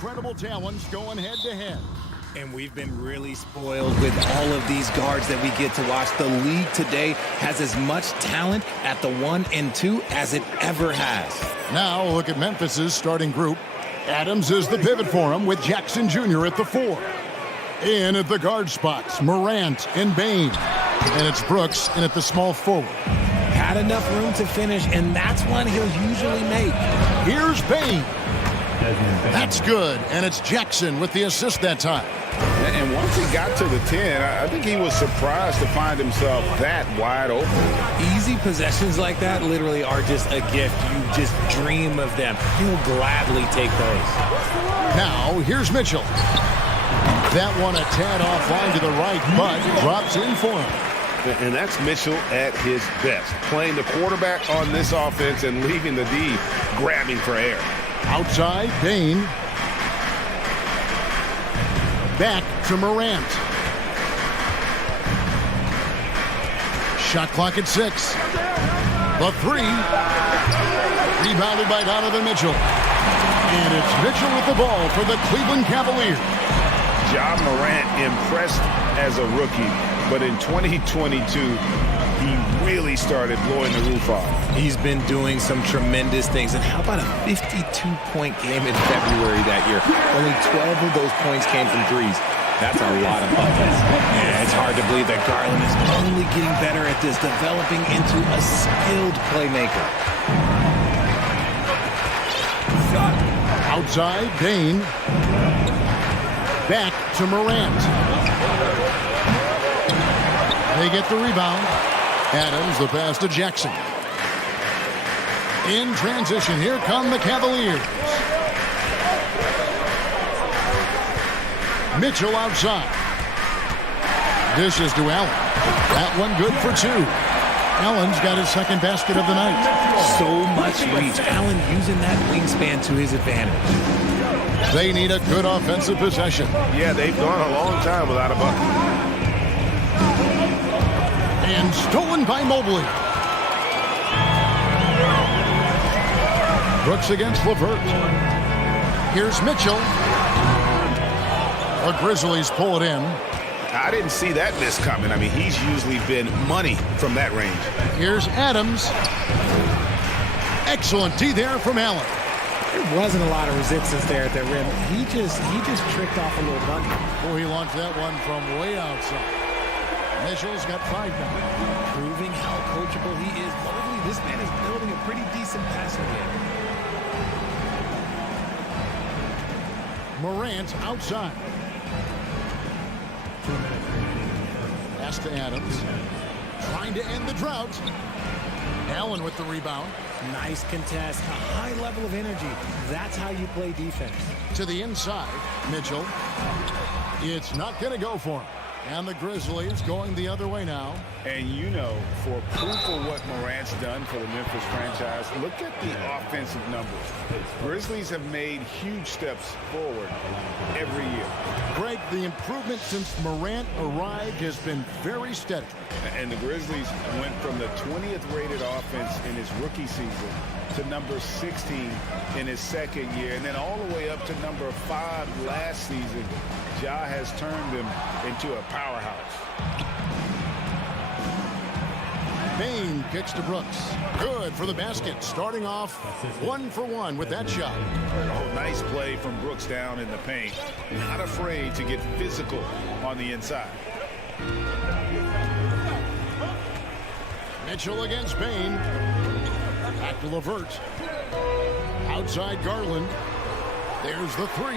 Incredible talents going head-to-head. And we've been really spoiled with all of these guards that we get to watch. The league today has as much talent at the 1 and 2 as it ever has. Now look at Memphis's starting group. Adams is the pivot for him with Jackson Jr. at the 4. In at the guard spots, Morant and Bain. And it's Brooks in at the small forward. Had enough room to finish, and that's one he'll usually make. Here's Bain. That's good, and it's Jackson with the assist that time. And once he got to the 10, I think he was surprised to find himself that wide open. Easy possessions like that literally are just a gift. You just dream of them. He'll gladly take those. Now, here's Mitchell. That one a tad offline to the right, but drops in for him. And that's Mitchell at his best, playing the quarterback on this offense and leaving the D grabbing for air. Outside, Bain. Back to Morant. Shot clock at 6. The 3. Rebounded by Donovan Mitchell. And it's Mitchell with the ball for the Cleveland Cavaliers. Ja Morant impressed as a rookie, but in 2022, he really started blowing the roof off. He's been doing some tremendous things. And how about a 52-point game in February that year? Only 12 of those points came from threes. That's a lot of buckets. Yeah, it's hard to believe that Garland is only getting better at this, developing into a skilled playmaker. Outside, Bain. Back to Morant. They get the rebound. Adams, the pass to Jackson. In transition, here come the Cavaliers. Mitchell outside. This is to Allen. That one good for 2. Allen's got his second basket of the night. So much reach. Allen using that wingspan to his advantage. They need a good offensive possession. Yeah, they've gone a long time without a bucket. And stolen by Mobley. Brooks against LeVert. Here's Mitchell. The Grizzlies pull it in. I didn't see that miss coming. I mean, he's usually been money from that range. Here's Adams. Excellent D there from Allen. There wasn't a lot of resistance there at the rim. He just tricked off a little bucket. Oh, he launched that one from way outside. Mitchell's got 5 now. Proving how coachable he is. Mobley, this man is building a pretty decent passing game. Morant outside. Pass to Adams. Trying to end the drought. Allen with the rebound. Nice contest. A high level of energy. That's how you play defense. To the inside, Mitchell. It's not going to go for him. And the Grizzlies going the other way now. And you know, for proof of what Morant's done for the Memphis franchise, look at the offensive numbers. Grizzlies have made huge steps forward every year. Greg, the improvement since Morant arrived has been very steady. And the Grizzlies went from the 20th rated offense in his rookie season to number 16 in his second year, and then all the way up to number 5 last season. Ja has turned them into a powerhouse. Bain kicks to Brooks. Good for the basket. Starting off 1 for 1 with that shot. Oh, nice play from Brooks down in the paint. Not afraid to get physical on the inside. Mitchell against Bain. Back to LeVert. Outside Garland. There's the 3.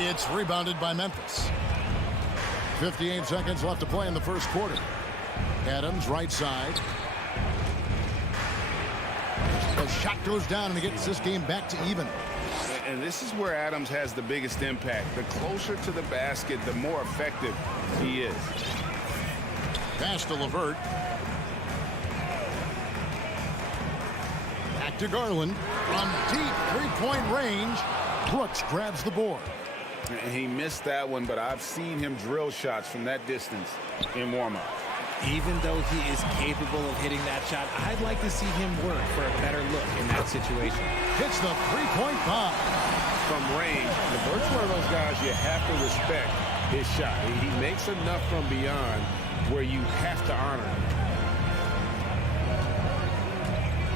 It's rebounded by Memphis. 58 seconds left to play in the first quarter. Adams right side. The shot goes down and it gets this game back to even. And this is where Adams has the biggest impact. The closer to the basket, the more effective he is. Pass to LeVert. Back to Garland. From deep three-point range, Brooks grabs the board. And he missed that one, but I've seen him drill shots from that distance in warm-up. Even though he is capable of hitting that shot, I'd like to see him work for a better look in that situation. Hits the three-point bomb. from range. The first one of those guys, you have to respect his shot. He makes enough from beyond where you have to honor him.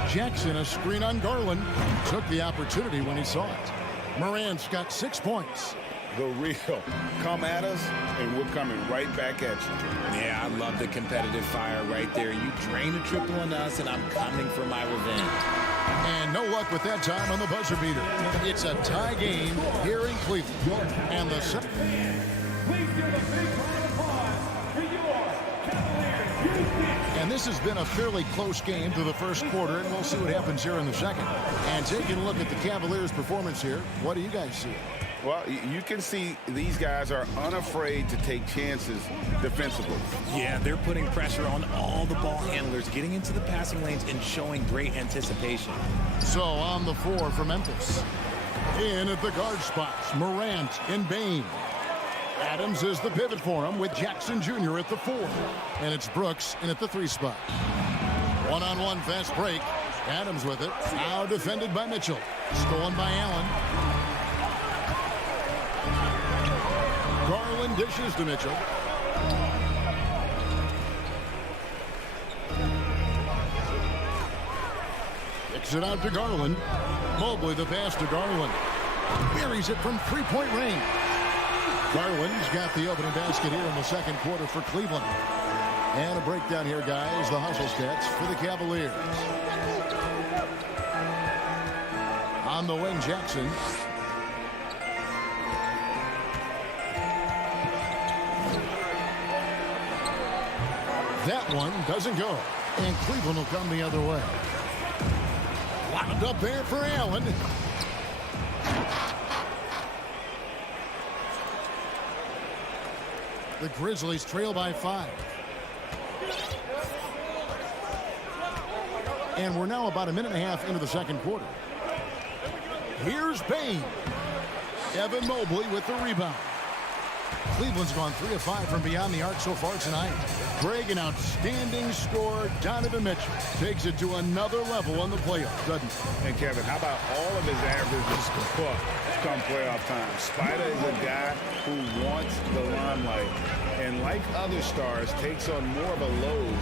Jackson, a screen on Garland. Took the opportunity when he saw it. Morant's got 6 points. The real. Come at us, and we're coming right back at you. Yeah, I love the competitive fire right there. You drain a triple on us, and I'm coming for my revenge. And no luck with that time on the buzzer beater. It's a tie game here in Cleveland. And the Please give a big round of applause for your Cavaliers. And this has been a fairly close game through the first quarter, and we'll see what happens here in the second. And taking a look at the Cavaliers' performance here, what do you guys see? Well, you can see these guys are unafraid to take chances defensively. Yeah, they're putting pressure on all the ball handlers, getting into the passing lanes and showing great anticipation. So on the floor for Memphis. In at the guard spots, Morant and Bane. Adams is the pivot for him with Jackson Jr. at the 4. And it's Brooks in at the 3 spot. One-on-one fast break. Adams with it. Now defended by Mitchell. Stolen by Allen. Garland dishes to Mitchell. Kicks it out to Garland. Mobley the pass to Garland. Buries it from three-point range. Garland's got the opening basket here in the second quarter for Cleveland. And a breakdown here, guys. The hustle stats for the Cavaliers. On the wing, Jackson. That one doesn't go. And Cleveland will come the other way. Locked up there for Allen. The Grizzlies trail by 5. And we're now about a minute and a half into the second quarter. Here's Bane. Evan Mobley with the rebound. Cleveland's gone 3 of 5 from beyond the arc so far tonight. Greg, an outstanding scorer. Donovan Mitchell takes it to another level on the playoffs, doesn't he? And Kevin, how about all of his averages come playoff time? Spider is a guy who wants the limelight, and like other stars, takes on more of a load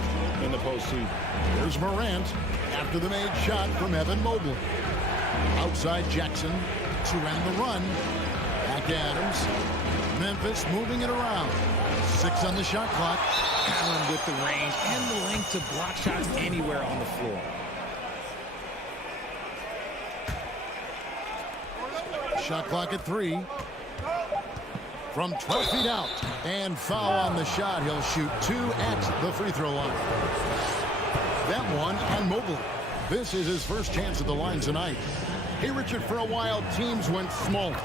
in the postseason. Here's Morant after the made shot from Evan Mobley. Outside Jackson to end the run. Back to Adams. Memphis moving it around. 6 on the shot clock. Allen with the range and the length to block shots anywhere on the floor. Shot clock at 3. From 12 feet out. And foul on the shot. He'll shoot 2 at the free throw line. That one on Mobley. This is his first chance at the line tonight. Hey, Richard, for a while, teams went smaller.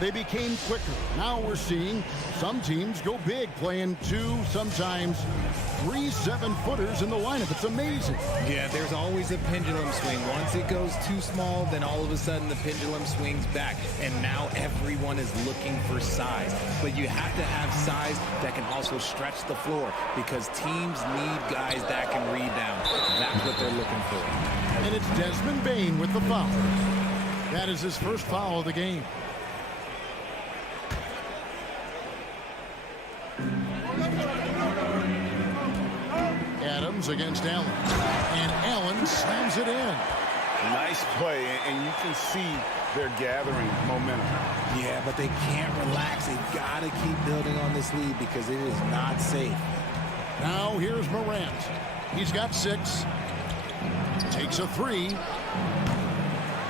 They became quicker. Now we're seeing some teams go big, playing 2, sometimes 3 7-footers in the lineup. It's amazing. Yeah, there's always a pendulum swing. Once it goes too small, then all of a sudden the pendulum swings back. And now everyone is looking for size. But you have to have size that can also stretch the floor because teams need guys that can rebound. That's what they're looking for. And it's Desmond Bane with the foul. That is his first foul of the game. Adams against Allen. And Allen slams it in. Nice play, and you can see they're gathering momentum. Yeah, but they can't relax. They've got to keep building on this lead because it is not safe. Now here's Morant. He's got 6. Takes a 3.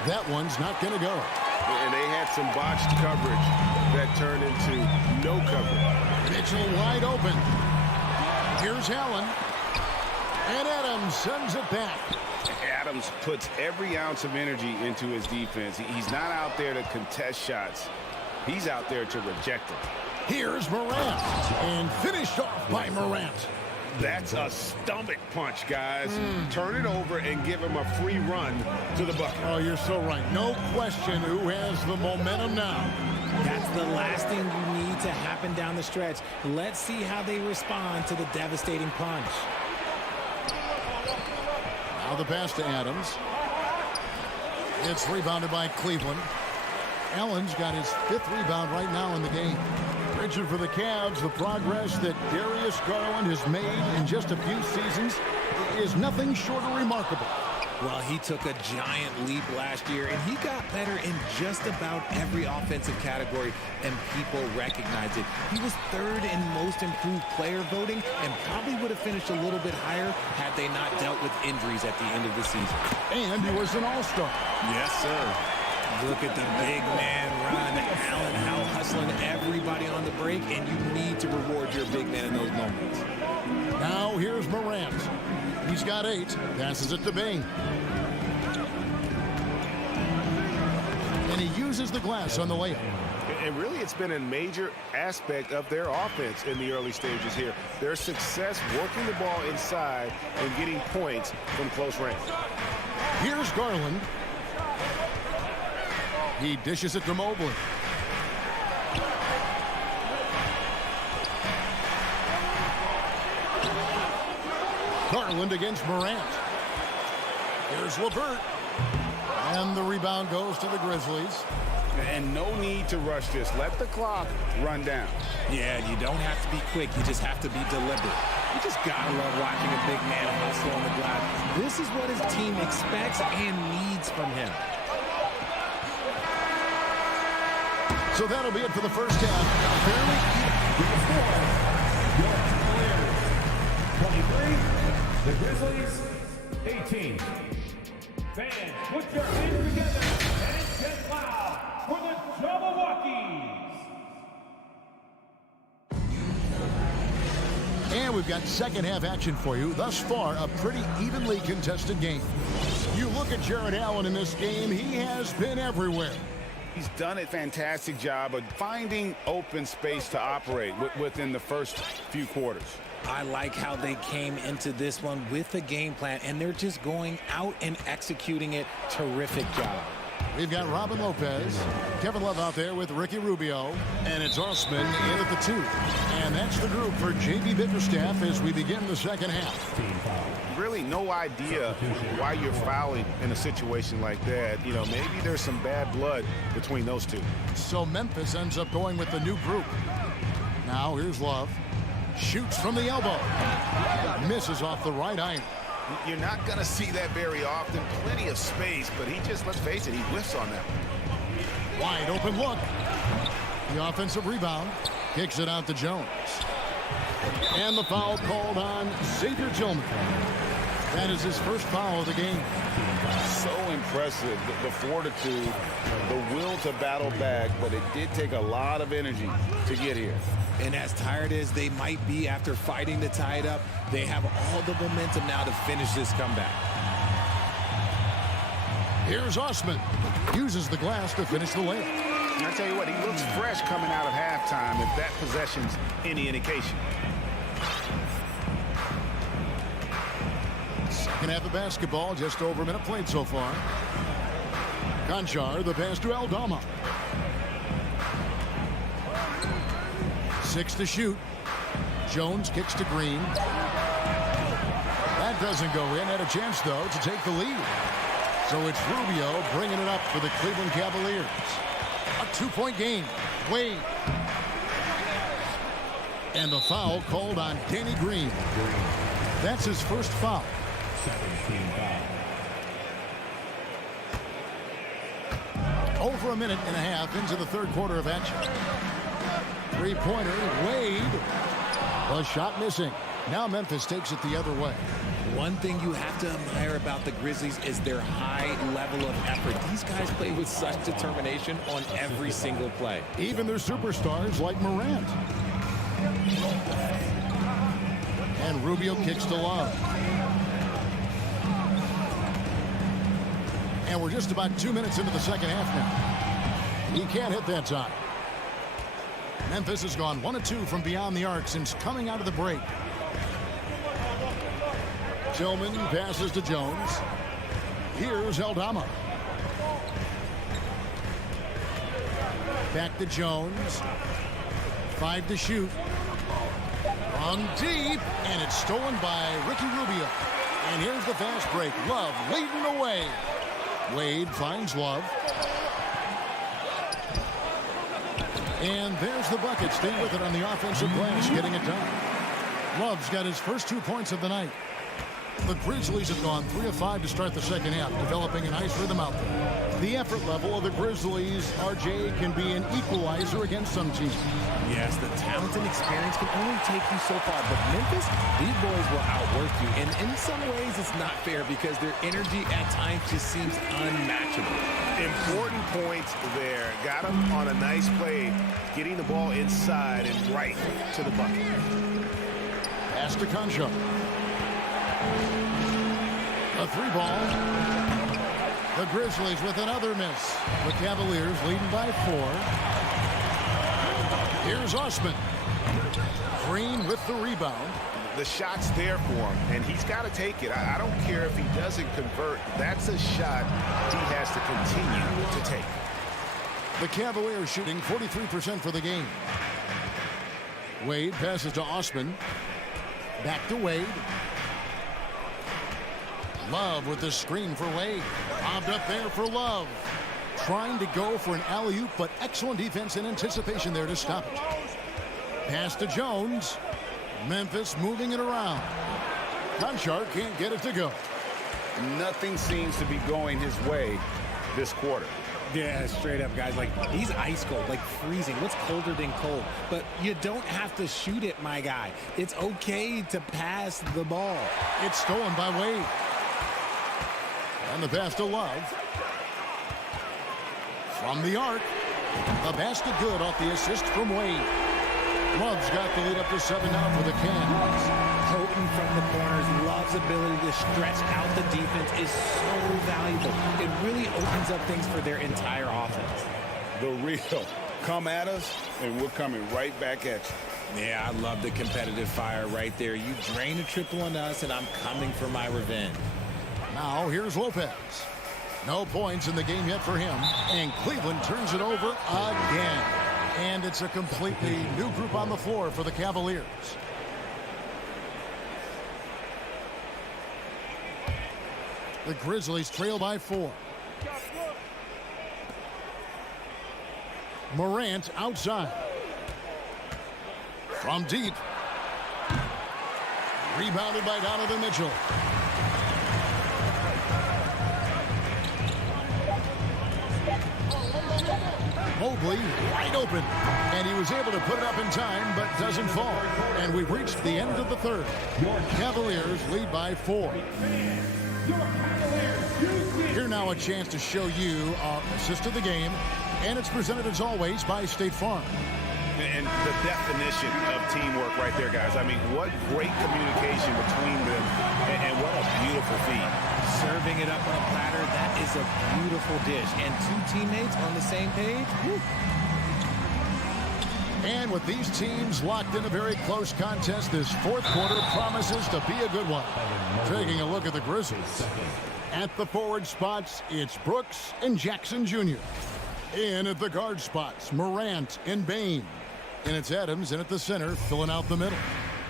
That one's not going to go. And they had some botched coverage that turned into no coverage. Mitchell wide open. Here's Allen. And Adams sends it back. Adams puts every ounce of energy into his defense. He's not out there to contest shots. He's out there to reject them. Here's Morant. And finished off by Morant. That's a stomach punch, guys. Turn it over and give him a free run to the bucket. Oh, you're so right. No question who has the momentum now. That's the last thing you need to happen down the stretch. Let's see how they respond to the devastating punch. Now the pass to Adams. It's rebounded by Cleveland. Allen's got his 5th rebound right now in the game. Richard, for the Cavs, the progress that Darius Garland has made in just a few seasons is nothing short of remarkable. Well, he took a giant leap last year, and he got better in just about every offensive category, and people recognized it. He was 3rd in most improved player voting and probably would have finished a little bit higher had they not dealt with injuries at the end of the season. And he was an all-star. Yes, sir. Look at the big man run. Allen out hustling everybody on the break, and you need to reward your big man in those moments. Now here's Morant. He's got 8. Passes it to Bain. And he uses the glass on the layup. And really, it's been a major aspect of their offense in the early stages here. Their success working the ball inside and getting points from close range. Here's Garland. He dishes it to Mobley. Garland against Morant. Here's LeVert. And the rebound goes to the Grizzlies. And no need to rush this. Let the clock run down. Yeah, you don't have to be quick. You just have to be deliberate. You just gotta love watching a big man hustle on the glass. This is what his team expects and needs from him. So that'll be it for the first half. Fairly Your score, your Cavaliers 23, the Grizzlies 18. Fans, put your hands together and get loud for the Jabberwockies. And we've got second half action for you. Thus far, a pretty evenly contested game. You look at Jared Allen in this game, he has been everywhere. He's done a fantastic job of finding open space to operate within the first few quarters. I like how they came into this one with a game plan, and they're just going out and executing it. Terrific job. We've got Robin Lopez, Kevin Love out there with Ricky Rubio, and it's Osman in at the 2. And that's the group for J.B. Bickerstaff as we begin the second half. Really no idea why you're fouling in a situation like that. You know, maybe there's some bad blood between those two. So Memphis ends up going with the new group. Now here's Love. Shoots from the elbow. Misses off the right iron. You're not going to see that very often. Plenty of space, but he just, let's face it, he whiffs on that one. Wide open look. The offensive rebound. Kicks it out to Jones. And the foul called on Xavier Tillman. That is his first foul of the game. So impressive, the fortitude, the will to battle back, but it did take a lot of energy to get here. And as tired as they might be after fighting to tie it up, they have all the momentum now to finish this comeback. Here's Osman. Uses the glass to finish the layup. And I tell you what, he looks fresh coming out of halftime if that possession's any indication. Second half of basketball, just over a minute played so far. Conchar, the pass to Aldama. 6 to shoot. Jones kicks to Green. That doesn't go in. Had a chance, though, to take the lead. So it's Rubio bringing it up for the Cleveland Cavaliers. A 2-point game. Wade. And the foul called on Danny Green. That's his first foul. Over a minute and a half into the third quarter of action. Three-pointer, Wade. The shot missing. Now Memphis takes it the other way. One thing you have to admire about the Grizzlies is their high level of effort. These guys play with such determination on every single play. Even their superstars like Morant. And Rubio kicks to Love. And we're just about 2 minutes into the second half now. He can't hit that time. Memphis has gone 1 of 2 from beyond the arc since coming out of the break. Tillman passes to Jones. Here's Aldama. Back to Jones. 5 to shoot. On deep, and it's stolen by Ricky Rubio. And here's the fast break. Love leading the way. Wade finds Love. And there's the bucket. Stay with it on the offensive glass, getting it done. Love's got his first 2 points of the night. The Grizzlies have gone 3 of 5 to start the second half, developing a nice rhythm out there. The effort level of the Grizzlies, RJ, can be an equalizer against some teams. Yes, the talent and experience can only take you so far. But Memphis, these boys will outwork you. And in some ways, it's not fair because their energy at times just seems unmatchable. Important points there. Got him on a nice play, getting the ball inside and right to the bucket. Pass to Concho. A 3-ball. The Grizzlies with another miss. The Cavaliers leading by 4. Here's Osman. Green with the rebound. The shot's there for him, and he's got to take it. I don't care if he doesn't convert. That's a shot he has to continue to take. The Cavaliers shooting 43% for the game. Wade passes to Osman. Back to Wade. Love with the screen for Wade. Bobbed up there for Love. Trying to go for an alley-oop, but excellent defense and anticipation there to stop it. Pass to Jones. Memphis moving it around. Conchar can't get it to go. Nothing seems to be going his way this quarter. Yeah, straight up, guys. Like, he's ice cold, like freezing. What's colder than cold? But you don't have to shoot it, my guy. It's okay to pass the ball. It's stolen by Wade. And the pass to Love. From the arc. A basket good off the assist from Wade. Love's got the lead up to 7 now for the Cavs. Potent from the corners. Love's ability to stretch out the defense is so valuable. It really opens up things for their entire offense. The real. Come at us, and we're coming right back at you. Yeah, I love the competitive fire right there. You drain a triple on us, and I'm coming for my revenge. Now here's Lopez. No points in the game yet for him. And Cleveland turns it over again. And it's a completely new group on the floor for the Cavaliers. The Grizzlies trail by 4. Morant outside. From deep. Rebounded by Donovan Mitchell. Mobley wide open, and he was able to put it up in time, but doesn't fall. And we've reached the end of the third. Cavaliers lead by 4. Here now a chance to show you our assist of the game, and it's presented as always by State Farm. And the definition of teamwork right there, guys. I mean, what great communication between them, and what a beautiful feat. Serving it up on a platter, that is a beautiful dish. And 2 teammates on the same page. Woo. And with these teams locked in a very close contest, this fourth quarter promises to be a good one. Taking a look at the Grizzlies. At the forward spots, it's Brooks and Jackson Jr. In at the guard spots, Morant and Bane. And it's Adams in at the center, filling out the middle.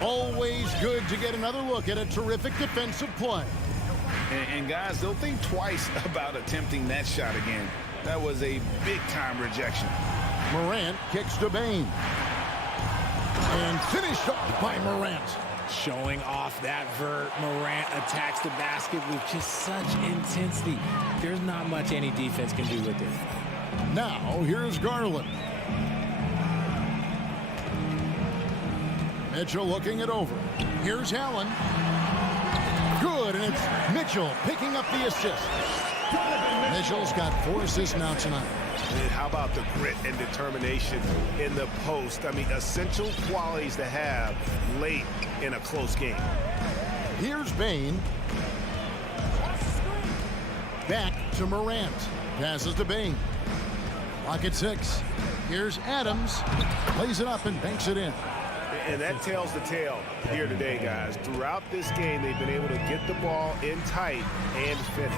Always good to get another look at a terrific defensive play. And guys, they'll think twice about attempting that shot again. That was a big-time rejection. Morant kicks to Bane. And finished off by Morant. Showing off that vert. Morant attacks the basket with just such intensity. There's not much any defense can do with it. Now, here's Garland. Mitchell looking it over. Here's Allen. Good, and it's Mitchell picking up the assist. Mitchell's got 4 assists now tonight. And how about the grit and determination in the post? I mean, essential qualities to have late in a close game. Here's Bane. Back to Morant. Passes to Bane. Lock at 6. Here's Adams. Plays it up and banks it in. And that tells the tale here today, guys. Throughout this game, they've been able to get the ball in tight and finish.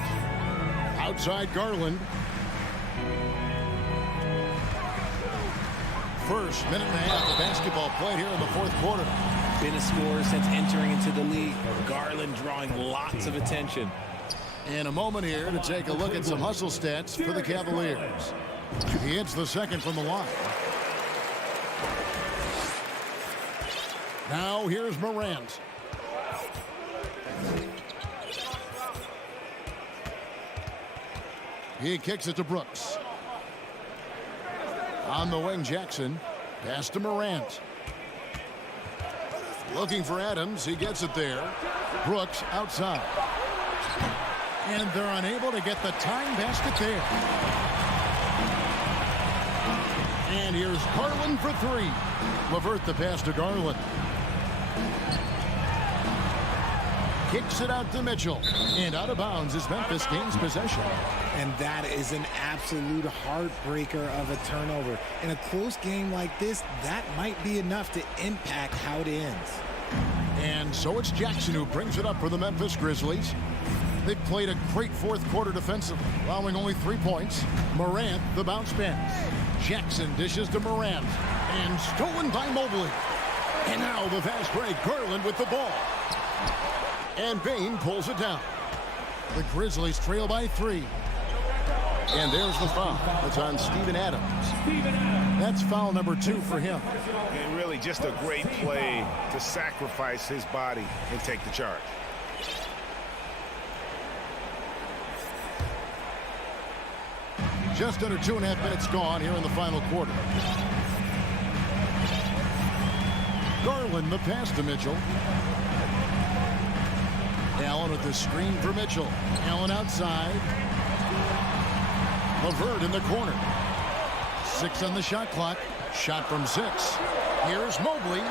Outside Garland. First minute and a half of basketball played here in the fourth quarter. Been a scorer since entering into the league. Garland drawing lots of attention. In a moment here to take a look at some hustle stats for the Cavaliers. He hits the second from the line. Now here's Morant. He kicks it to Brooks. On the wing, Jackson. Pass to Morant. Looking for Adams. He gets it there. Brooks outside. And they're unable to get the tying basket there. And here's Garland for three. LeVert the pass to Garland. Kicks it out to Mitchell. And out of bounds as Memphis gains possession. And that is an absolute heartbreaker of a turnover. In a close game like this, that might be enough to impact how it ends. And so it's Jackson who brings it up for the Memphis Grizzlies. They played a great fourth quarter defensively, allowing only 3 points. Morant, the bounce pass. Jackson dishes to Morant. And stolen by Mobley. And now the fast break. Garland with the ball. And Bane pulls it down. The Grizzlies trail by 3. And there's the foul. It's on Steven Adams. That's foul number 2 for him. And really just a great play to sacrifice his body and take the charge. Just under 2.5 minutes gone here in the final quarter. Garland the pass to Mitchell. Allen with the screen for Mitchell. Allen outside. LeVert in the corner. 6 on the shot clock. Shot from 6. Here's Mobley.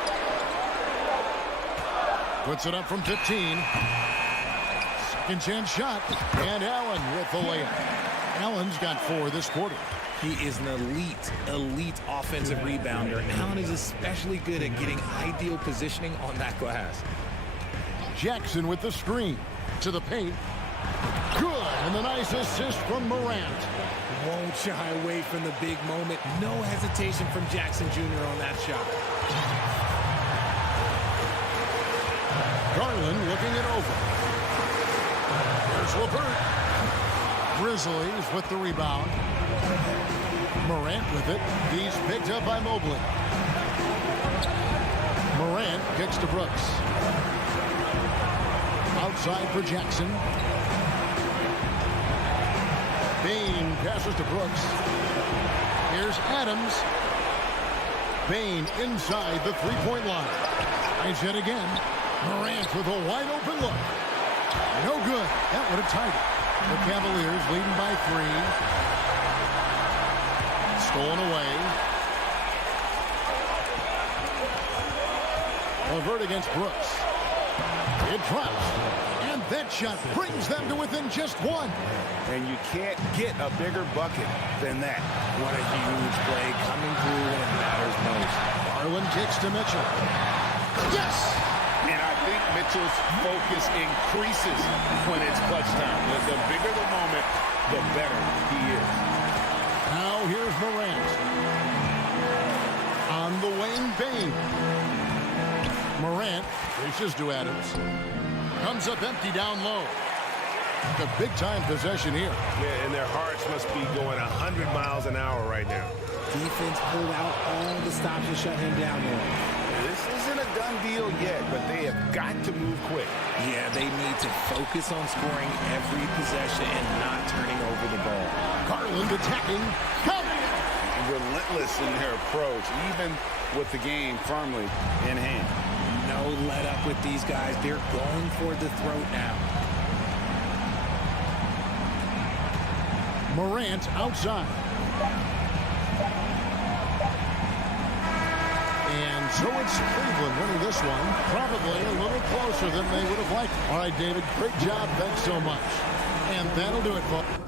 Puts it up from 15. Second chance shot. And Allen with the layup. Allen's got 4 this quarter. He is an elite offensive rebounder. Allen is especially good at getting ideal positioning on that glass. Jackson with the screen. To the paint. Good. And the nice assist from Morant. Won't shy away from the big moment. No hesitation from Jackson Jr. on that shot. Garland looking it over. There's LeVert. Grizzlies with the rebound. Morant with it. He's picked up by Mobley. Morant kicks to Brooks. Outside for Jackson. Bane passes to Brooks. Here's Adams. Bane inside the three-point line. And yet again, Morant with a wide open look. No good. That would have tied it. The Cavaliers leading by 3. Stolen away. LeVert against Brooks. It drops. And that shot brings them to within just 1. And you can't get a bigger bucket than that. What a huge play coming through when it matters most. Garland kicks to Mitchell. Yes! And I think Mitchell's focus increases when it's clutch time. The bigger the moment, the better he is. Now here's Morant. On the wing, Bane. Morant reaches to Adams. Comes up empty down low. The big-time possession here. Yeah, and their hearts must be going 100 miles an hour right now. Defense pulled out all the stops to shut him down there. This isn't a done deal yet, but they have got to move quick. Yeah, they need to focus on scoring every possession and not turning over the ball. Garland attacking. Relentless in their approach, even with the game firmly in hand. No let up with these guys. They're going for the throat now. Morant outside. And so it's Cleveland winning this one. Probably a little closer than they would have liked. All right, David, great job. Thanks so much. And that'll do it, folks.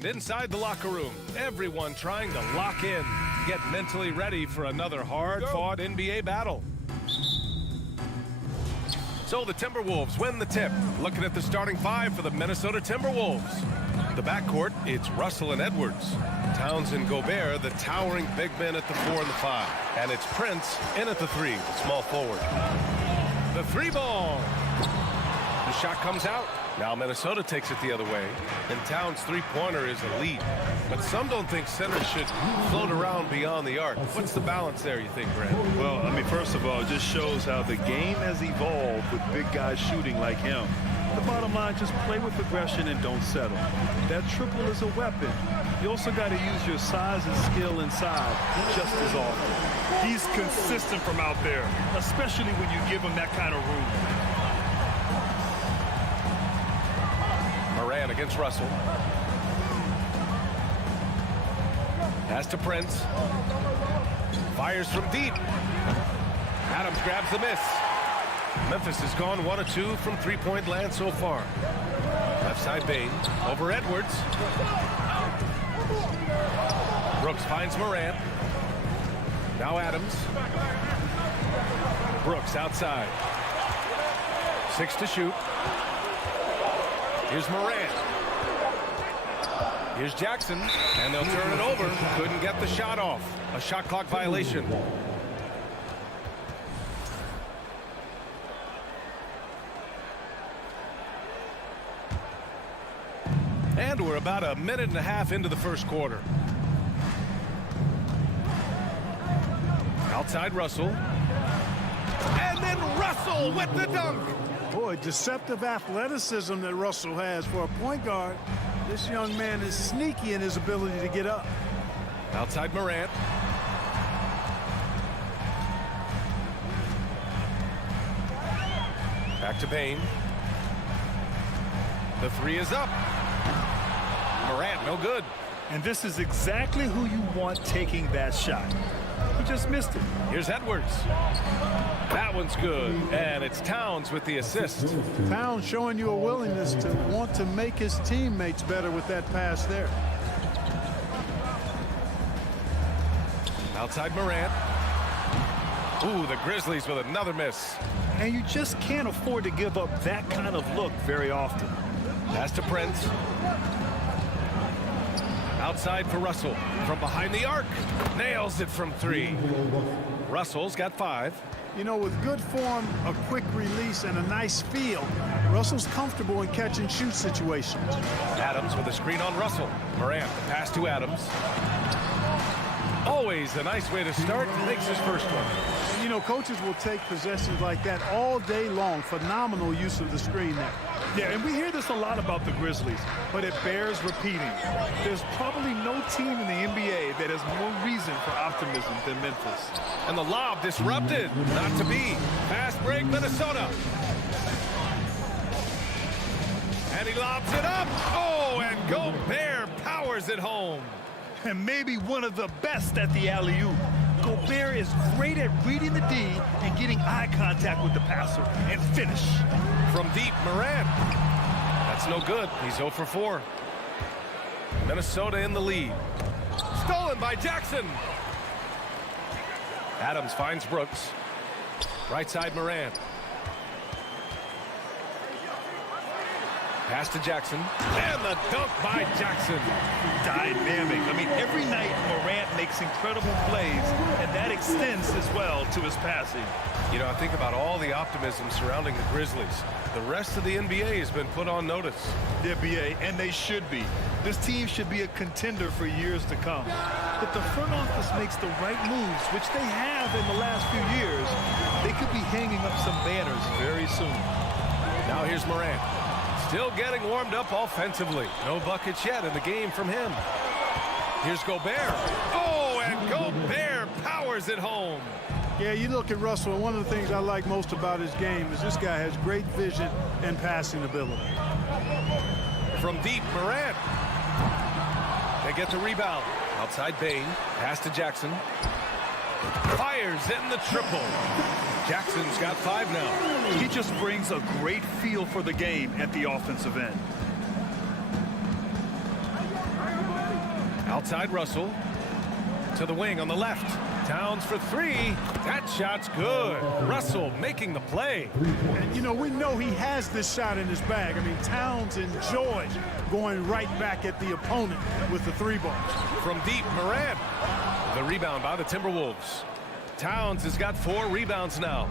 And inside the locker room, everyone trying to lock in, get mentally ready for another hard-fought NBA battle. So the Timberwolves win the tip. Looking at the starting five for the Minnesota Timberwolves. The backcourt, it's Russell and Edwards. Towns and Gobert, the towering big men at the 4 and the 5. And it's Prince in at the 3, the small forward. The 3-ball. The shot comes out. Now Minnesota takes it the other way, and Towns' three-pointer is elite. But some don't think centers should float around beyond the arc. What's the balance there, you think, Brent? Well, I mean, first of all, it just shows how the game has evolved with big guys shooting like him. The bottom line, just play with aggression and don't settle. That triple is a weapon. You also got to use your size and skill inside just as often. He's consistent from out there, especially when you give him that kind of room. Moran against Russell. Pass to Prince. Fires from deep. Adams grabs the miss. Memphis has gone 1 of 2 from three-point land so far. Left side Bane. Over Edwards. Brooks finds Moran. Now Adams. Brooks outside. 6 to shoot. Here's Moran. Here's Jackson, and they'll turn it over. Couldn't get the shot off. A shot clock violation. And we're about a minute and a half into the first quarter. Outside Russell. And then Russell with the dunk. Boy, deceptive athleticism that Russell has for a point guard. This young man is sneaky in his ability to get up. Outside Morant. Back to Bane. The 3 is up. Morant, no good. And this is exactly who you want taking that shot. He just missed it. Here's Edwards. That one's good. And it's Towns with the assist. Towns showing you a willingness to want to make his teammates better with that pass there. Outside Morant. Ooh, the Grizzlies with another miss. And you just can't afford to give up that kind of look very often. Pass to Prince. Outside for Russell. From behind the arc. Nails it from 3. Russell's got 5. You know, with good form, a quick release, and a nice feel, Russell's comfortable in catch-and-shoot situations. Adams with a screen on Russell. Morant, pass to Adams. Always a nice way to start. Makes his first one. And, you know, coaches will take possessions like that all day long. Phenomenal use of the screen there. Yeah, and we hear this a lot about the Grizzlies, but it bears repeating. There's probably no team in the NBA that has more reason for optimism than Memphis. And the lob disrupted. Not to be. Fast break, Minnesota. And he lobs it up. Oh, and Gobert powers it home. And maybe one of the best at the alley-oop. Gobert is great at reading the D and getting eye contact with the passer and finish. From deep, Morant. That's no good. He's 0 for 4. Minnesota in the lead. Stolen by Jackson. Adams finds Brooks. Right side, Morant. Pass to Jackson. And the dunk by Jackson. Dynamic. I mean, every night Morant makes incredible plays, and that extends as well to his passing. You know, I think about all the optimism surrounding the Grizzlies. The rest of the NBA has been put on notice. The NBA, and they should be. This team should be a contender for years to come. If the front office makes the right moves, which they have in the last few years, they could be hanging up some banners very soon. Now here's Morant. Still getting warmed up offensively. No buckets yet in the game from him. Here's Gobert. Oh, and Gobert powers it home. Yeah, you look at Russell, and one of the things I like most about his game is this guy has great vision and passing ability. From deep, Morant. They get the rebound. Outside Bane. Pass to Jackson. Fires in the triple. Jackson's got 5 now. He just brings a great feel for the game at the offensive end. Outside Russell. To the wing on the left. Towns for three. That shot's good. Russell making the play. And, you know, we know he has this shot in his bag. I mean, Towns enjoys going right back at the opponent with the three ball. From deep, Moran. The rebound by the Timberwolves. Towns has got 4 rebounds now.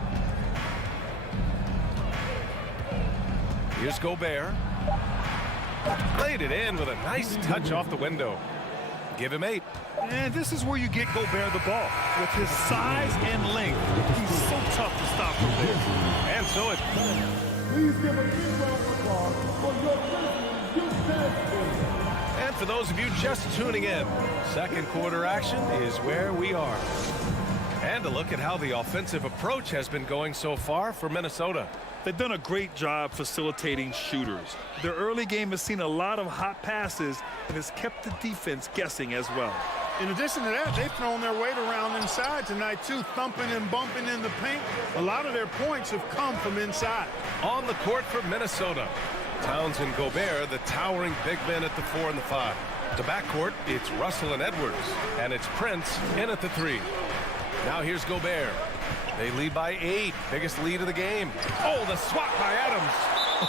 Here's Gobert. Laid it in with a nice touch off the window. Give him 8. And this is where you get Gobert the ball. With his size and length, he's so tough to stop from there. And so it. Please give a big round of applause for your Grizzlies. And for those of you just tuning in, second quarter action is where we are. And a look at how the offensive approach has been going so far for Minnesota. They've done a great job facilitating shooters. Their early game has seen a lot of hot passes and has kept the defense guessing as well. In addition to that, they've thrown their weight around inside tonight, too, thumping and bumping in the paint. A lot of their points have come from inside. On the court for Minnesota, Towns and Gobert, the towering big men at the 4 and the 5. The backcourt, it's Russell and Edwards, and it's Prince in at the 3. Now here's Gobert. They lead by 8, biggest lead of the game. Oh, the swat by Adams.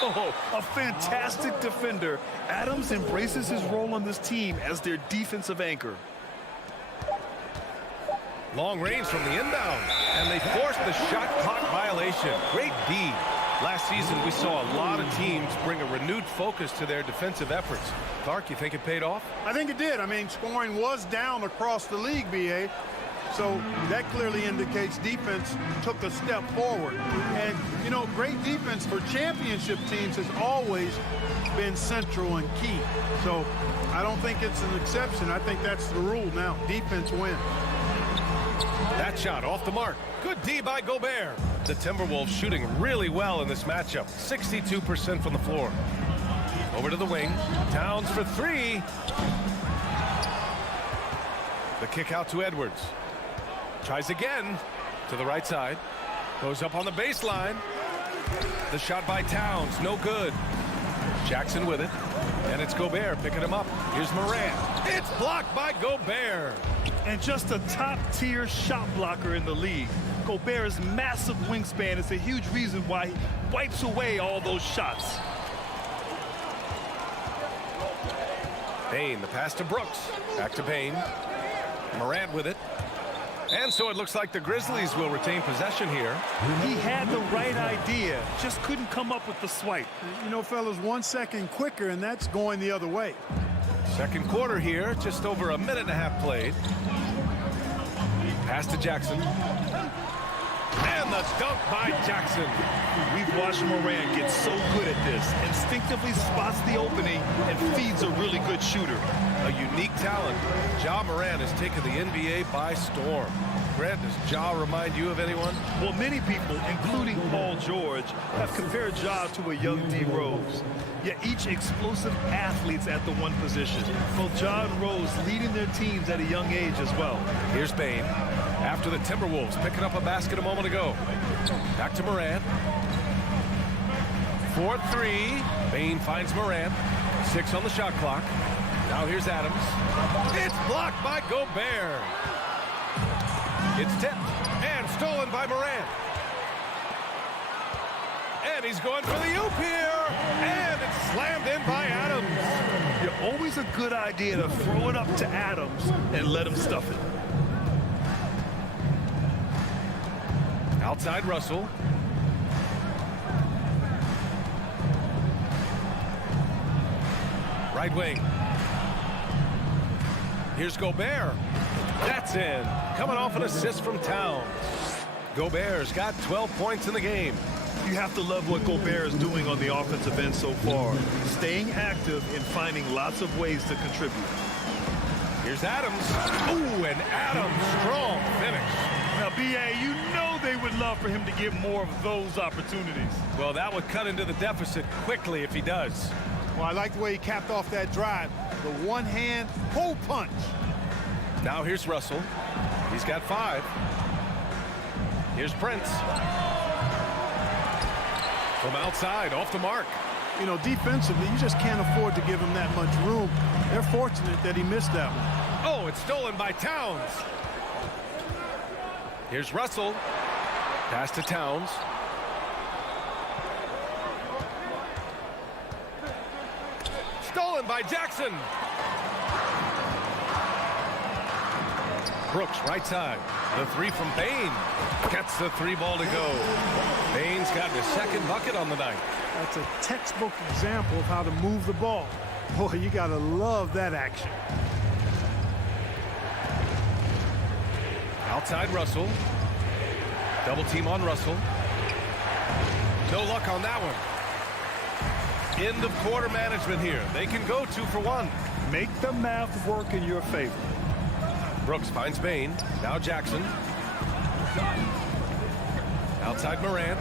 Oh, a fantastic defender. Adams embraces his role on this team as their defensive anchor. Long range from the inbound, and they forced the shot clock violation. Great D. Last season, we saw a lot of teams bring a renewed focus to their defensive efforts. Clark, you think it paid off? I think it did. I mean, scoring was down across the league, B.A., so that clearly indicates defense took a step forward. And, you know, great defense for championship teams has always been central and key. So I don't think it's an exception. I think that's the rule now. Defense wins. That shot off the mark. Good D by Gobert. The Timberwolves shooting really well in this matchup. 62% from the floor. Over to the wing. Towns for 3. The kick out to Edwards. Tries again to the right side. Goes up on the baseline. The shot by Towns, no good. Jackson with it. And it's Gobert picking him up. Here's Moran. It's blocked by Gobert. And just a top-tier shot blocker in the league. Gobert's massive wingspan is a huge reason why he wipes away all those shots. Payne, the pass to Brooks. Back to Payne. Morant with it. And so it looks like the Grizzlies will retain possession here. He had the right idea, just couldn't come up with the swipe. You know, fellas, 1 second quicker, and that's going the other way. Second quarter here, just over a minute and a half played. Pass to Jackson. And the dunk by Jackson. We've watched Moran get so good at this. Instinctively spots the opening and feeds a really good shooter. A unique talent. Ja Morant has taken the NBA by storm. Grant, does Ja remind you of anyone? Well, many people, including Paul George, have compared Ja to a young D. Rose. Yet each explosive athlete's at the one position. Both Ja and Rose leading their teams at a young age as well. Here's Payne. After the Timberwolves picking up a basket a moment ago. Back to Morant. 4-3. Payne finds Morant. 6 on the shot clock. Now here's Adams. It's blocked by Gobert. It's tipped and stolen by Morant. And he's going for the oop here. And it's slammed in by Adams. You're always a good idea to throw it up to Adams and let him stuff it. Outside Russell. Right wing. Here's Gobert. That's in. Coming off an assist from Towns. Gobert's got 12 points in the game. You have to love what Gobert is doing on the offensive end so far. Staying active and finding lots of ways to contribute. Here's Adams. Ooh, and Adams, strong finish. Now, B.A., you know they would love for him to get more of those opportunities. Well, that would cut into the deficit quickly if he does. Well, I like the way he capped off that drive. The one-hand pull punch. Now here's Russell. He's got 5. Here's Prince. From outside, off the mark. You know, defensively, you just can't afford to give him that much room. They're fortunate that he missed that one. Oh, it's stolen by Towns. Here's Russell. Pass to Towns. Stolen by Jackson. Brooks, right side. The three from Bain. Gets the three ball to go. Bain's got his second bucket on the night. That's a textbook example of how to move the ball. Boy, you got to love that action. Outside Russell. Double team on Russell. No luck on that one. End of quarter management here. They can go 2 for 1. Make the math work in your favor. Brooks finds Bain. Now Jackson. Outside Morant.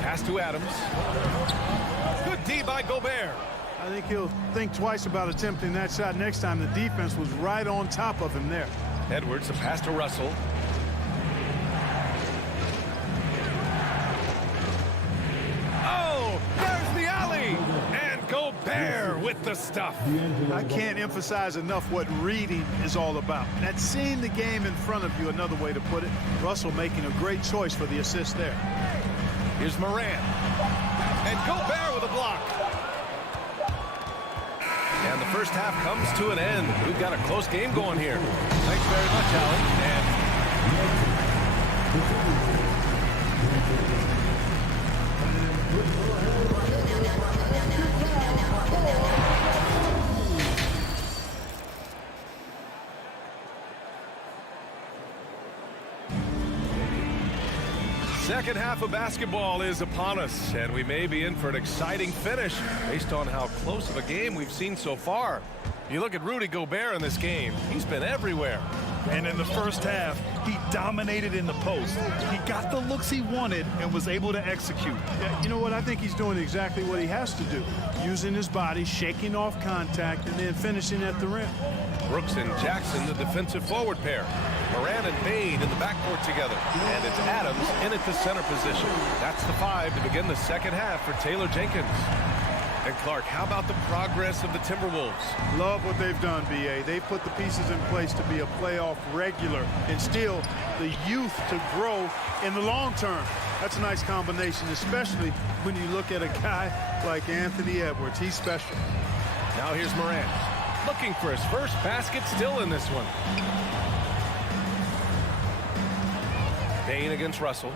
Pass to Adams. Good D by Gobert. I think he'll think twice about attempting that shot next time. The defense was right on top of him there. Edwards, a pass to Russell. Oh, there's the alley. And Gobert with the stuff. I can't emphasize enough what reading is all about. That's seeing the game in front of you, another way to put it. Russell making a great choice for the assist there. Here's Morant. And Gobert with a block. And the first half comes to an end. We've got a close game going here. Thanks very much, Allen. Second half of basketball is upon us, and we may be in for an exciting finish based on how close of a game we've seen so far. You look at Rudy Gobert in this game, he's been everywhere. And in the first half, he dominated in the post. He got the looks he wanted and was able to execute. Yeah, you know what? I think he's doing exactly what he has to do. Using his body, shaking off contact, and then finishing at the rim. Brooks and Jackson, the defensive forward pair. Morant and Bain in the backcourt together. And it's Adams in at the center position. That's the 5 to begin the second half for Taylor Jenkins. And Clark, how about the progress of the Timberwolves? Love what they've done, B.A. They've put the pieces in place to be a playoff regular and still the youth to grow in the long term. That's a nice combination, especially when you look at a guy like Anthony Edwards. He's special. Now here's Morant. Looking for his first basket, still in this one. Bain against Russell.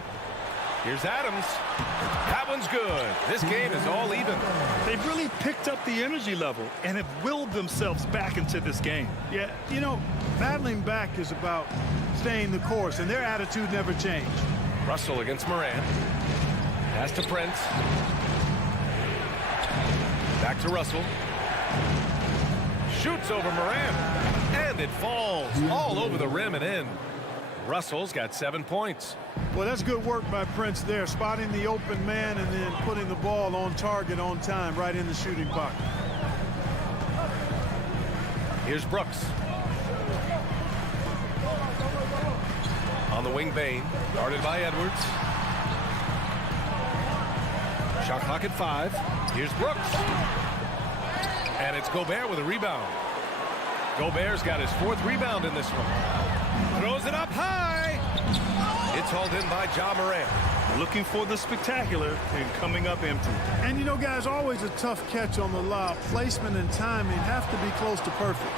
Here's Adams. That one's good. This game is all even. They've really picked up the energy level and have willed themselves back into this game. Yeah, you know, battling back is about staying the course, and their attitude never changed. Russell against Morant. Pass to Prince. Back to Russell. Shoots over Morant. And it falls all over the rim and in. Russell's got 7 points. Well, that's good work by Prince there, spotting the open man and then putting the ball on target on time right in the shooting pocket. Here's Brooks. On the wing, Bain, guarded by Edwards. Shot clock at 5. Here's Brooks. And it's Gobert with a rebound. Gobert's got his 4th rebound in this one. Throws it up high. It's hauled in by Ja Morant. Looking for the spectacular and coming up empty. And you know, guys, always a tough catch on the lob. Placement and timing have to be close to perfect.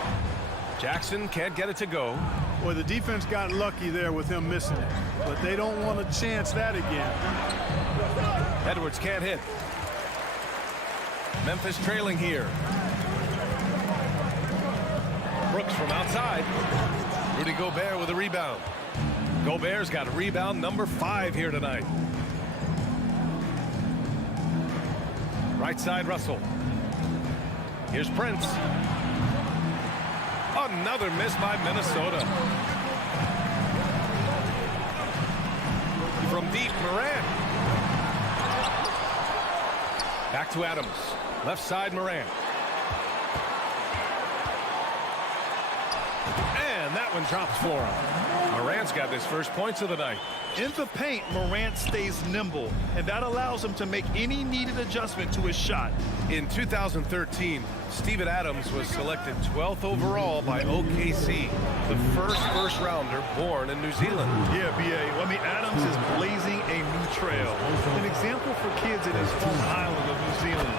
Jackson can't get it to go. Boy, the defense got lucky there with him missing it. But they don't want to chance that again. Edwards can't hit. Memphis trailing here. Brooks from outside. Rudy Gobert with a rebound. Gobert's got rebound number 5 here tonight. Right side, Russell. Here's Prince. Another miss by Minnesota. From deep, Morant. Back to Adams. Left side, Morant. And that one drops for him. Morant's got his first points of the night. In the paint, Morant stays nimble, and that allows him to make any needed adjustment to his shot. In 2013, Steven Adams was selected 12th overall by OKC, the first rounder born in New Zealand. Yeah, B.A. I mean, Adams is blazing a new trail. An example for kids in his home island of New Zealand.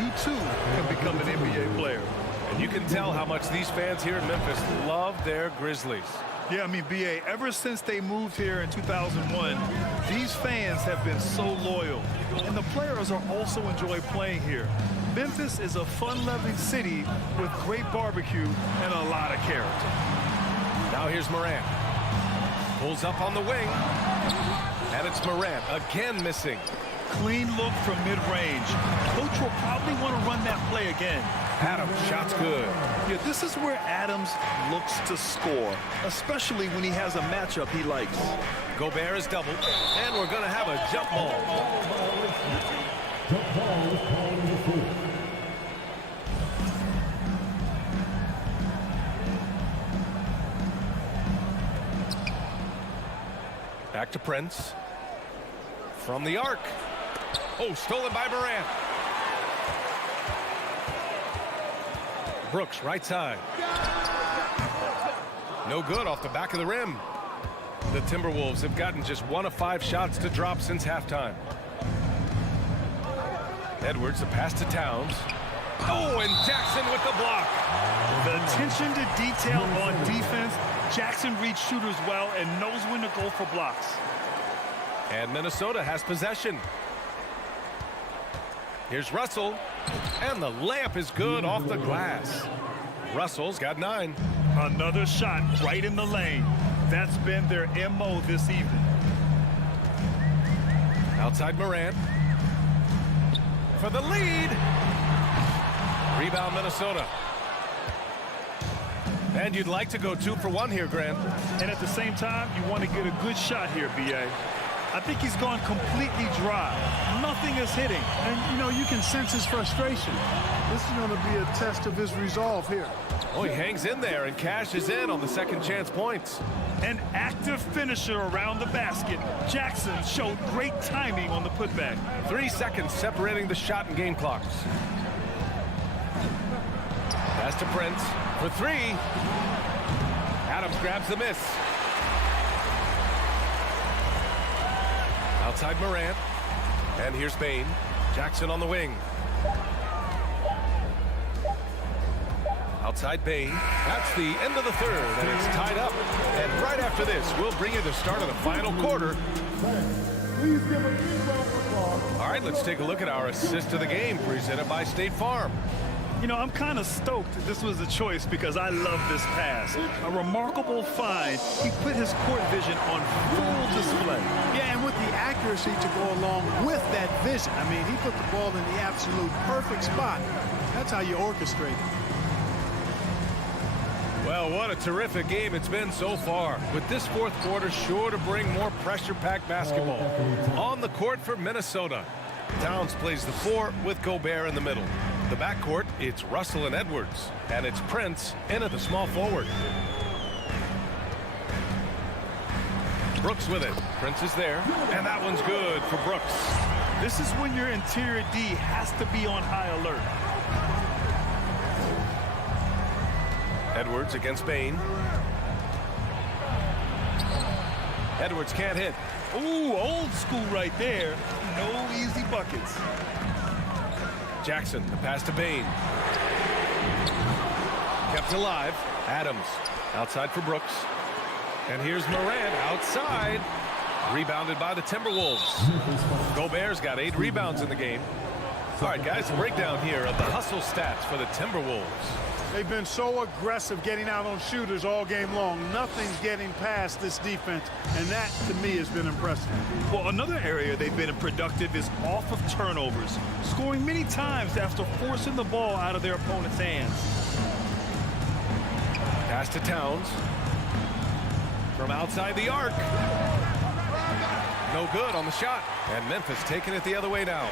You, too, can become an NBA player. And you can tell how much these fans here in Memphis love their Grizzlies. Yeah, I mean, B.A., ever since they moved here in 2001, these fans have been so loyal. And the players are also enjoy playing here. Memphis is a fun-loving city with great barbecue and a lot of character. Now here's Morant. Pulls up on the wing. And it's Morant again missing. Clean look from mid-range. Coach will probably want to run that play again. Adams, shot's good. Yeah, this is where Adams looks to score, especially when he has a matchup he likes. Gobert is doubled, and we're going to have a jump ball. Back to Prince. From the arc. Oh, stolen by Morant. Brooks, right side. No good off the back of the rim. The Timberwolves have gotten just 1 of 5 shots to drop since halftime. Edwards, the pass to Towns. Oh, and Jackson with the block. The attention to detail on defense. Jackson reads shooters well and knows when to go for blocks. And Minnesota has possession. Here's Russell. And the layup is good off the glass. Russell's got 9. Another shot right in the lane. That's been their MO this evening. Outside Morant. For the lead. Rebound Minnesota. And you'd like to go 2 for 1 here, Grant. And at the same time, you want to get a good shot here, B.A. I think he's gone completely dry. Nothing is hitting. And, you know, you can sense his frustration. This is going to be a test of his resolve here. Oh, he hangs in there and cashes in on the second chance points. An active finisher around the basket. Jackson showed great timing on the putback. 3 seconds separating the shot and game clocks. Pass to Prince for 3. Adams grabs the miss. Outside Morant. And here's Bane. Jackson on the wing. Outside Bane. That's the end of the third, and it's tied up. And right after this, we'll bring you the start of the final quarter. All right, let's take a look at our assist of the game, presented by State Farm. You know, I'm kind of stoked this was a choice because I love this pass. A remarkable find. He put his court vision on full display. Yeah, and with the accuracy to go along with that vision. I mean, he put the ball in the absolute perfect spot. That's how you orchestrate it. Well, what a terrific game it's been so far, with this fourth quarter sure to bring more pressure-packed basketball. On the court for Minnesota, Towns plays the 4 with Gobert in the middle. The backcourt, it's Russell and Edwards, and it's Prince in at the small forward. Brooks with it. Prince is there, and that one's good for Brooks. This is when your interior D has to be on high alert. Edwards against Bane. Edwards can't hit. Ooh, old school right there. No easy buckets. Jackson, the pass to Bane. Kept alive. Adams outside for Brooks. And here's Morant outside. Rebounded by the Timberwolves. Gobert's got 8 rebounds in the game. All right, guys, breakdown here of the hustle stats for the Timberwolves. They've been so aggressive getting out on shooters all game long. Nothing's getting past this defense, and that, to me, has been impressive. Well, another area they've been productive is off of turnovers, scoring many times after forcing the ball out of their opponent's hands. Pass to Towns. From outside the arc. No good on the shot. And Memphis taking it the other way now.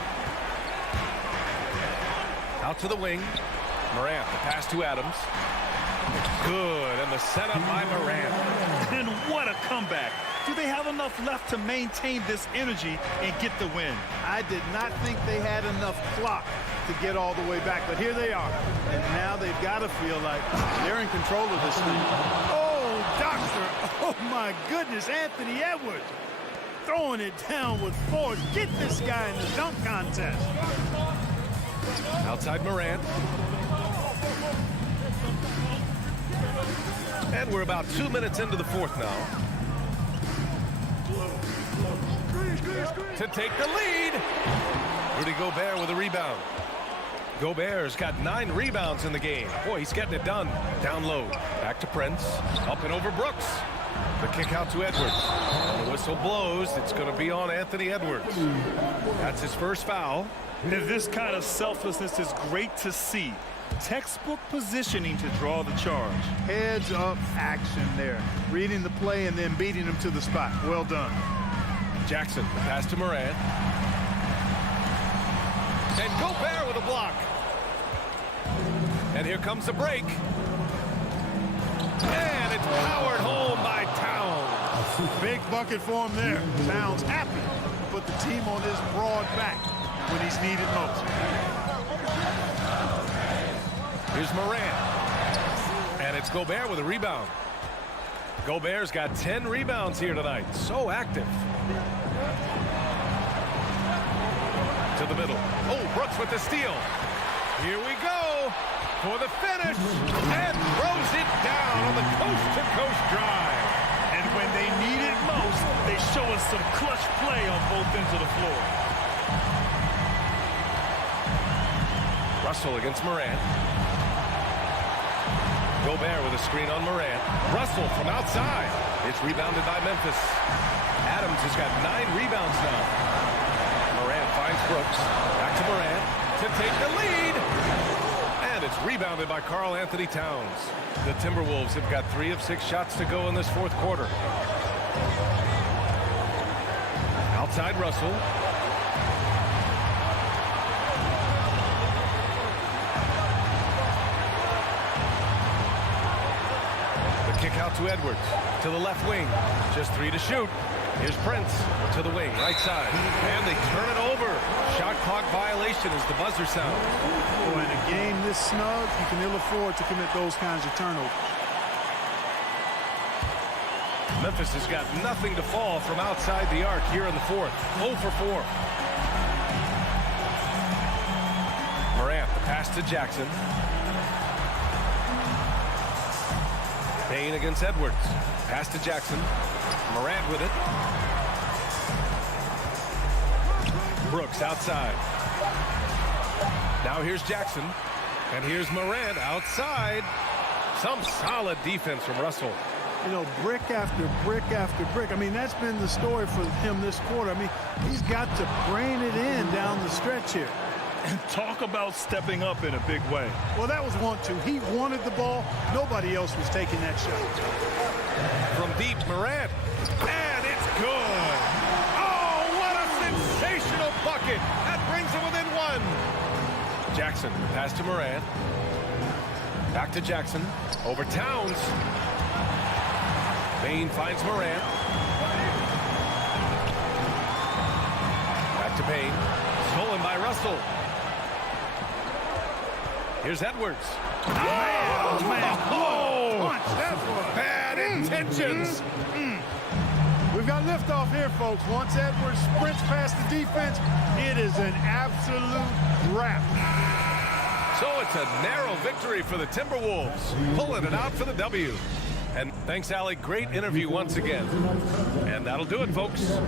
Out to the wing. Morant, the pass to Adams. Good, and the setup by Morant. And what a comeback. Do they have enough left to maintain this energy and get the win? I did not think they had enough clock to get all the way back, but here they are. And now they've got to feel like they're in control of this thing. Oh, doctor. Oh, my goodness. Anthony Edwards throwing it down with force. Get this guy in the dunk contest. Outside Morant. And we're about 2 minutes into the fourth now. To take the lead. Rudy Gobert with a rebound. Gobert's got 9 rebounds in the game. Boy, he's getting it done. Down low. Back to Prince. Up and over Brooks. The kick out to Edwards. And the whistle blows. It's going to be on Anthony Edwards. That's his first foul. This kind of selflessness is great to see. Textbook positioning to draw the charge. Heads up action there. Reading the play and then beating him to the spot. Well done. Jackson, the pass to Morant. And Gobert with a block. And here comes the break. And it's powered home by Towns. Big bucket for him there. Towns happy to put the team on his broad back when he's needed most. Here's Morant. And it's Gobert with a rebound. Gobert's got 10 rebounds here tonight. So active. To the middle. Oh, Brooks with the steal. Here we go for the finish. And throws it down on the coast-to-coast drive. And when they need it most, they show us some clutch play on both ends of the floor. Russell against Morant. Gobert with a screen on Morant. Russell from outside. It's rebounded by Memphis. Adams has got 9 rebounds now. Morant finds Brooks. Back to Morant to take the lead. And it's rebounded by Karl Anthony Towns. The Timberwolves have got 3 of 6 shots to go in this fourth quarter. Outside Russell. Kick out to Edwards, to the left wing. Just 3 to shoot. Here's Prince to the wing, right side. And they turn it over. Shot clock violation as the buzzer sounds. Boy, in a game this snug, you can ill afford to commit those kinds of turnovers. Memphis has got nothing to fall from outside the arc here in the fourth. 0 for 4. Morant, the pass to Jackson. Payne against Edwards. Pass to Jackson. Morant with it. Brooks outside. Now here's Jackson. And here's Morant outside. Some solid defense from Russell. You know, brick after brick after brick. I mean, that's been the story for him this quarter. I mean, he's got to brain it in down the stretch here. And talk about stepping up in a big way. Well, that was 1-2. He wanted the ball. Nobody else was taking that shot. From deep, Morant. And it's good. Oh, what a sensational bucket. That brings him within 1. Jackson, pass to Morant. Back to Jackson. Over Towns. Payne finds Morant. Back to Payne. Stolen by Russell. Here's Edwards. Oh, man. Oh, That's what bad intentions. We've got liftoff here, folks. Once Edwards sprints past the defense, it is an absolute wrap. So it's a narrow victory for the Timberwolves, pulling it out for the W. And thanks, Allie. Great interview once again. And that'll do it, folks.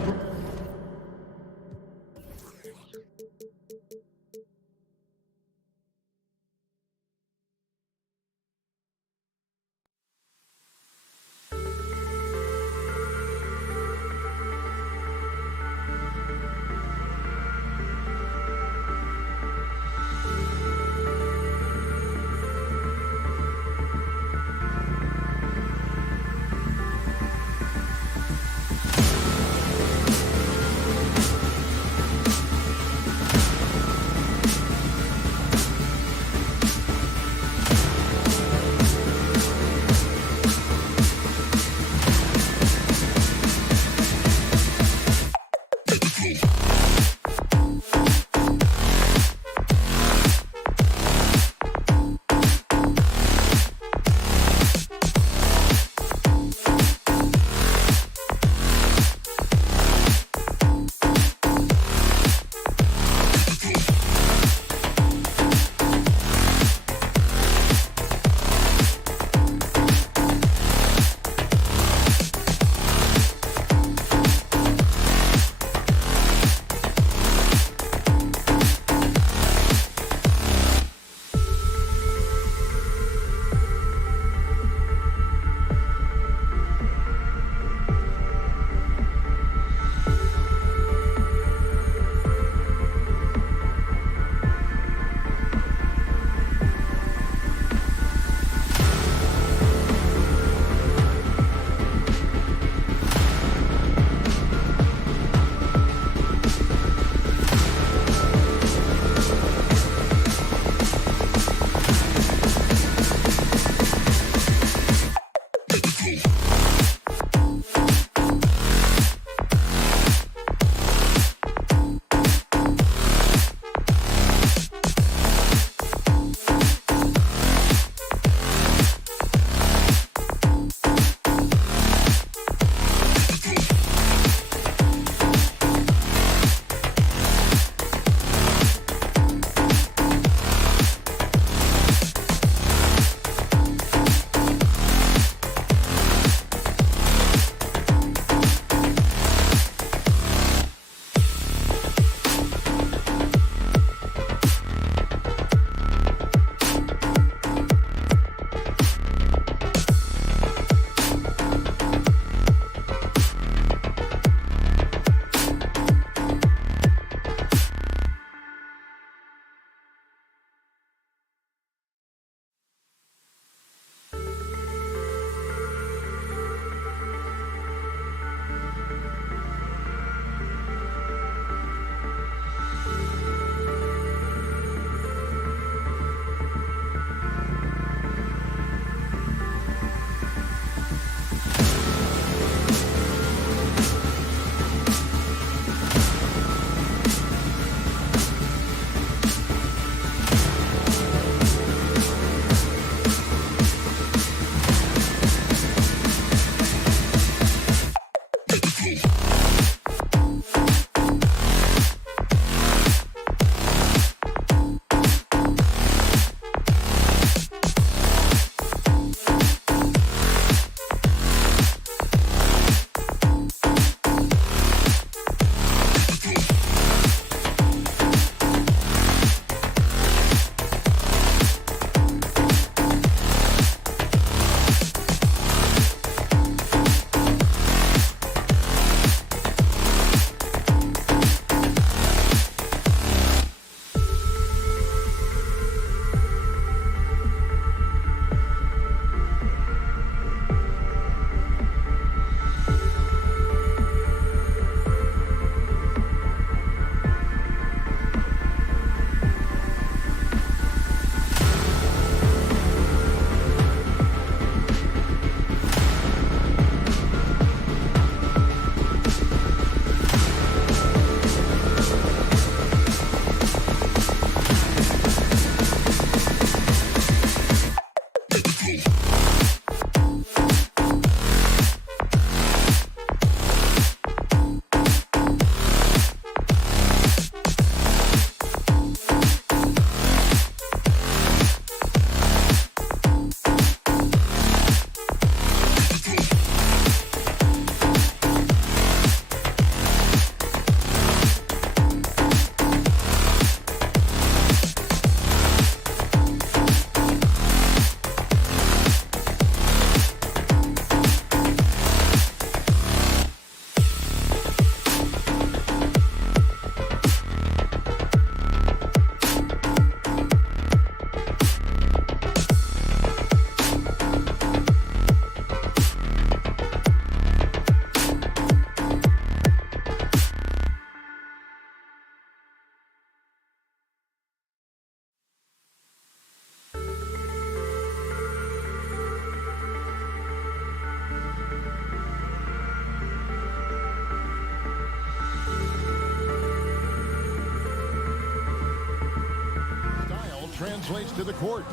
translates to the court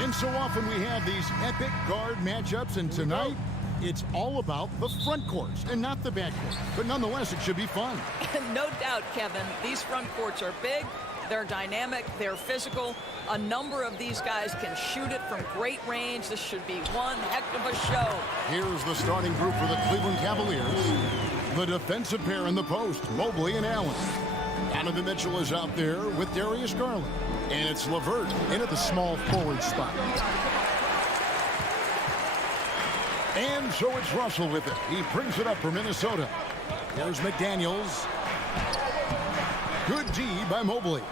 and so often we have these epic guard matchups, and tonight it's all about the front courts and not the back court. But nonetheless, it should be fun. No doubt, Kevin. These front courts are big, they're dynamic, they're physical. A number of these guys can shoot it from great range. This should be one heck of a show. Here's the starting group for the Cleveland Cavaliers. The defensive pair in the post, Mobley and Allen. Donovan Mitchell is out there with Darius Garland. And it's LeVert in at the small forward spot. And so it's Russell with it. He brings it up for Minnesota. There's McDaniels. Good D by Mobley.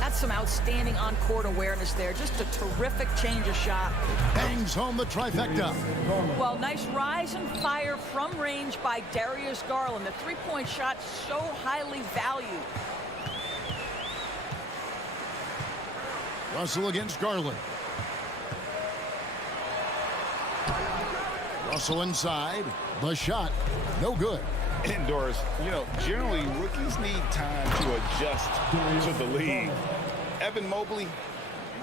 That's some outstanding on-court awareness there. Just a terrific change of shot. Bangs home the trifecta. Well, nice rise and fire from range by Darius Garland. The three-point shot so highly valued. Russell against Garland. Russell inside. The shot, no good. Indoors, generally rookies need time to adjust to the league. Evan Mobley,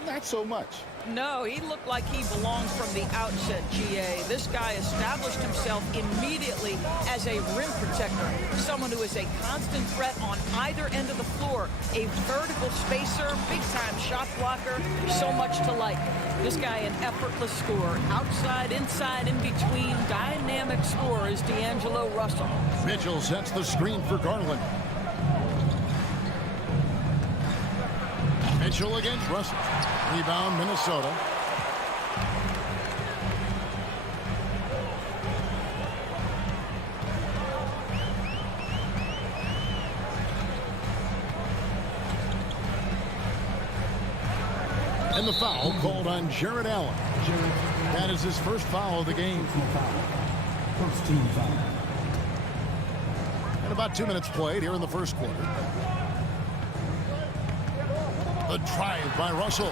not so much. No, he looked like he belonged from the outset, GA. This guy established himself immediately as a rim protector, someone who is a constant threat on either end of the floor, a vertical spacer, big-time shot blocker, so much to like. This guy an effortless scorer, outside, inside, in between, dynamic scorer is D'Angelo Russell. Mitchell sets the screen for Garland. Mitchell against Russell. Rebound, Minnesota. And the foul called on Jared Allen. That is his first foul of the game. First team foul. And about 2 minutes played here in the first quarter. The drive by Russell.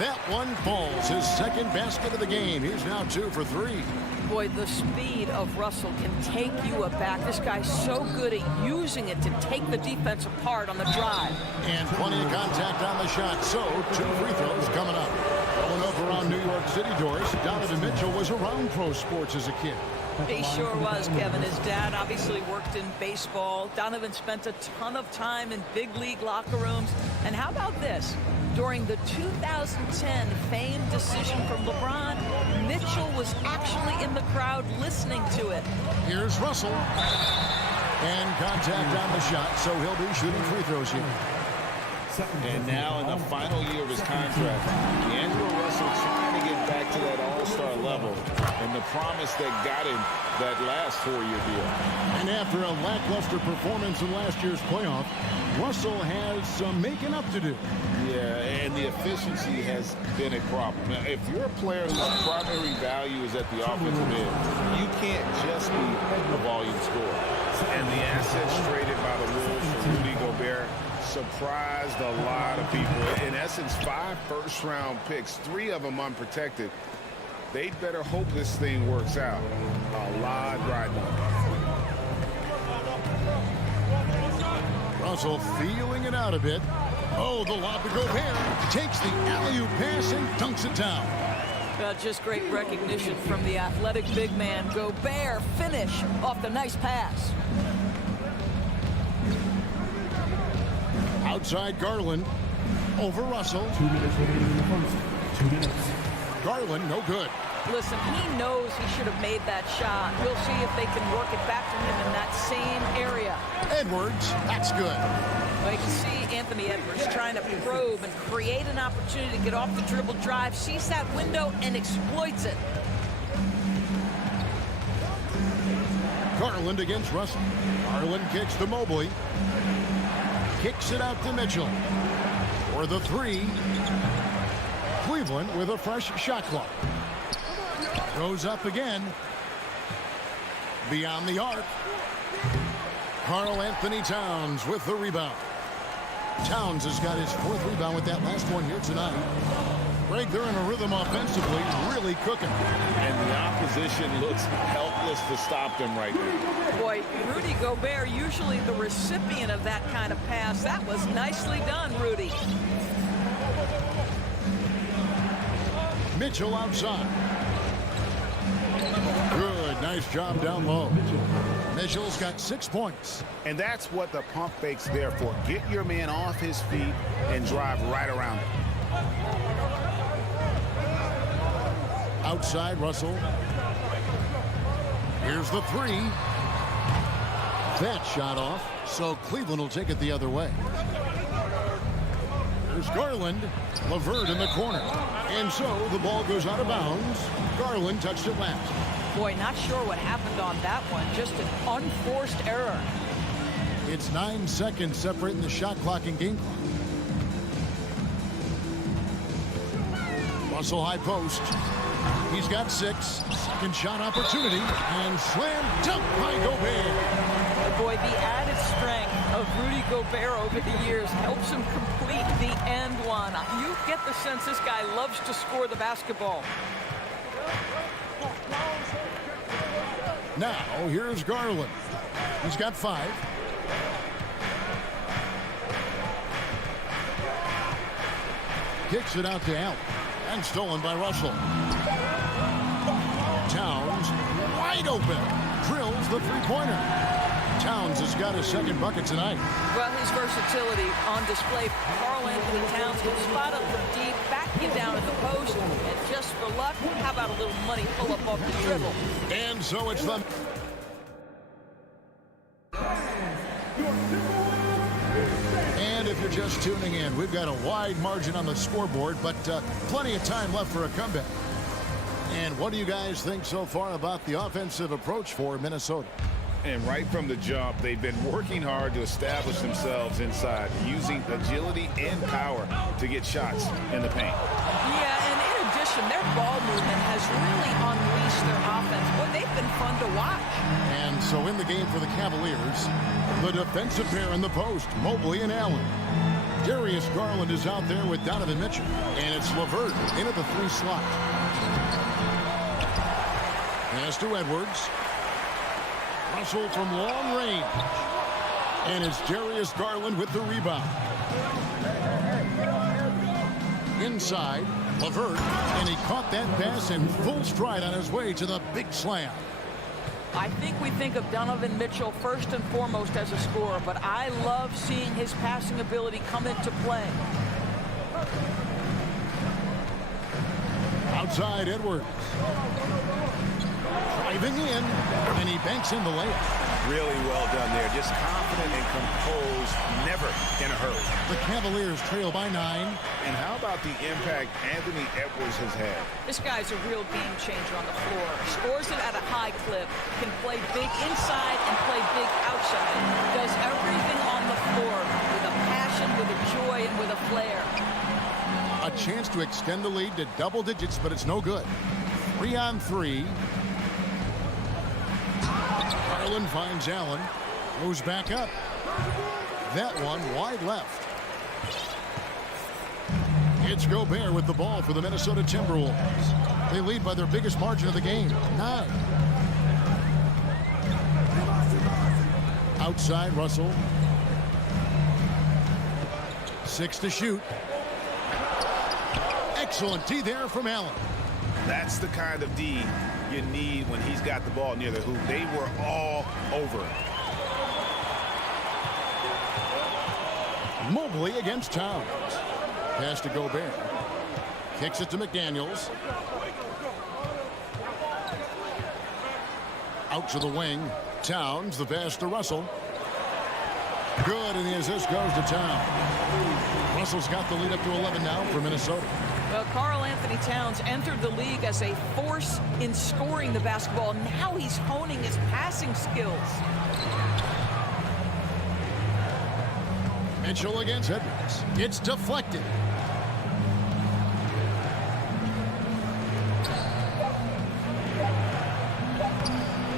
That one falls. His second basket of the game. He's now 2 for 3. Boy, the speed of Russell can take you aback. This guy's so good at using it to take the defense apart on the drive. And plenty of contact on the shot. So 2 free throws coming up. Going over on New York City doors, Donovan Mitchell was around pro sports as a kid. He sure was, Kevin. His dad obviously worked in baseball. Donovan spent a ton of time in big league locker rooms. And how about this? During the 2010 famed decision from LeBron, Mitchell was actually in the crowd listening to it. Here's Russell. And contact on the shot, so he'll be shooting free throws here. And now in the final year of his contract, D'Angelo Russell trying to get back to that all-star level and the promise that got him that last 4-year deal. And after a lackluster performance in last year's playoff, Russell has some making up to do. Yeah, and the efficiency has been a problem. Now, if you're a player whose primary value is at the offensive end, you can't just be a volume scorer. And the assets traded by the Wolves for Rudy Gobert surprised a lot of people. In essence, 5 first-round picks, 3 of them unprotected. They'd better hope this thing works out. A lot riding on it. Russell feeling it out a bit. Oh, the lob to Gobert. Takes the alley-oop pass and dunks it down. Just great recognition from the athletic big man. Gobert finish off the nice pass. Outside Garland. Over Russell. 2 minutes remaining in the first. 2 minutes. Garland, no good. Listen, he knows he should have made that shot. We'll see if they can work it back to him in that same area. Edwards, that's good. Well, you can see Anthony Edwards trying to probe and create an opportunity to get off the dribble drive, sees that window, and exploits it. Garland against Russell. Garland kicks to Mobley. Kicks it out to Mitchell. For the 3. Cleveland with a fresh shot clock. Goes up again. Beyond the arc. Karl Anthony Towns with the rebound. Towns has got his 4th rebound with that last one here tonight. Greg, they're in a rhythm offensively, really cooking. And the opposition looks helpless to stop them right now. Boy, Rudy Gobert, usually the recipient of that kind of pass. That was nicely done, Rudy. Mitchell outside. Good, nice job down low. Mitchell's got 6 points. And that's what the pump fake's there for. Get your man off his feet and drive right around him. Outside, Russell. Here's the three. That shot off, so Cleveland will take it the other way. There's Garland. LeVert in the corner. And so the ball goes out of bounds. Garland touched it last. Boy, not sure what happened on that one. Just an unforced error. It's 9 seconds separating the shot clock and game clock. Russell high post. He's got 6. Second shot opportunity. And slam dunk by Gobert. Boy, the added strength of Rudy Gobert over the years helps him complete the end one. You get the sense this guy loves to score the basketball. Now, here's Garland. He's got 5. Kicks it out to Allen. And stolen by Russell. Towns, wide open. Drills the three-pointer. Towns has got his second bucket tonight. Well, his versatility on display. Karl Anthony Towns can spot up from deep, back you down at the post, and just for luck, how about a little money pull-up off the dribble? And so it's the... And if you're just tuning in, we've got a wide margin on the scoreboard, but plenty of time left for a comeback. And what do you guys think so far about the offensive approach for Minnesota? And right from the jump, they've been working hard to establish themselves inside, using agility and power to get shots in the paint. Yeah, and in addition, their ball movement has really unleashed their offense. Boy, they've been fun to watch. And so in the game for the Cavaliers, the defensive pair in the post, Mobley and Allen. Darius Garland is out there with Donovan Mitchell. And it's LeVert in at the 3 slot. Pass to Edwards. Russell from long range. And it's Darius Garland with the rebound. Inside, LeVert, and he caught that pass in full stride on his way to the big slam. I think we think of Donovan Mitchell first and foremost as a scorer, but I love seeing his passing ability come into play. Outside, Edwards. Driving in, and he banks in the layup. Really well done there. Just confident and composed, never in a hurry. The Cavaliers trail by 9. And how about the impact Anthony Edwards has had? This guy's a real game changer on the floor. Scores it at a high clip. Can play big inside and play big outside. Does everything on the floor with a passion, with a joy, and with a flair. A chance to extend the lead to double digits, but it's no good. 3 on 3. Garland finds Allen. Goes back up. That one wide left. It's Gobert with the ball for the Minnesota Timberwolves. They lead by their biggest margin of the game, 9. Outside, Russell. 6 to shoot. Excellent D there from Allen. That's the kind of D you need when he's got the ball near the hoop. They were all over it. Mobley against Towns. Pass to Gobert. Kicks it to McDaniels. Out to the wing. Towns, the pass to Russell. Good, and the assist goes to Towns. Russell's got the lead up to 11 now for Minnesota. Well, Karl Anthony Towns entered the league as a force in scoring the basketball. Now he's honing his passing skills. Mitchell against Edwards. It's deflected.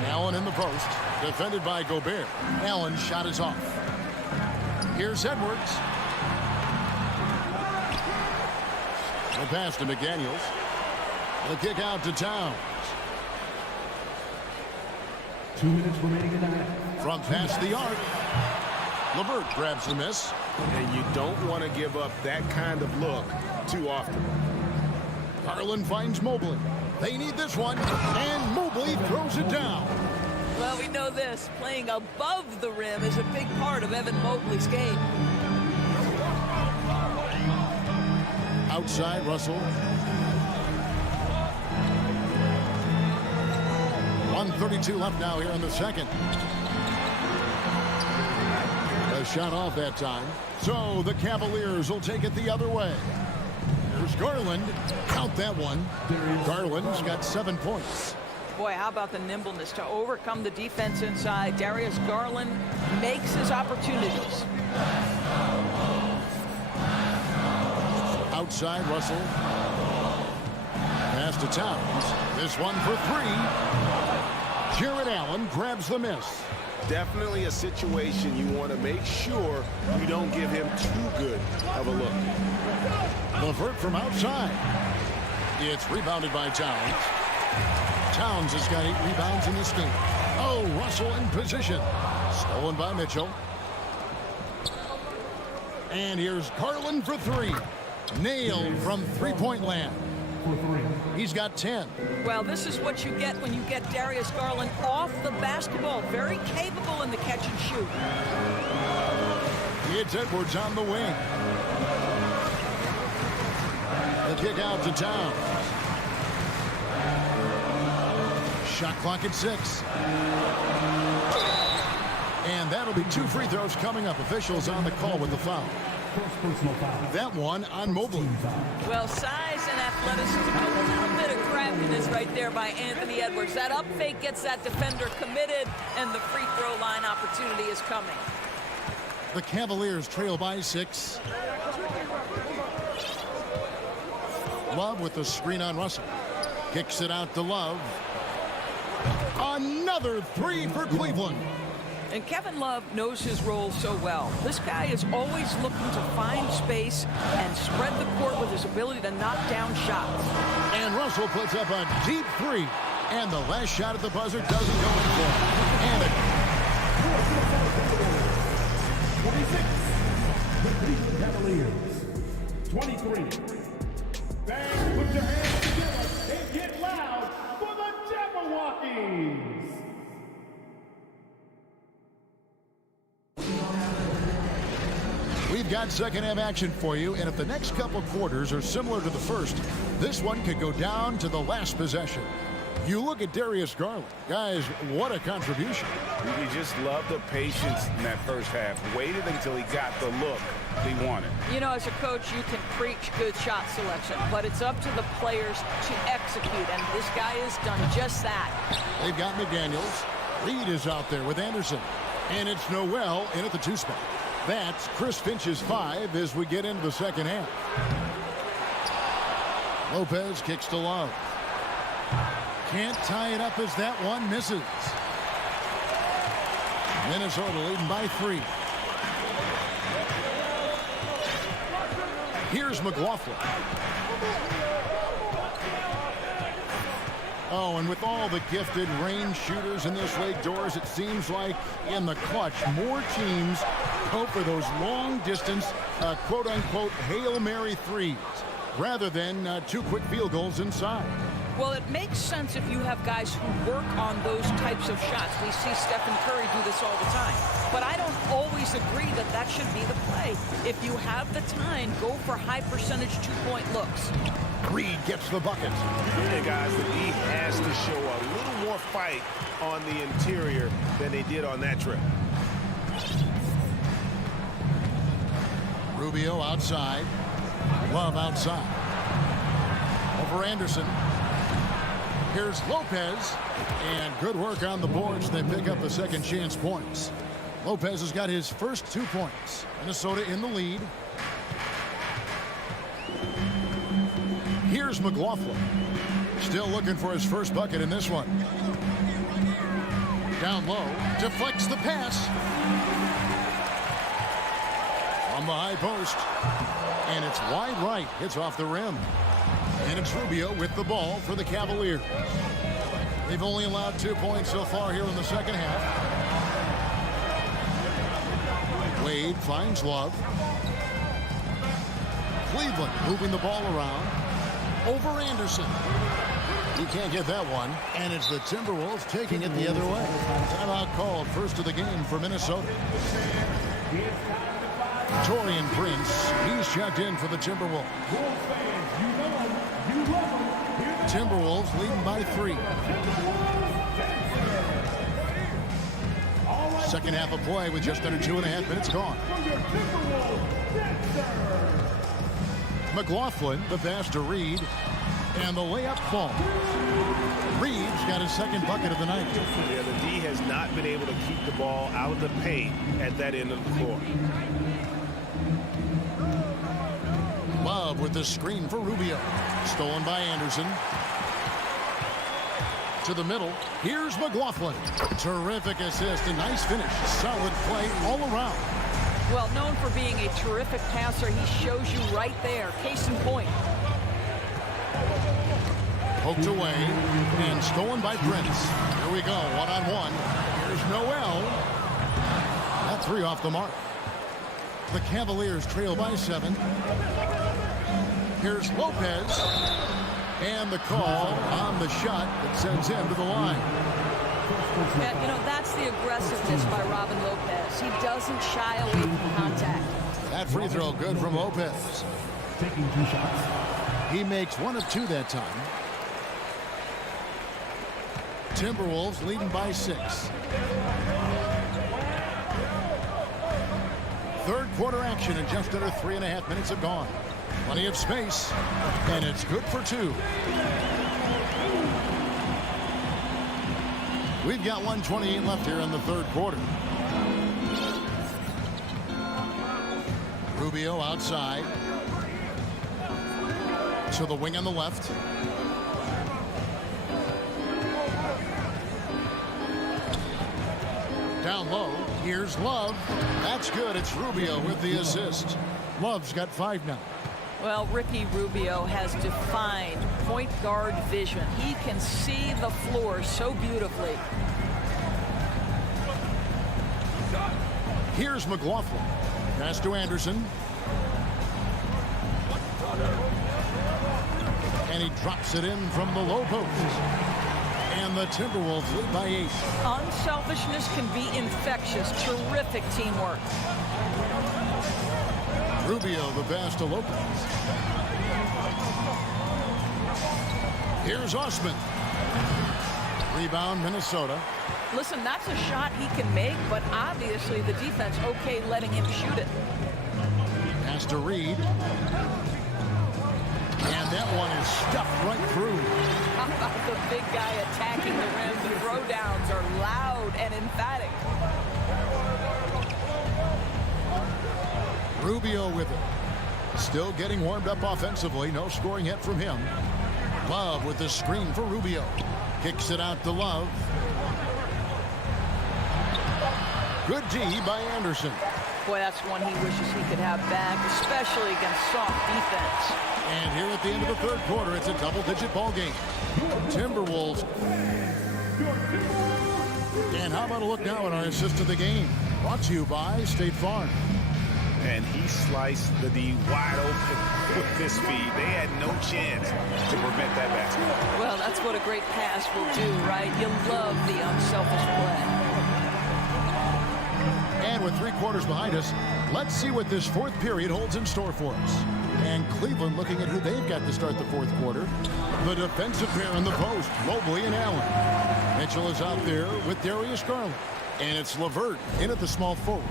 Allen in the post. Defended by Gobert. Allen's shot is off. Here's Edwards. The pass to McDaniels. The kick out to Towns. 2 minutes remaining in the half. From past the arc. LeVert grabs the miss. And you don't want to give up that kind of look too often. Garland finds Mobley. They need this one, and Mobley throws it down. Well, we know this. Playing above the rim is a big part of Evan Mobley's game. Outside, Russell. 1:32 left now here in the second. A shot off that time. So the Cavaliers will take it the other way. There's Garland. Count that one. Garland's got 7 points. Boy, how about the nimbleness to overcome the defense inside. Darius Garland makes his opportunities. Outside, Russell. Pass to Towns. This one for 3. Jared Allen grabs the miss. Definitely a situation you want to make sure you don't give him too good of a look. LeVert from outside. It's rebounded by Towns. Towns has got 8 rebounds in this game. Oh, Russell in position. Stolen by Mitchell. And here's Garland for 3. Nailed from three-point land. He's got 10. Well, this is what you get when you get Darius Garland off the basketball. Very capable in the catch and shoot. It's Edwards on the wing. The kick out to Towns. Shot clock at 6. And that'll be 2 free throws coming up. Officials on the call with the foul. That one on Mobley. Well, size and athleticism, a little bit of craftiness right there by Anthony Edwards. That up fake gets that defender committed, and the free throw line opportunity is coming. The Cavaliers trail by 6. Love with the screen on Russell. Kicks it out to Love. Another 3 for Cleveland. And Kevin Love knows his role so well. This guy is always looking to find space and spread the court with his ability to knock down shots. And Russell puts up a deep 3. And the last shot at the buzzer doesn't go in for him. And a 26, the Cleveland Cavaliers. 23. Fans, put your hands together and get loud for the Jabberwockies. We've got second half action for you, and if the next couple quarters are similar to the first, this one could go down to the last possession. You look at Darius Garland. Guys, what a contribution. You just love the patience in that first half. Waited until he got the look he wanted. You know, as a coach, you can preach good shot selection, but it's up to the players to execute, and this guy has done just that. They've got McDaniels. Reed is out there with Anderson. And it's Noel in at the 2 spot. That's Chris Finch's 5 as we get into the second half. Lopez kicks to Love. Can't tie it up as that one misses. Minnesota leading by 3. Here's McLaughlin. Oh, and with all the gifted range shooters in this league, Doors, it seems like in the clutch, more teams go for those long-distance, quote-unquote, Hail Mary threes, rather than 2 quick field goals inside. Well, it makes sense if you have guys who work on those types of shots. We see Stephen Curry do this all the time. But I don't always agree that that should be the play. If you have the time, go for high-percentage 2-point looks. Reed gets the bucket. Yeah, guys, the D has to show a little more fight on the interior than they did on that trip. Rubio outside. Love outside. Over Anderson. Here's Lopez. And good work on the boards. They pick up the second chance points. Lopez has got his first 2 points. Minnesota in the lead. Here's McLaughlin. Still looking for his first bucket in this one. Down low. Deflects the pass. On the high post. And it's wide right. Hits off the rim. And it's Rubio with the ball for the Cavaliers. They've only allowed 2 points so far here in the second half. Wade finds Love. Cleveland moving the ball around. over Anderson. He can't get that one, and it's the Timberwolves taking it the other way. Timeout called, first of the game for Minnesota. Taurean Prince, he's checked in for the Timberwolves. Timberwolves leading by 3. Second half of play with just under 2.5 minutes gone. McLaughlin, the pass to Reed, and the layup falls. Reed's got his second bucket of the night. Yeah, the D has not been able to keep the ball out of the paint at that end of the floor. Love with the screen for Rubio. Stolen by Anderson. To the middle. Here's McLaughlin. Terrific assist. A nice finish. Solid play all around. Well, known for being a terrific passer, he shows you right there. Case in point. Poked away and stolen by Prince. Here we go, one-on-one. Here's Noel. That 3 off the mark. The Cavaliers trail by 7. Here's Lopez. And the call on the shot that sends him to the line. Yeah, you know, that's the aggressiveness by Robin Lopez. He doesn't shy away from contact. That free throw good from Lopez. Taking 2 shots. He makes 1 of 2 that time. Timberwolves leading by 6. Third quarter action and just under 3.5 minutes have gone. Plenty of space, and it's good for 2. We've got 1:28 left here in the third quarter. Rubio outside. To the wing on the left. Down low, here's Love. That's good. It's Rubio with the assist. Love's got 5 now. Well, Ricky Rubio has defined point guard vision. He can see the floor so beautifully. Here's McLaughlin. Pass to Anderson. And he drops it in from the low post. And the Timberwolves lead by 8. Unselfishness can be infectious. Terrific teamwork. Rubio the pass to Lopez. Here's Osman. Rebound Minnesota. Listen, that's a shot he can make, but obviously the defense okay letting him shoot it. Pass to Reed. And that one is stuffed right through. How about the big guy attacking the rim? The throwdowns are loud and emphatic. Rubio with it. Still getting warmed up offensively. No scoring yet from him. Love with the screen for Rubio. Kicks it out to Love. Good D by Anderson. Boy, that's one he wishes he could have back, especially against soft defense. And here at the end of the third quarter, it's a double-digit ball game. Timberwolves. And how about a look now at our assist of the game? Brought to you by State Farm. And he sliced the D wide open with this speed. They had no chance to prevent that basket. Well, that's what a great pass will do, right? You love the unselfish play. And with 3 quarters behind us, let's see what this fourth period holds in store for us. And Cleveland looking at who they've got to start the fourth quarter. The defensive pair in the post, Mobley and Allen. Mitchell is out there with Darius Garland. And it's LeVert in at the small forward.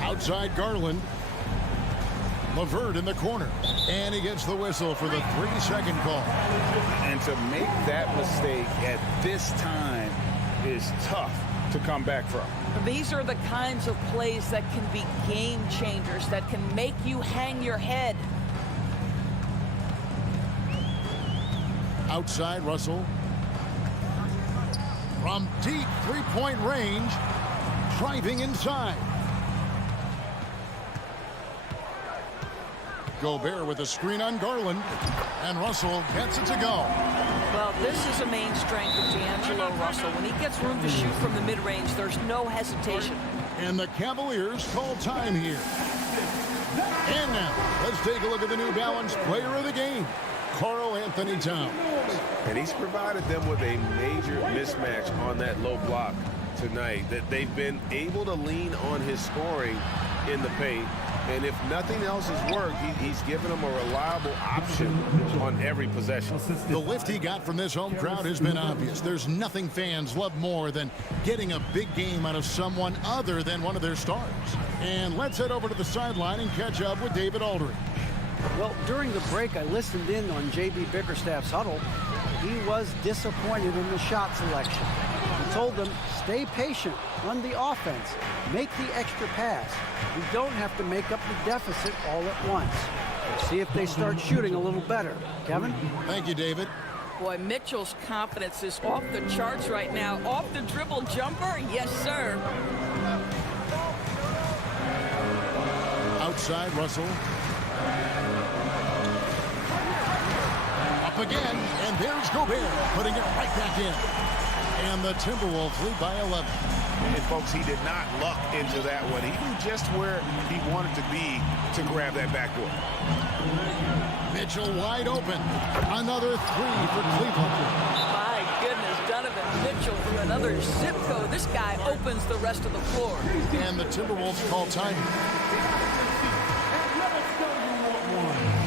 Outside Garland. LeVert in the corner. And he gets the whistle for the 3-second call. And to make that mistake at this time is tough to come back from. These are the kinds of plays that can be game changers, that can make you hang your head. Outside Russell. From deep 3-point range. Driving inside. Gobert with a screen on Garland. And Russell gets it to go. Well, this is a main strength of D'Angelo Russell. When he gets room to shoot from the mid-range, there's no hesitation. And the Cavaliers call time here. And now, let's take a look at the New Balance player of the game, Karl Anthony Towns. And he's provided them with a major mismatch on that low block tonight, that they've been able to lean on his scoring in the paint. And if nothing else has worked, he's given them a reliable option on every possession. The lift he got from this home crowd has been obvious. There's nothing fans love more than getting a big game out of someone other than one of their stars. And let's head over to the sideline and catch up with David Aldridge. Well, during the break, I listened in on J.B. Bickerstaff's huddle. He was disappointed in the shot selection. He told them, stay patient, run the offense, make the extra pass. We don't have to make up the deficit all at once. Let's see if they start shooting a little better. Kevin? Thank you, David. Boy, Mitchell's confidence is off the charts right now. Off the dribble jumper, yes, sir. Outside, Russell. Up again, and there's Gobert, putting it right back in. And the Timberwolves lead by 11. And, folks, he did not luck into that one. He knew just where he wanted to be to grab that backboard. Mitchell wide open. Another three for Cleveland. My goodness, Donovan Mitchell from another zip code. This guy opens the rest of the floor. And the Timberwolves call time.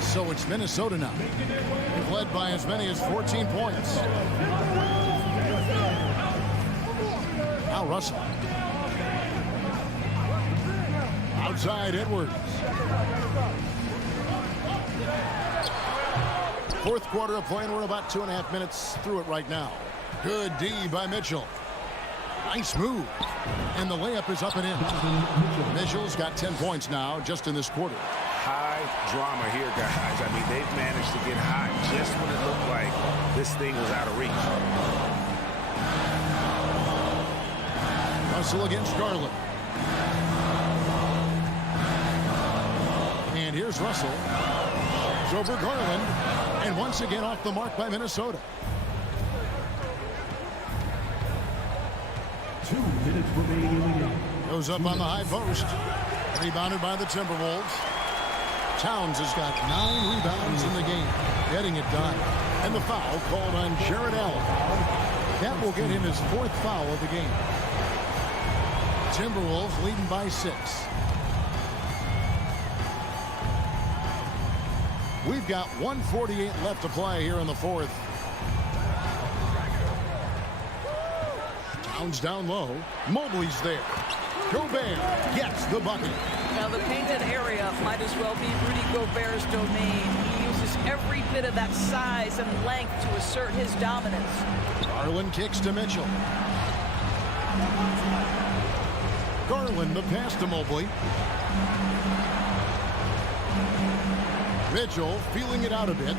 So it's Minnesota now. They've led by as many as 14 points. Now Russell. Outside Edwards. Fourth quarter of play, and we're about 2.5 minutes through it right now. Good D by Mitchell. Nice move. And the layup is up and in. Mitchell's got 10 points now just in this quarter. High drama here, guys. I mean, they've managed to get hot just when it looked like this thing was out of reach. Russell against Garland. And here's Russell. It's over Garland. And once again off the mark by Minnesota. 2 minutes remaining. Goes up on the high post. Rebounded by the Timberwolves. Towns has got 9 rebounds in the game, getting it done. And the foul called on Jared Allen. That will get him his 4th foul of the game. Timberwolves leading by 6. We've got 1:48 left to play here in the 4th. Towns down low. Mobley's there. Gobert gets the bucket. Now the painted area might as well be Rudy Gobert's domain. He uses every bit of that size and length to assert his dominance. Garland kicks to Mitchell. Garland the pass to Mobley. Mitchell feeling it out a bit.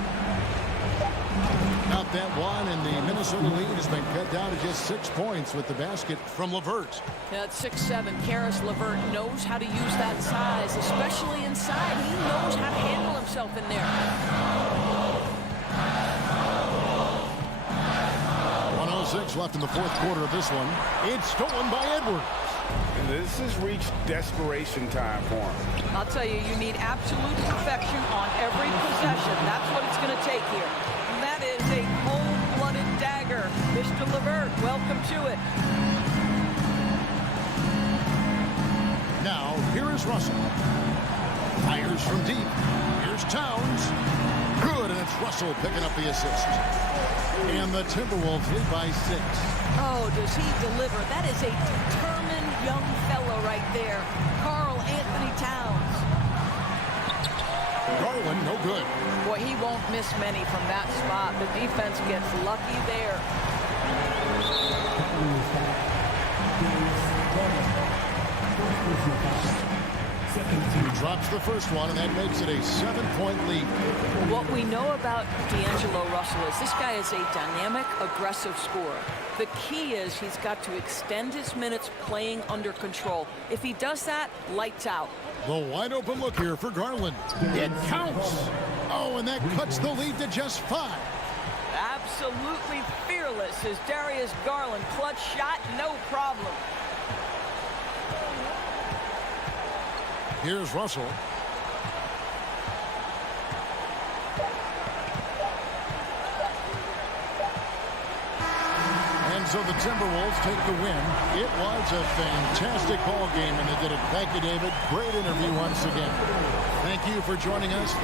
Out that one, and the Minnesota lead has been cut down to just 6 points with the basket from LeVert. At 6'7", Karis LeVert knows how to use that size, especially inside. He knows how to handle himself in there. 1:06 left in the 4th quarter of this one. It's stolen by Edwards. And this has reached desperation time for him. I'll tell you, you need absolute perfection on every possession. That's what it's going to take here. And that is a cold-blooded dagger. Mr. LeVert, welcome to it. Now, here is Russell. Fires from deep. Here's Towns. Good, and it's Russell picking up the assist. And the Timberwolves lead by 6. Oh, does he deliver? That is a determined young fellow right there. Karl Anthony Towns. Garland, no good. Boy, he won't miss many from that spot. The defense gets lucky there. He drops the first one, and that makes it a 7-point lead. What we know about D'Angelo Russell is this guy is a dynamic, aggressive scorer. The key is he's got to extend his minutes playing under control. If he does that, lights out. The wide open look here for Garland. It counts. Oh, and that cuts the lead to just 5. Absolutely fearless is Darius Garland. Clutch shot, no problem. Here's Russell. so the Timberwolves take the win. It was a fantastic ball game, and they did it. Thank you, David. Great interview once again. Thank you for joining us.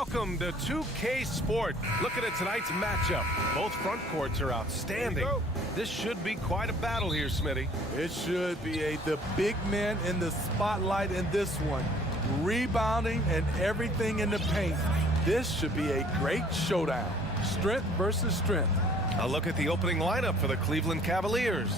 welcome to 2K Sport. Looking at tonight's matchup, both front courts are outstanding. This should be quite a battle here, Smitty. It should be the big men in the spotlight in this one. Rebounding and everything in the paint. This should be a great showdown. Strength versus strength. A look at the opening lineup for the Cleveland Cavaliers.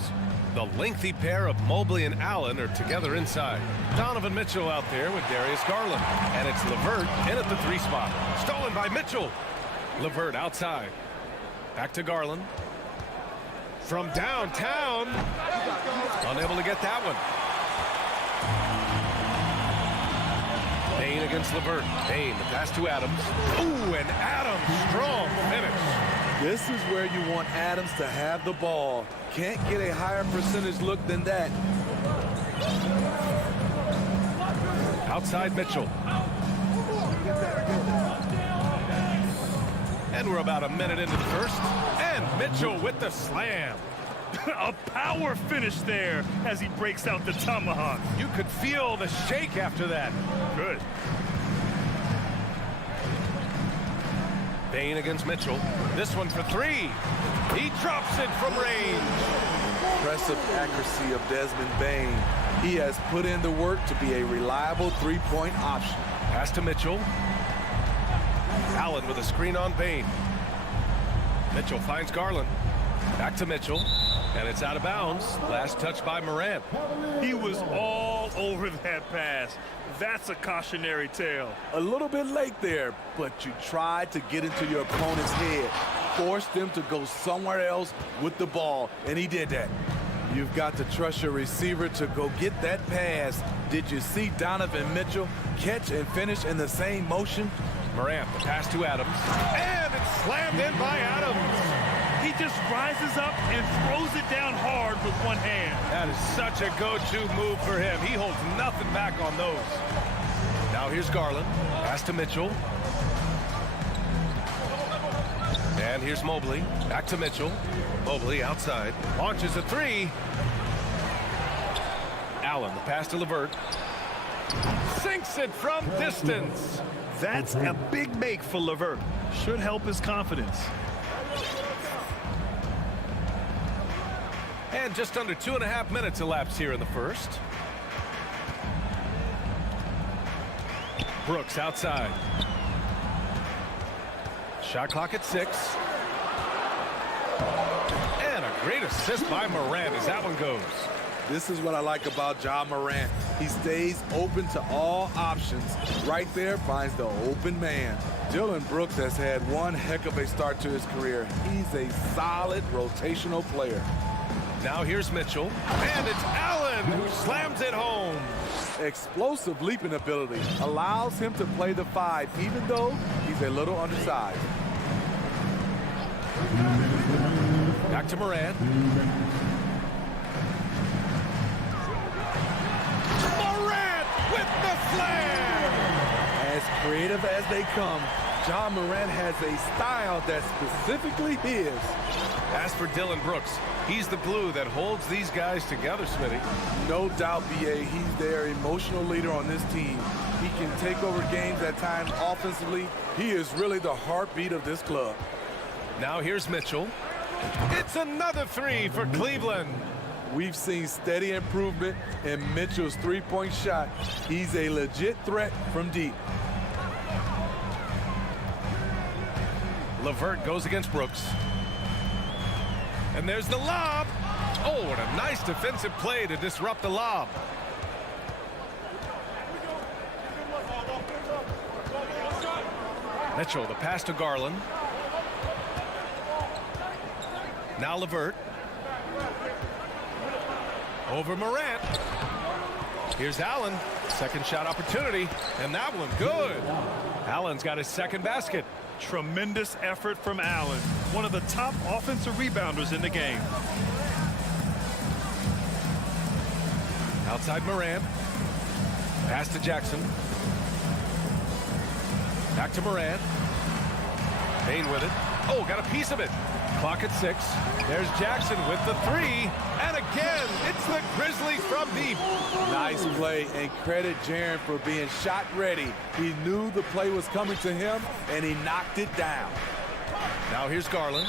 The lengthy pair of Mobley and Allen are together inside. Donovan Mitchell out there with Darius Garland. And it's LeVert in at the 3 spot. Stolen by Mitchell. LeVert outside. Back to Garland. From downtown. Unable to get that one. Payne against LeVert. Payne, the pass to Adams. Ooh, and Adams, strong finish. This is where you want Adams to have the ball. Can't get a higher percentage look than that. Outside Mitchell. And we're about a minute into the first. And Mitchell with the slam. A power finish there as he breaks out the tomahawk. You could feel the shake after that. Good. Payne against Mitchell. This one for 3. He drops it from range. Impressive accuracy of Desmond Bane. He has put in the work to be a reliable three-point option. Pass to Mitchell. Allen with a screen on Payne. Mitchell finds Garland. Back to Mitchell. And it's out of bounds. Last touch by Morant. He was all over that pass. That's a cautionary tale. A little bit late there, but you tried to get into your opponent's head. Force them to go somewhere else with the ball, and he did that. You've got to trust your receiver to go get that pass. Did you see Donovan Mitchell catch and finish in the same motion? Morant, the pass to Adams. And it's slammed in by Adams. He just rises up and throws it down hard with one hand. That is such a go-to move for him. He holds nothing back on those. Now here's Garland. Pass to Mitchell. And here's Mobley. Back to Mitchell. Mobley outside. Launches a 3. Allen, the pass to LeVert. Sinks it from distance. That's a big make for LeVert. Should help his confidence. And just under 2.5 minutes elapsed here in the first. Brooks outside. Shot clock at 6. And a great assist by Morant as that one goes. This is what I like about Ja Morant. He stays open to all options. Right there finds the open man. Dillon Brooks has had one heck of a start to his career. He's a solid rotational player. Now here's Mitchell, and it's Allen who slams it home. Explosive leaping ability allows him to play the 5, even though he's a little undersized. Back to Morant. Morant with the slam! As creative as they come, Ja Morant has a style that's specifically his. As for Dillon Brooks, he's the glue that holds these guys together, Smitty. No doubt, B.A., he's their emotional leader on this team. He can take over games at times offensively. He is really the heartbeat of this club. Now here's Mitchell. It's another 3 for Cleveland. We've seen steady improvement in Mitchell's three-point shot. He's a legit threat from deep. LeVert goes against Brooks. And there's the lob. Oh, what a nice defensive play to disrupt the lob. Mitchell, the pass to Garland. Now LeVert. Over Morant. Here's Allen. Second shot opportunity. And that one good. Allen's got his second basket. Tremendous effort from Allen, one of the top offensive rebounders in the game. Outside Morant. Pass to Jackson. Back to Morant. Payne with it. Oh, got a piece of it. Clock at 6. There's Jackson with the 3. And again, it's the Grizzlies from deep. Nice play, and credit Jaren for being shot ready. He knew the play was coming to him, and he knocked it down. Now here's Garland.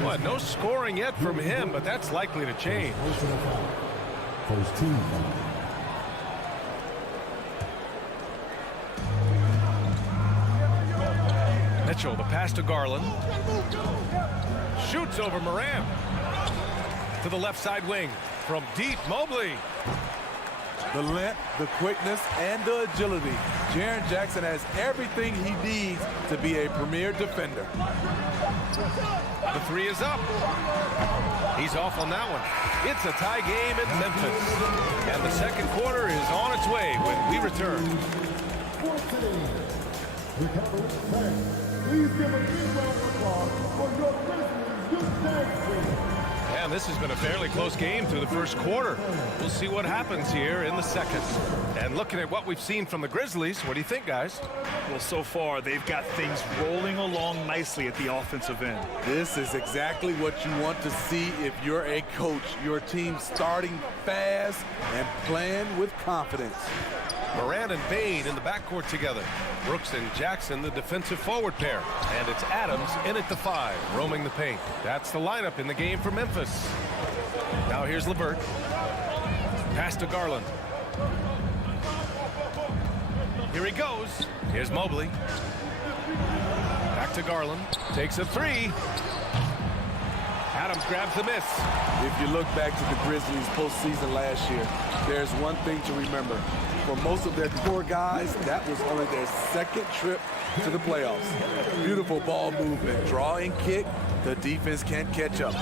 Boy, no scoring yet from him, but that's likely to change. Mitchell, the pass to Garland. Shoots over Moran. To the left side wing. From deep, Mobley. The length, the quickness, and the agility. Jaren Jackson has everything he needs to be a premier defender. The 3 is up. He's off on that one. It's a tie game in Memphis. And the second quarter is on its way when we return. Please give a big round of applause for your Grizzlies Youth Tag Team. And this has been a fairly close game through the first quarter. We'll see what happens here in the second. And looking at what we've seen from the Grizzlies, what do you think, guys? Well, so far, they've got things rolling along nicely at the offensive end. This is exactly what you want to see if you're a coach. Your team starting fast and playing with confidence. Moran and Bain in the backcourt together. Brooks and Jackson, the defensive forward pair. And it's Adams in at the 5, roaming the paint. That's the lineup in the game for Memphis. Now here's LeVert. Pass to Garland. Here he goes. Here's Mobley. Back to Garland. Takes a 3. Adams grabs the miss. If you look back to the Grizzlies postseason last year, there's one thing to remember. For most of their core guys, that was only their second trip to the playoffs. Beautiful ball movement, draw and kick. The defense can't catch up.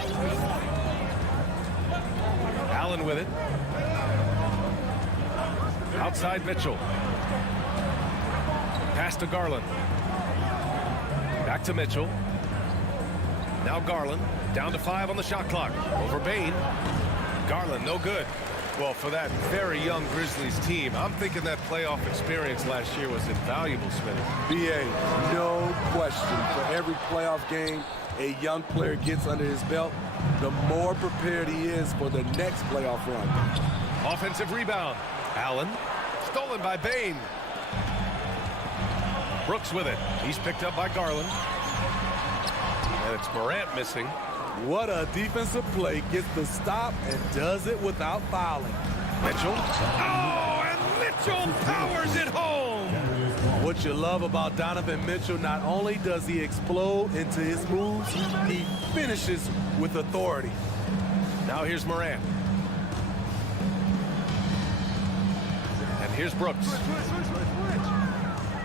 Allen with it. Outside Mitchell. Pass to Garland. Back to Mitchell. Now Garland. Down to 5 on the shot clock. Over Bain. Garland, no good. Well, for that very young Grizzlies team, I'm thinking that playoff experience last year was invaluable, Smitty. BA, no question. For every playoff game a young player gets under his belt, the more prepared he is for the next playoff run. Offensive rebound. Allen. Stolen by Bain. Brooks with it. He's picked up by Garland. And it's Morant missing. What a defensive play. Gets the stop and does it without fouling. Mitchell. Oh, and Mitchell powers it home. What you love about Donovan Mitchell, not only does he explode into his moves, he finishes with authority. Now here's Morant. And here's Brooks.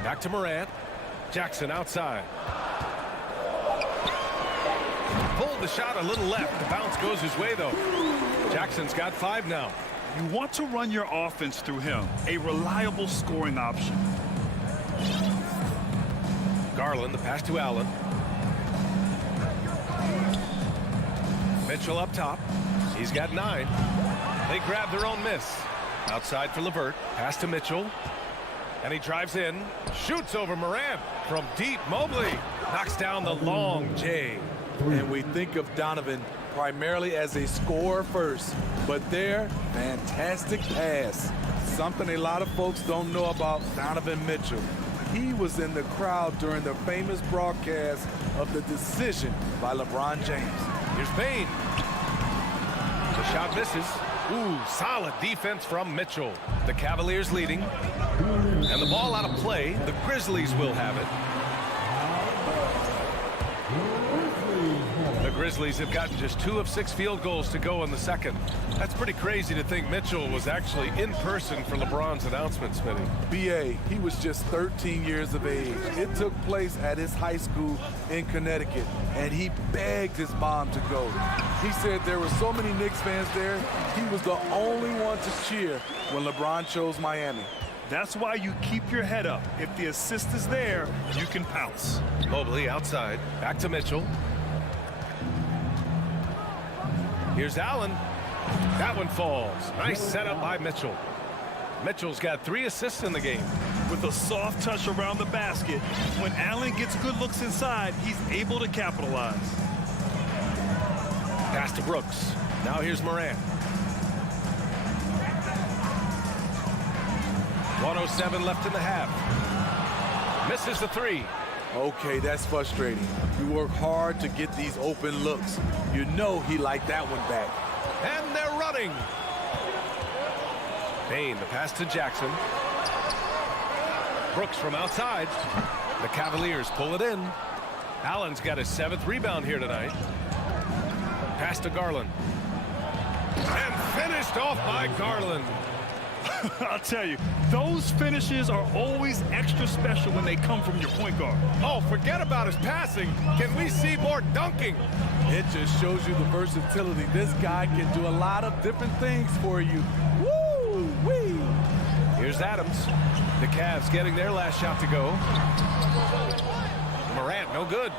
Back to Morant. Jackson outside. Pulled the shot a little left. The bounce goes his way, though. Jackson's got 5 now. You want to run your offense through him, a reliable scoring option. Garland, the pass to Allen. Mitchell up top. He's got 9. They grab their own miss. Outside for LeVert. Pass to Mitchell. And he drives in. Shoots over Moran. From deep, Mobley knocks down the long J. And we think of Donovan primarily as a scorer first, but there, fantastic pass. Something a lot of folks don't know about Donovan Mitchell. He was in the crowd during the famous broadcast of the decision by LeBron James. Here's Bain. The shot misses. Ooh, solid defense from Mitchell. The Cavaliers leading. And the ball out of play. The Grizzlies will have it. The Grizzlies have gotten just 2 of 6 field goals to go in the second. That's pretty crazy to think Mitchell was actually in person for LeBron's announcement, Smitty. BA, he was just 13 years of age. It took place at his high school in Connecticut, and he begged his mom to go. He said there were so many Knicks fans there, he was the only one to cheer when LeBron chose Miami. That's why you keep your head up. If the assist is there, you can pounce. Mobley outside. Back to Mitchell. Here's Allen. That one falls. Nice setup by Mitchell. Mitchell's got 3 assists in the game. With a soft touch around the basket, when Allen gets good looks inside, he's able to capitalize. to Brooks. Now here's Morant. 1:07 left in the half. Misses the three. Okay, that's frustrating. You work hard to get these open looks. You know he liked that one back. And they're running. Payne, the pass to Jackson. Brooks from outside. The Cavaliers pull it in. Allen's got his 7th rebound here tonight. Pass to Garland. And finished off by Garland. I'll tell you, those finishes are always extra special when they come from your point guard. Oh, forget about his passing. Can we see more dunking? It just shows you the versatility. This guy can do a lot of different things for you. Woo-wee! Here's Adams. The Cavs getting their last shot to go. Morant, no good.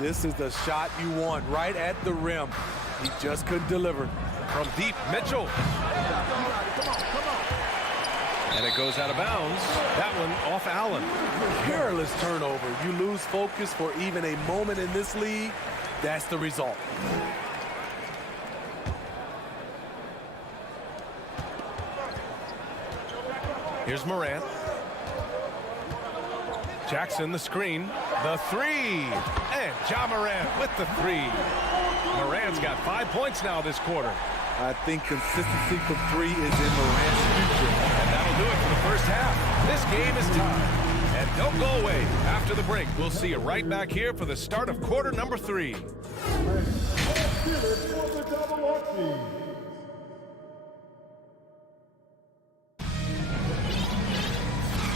This is the shot you want, right at the rim. He just couldn't deliver. From deep, Mitchell. And it goes out of bounds. That one off Allen. Careless turnover. You lose focus for even a moment in this league. That's the result. Here's Morant. Jackson, the screen. The three. And Ja Morant with the three. Morant's got 5 points now this quarter. I think consistency from three is in Morant's future. And that'll do it for the first half. This game is tied. And don't go away. After the break, we'll see you right back here for the start of quarter number 3.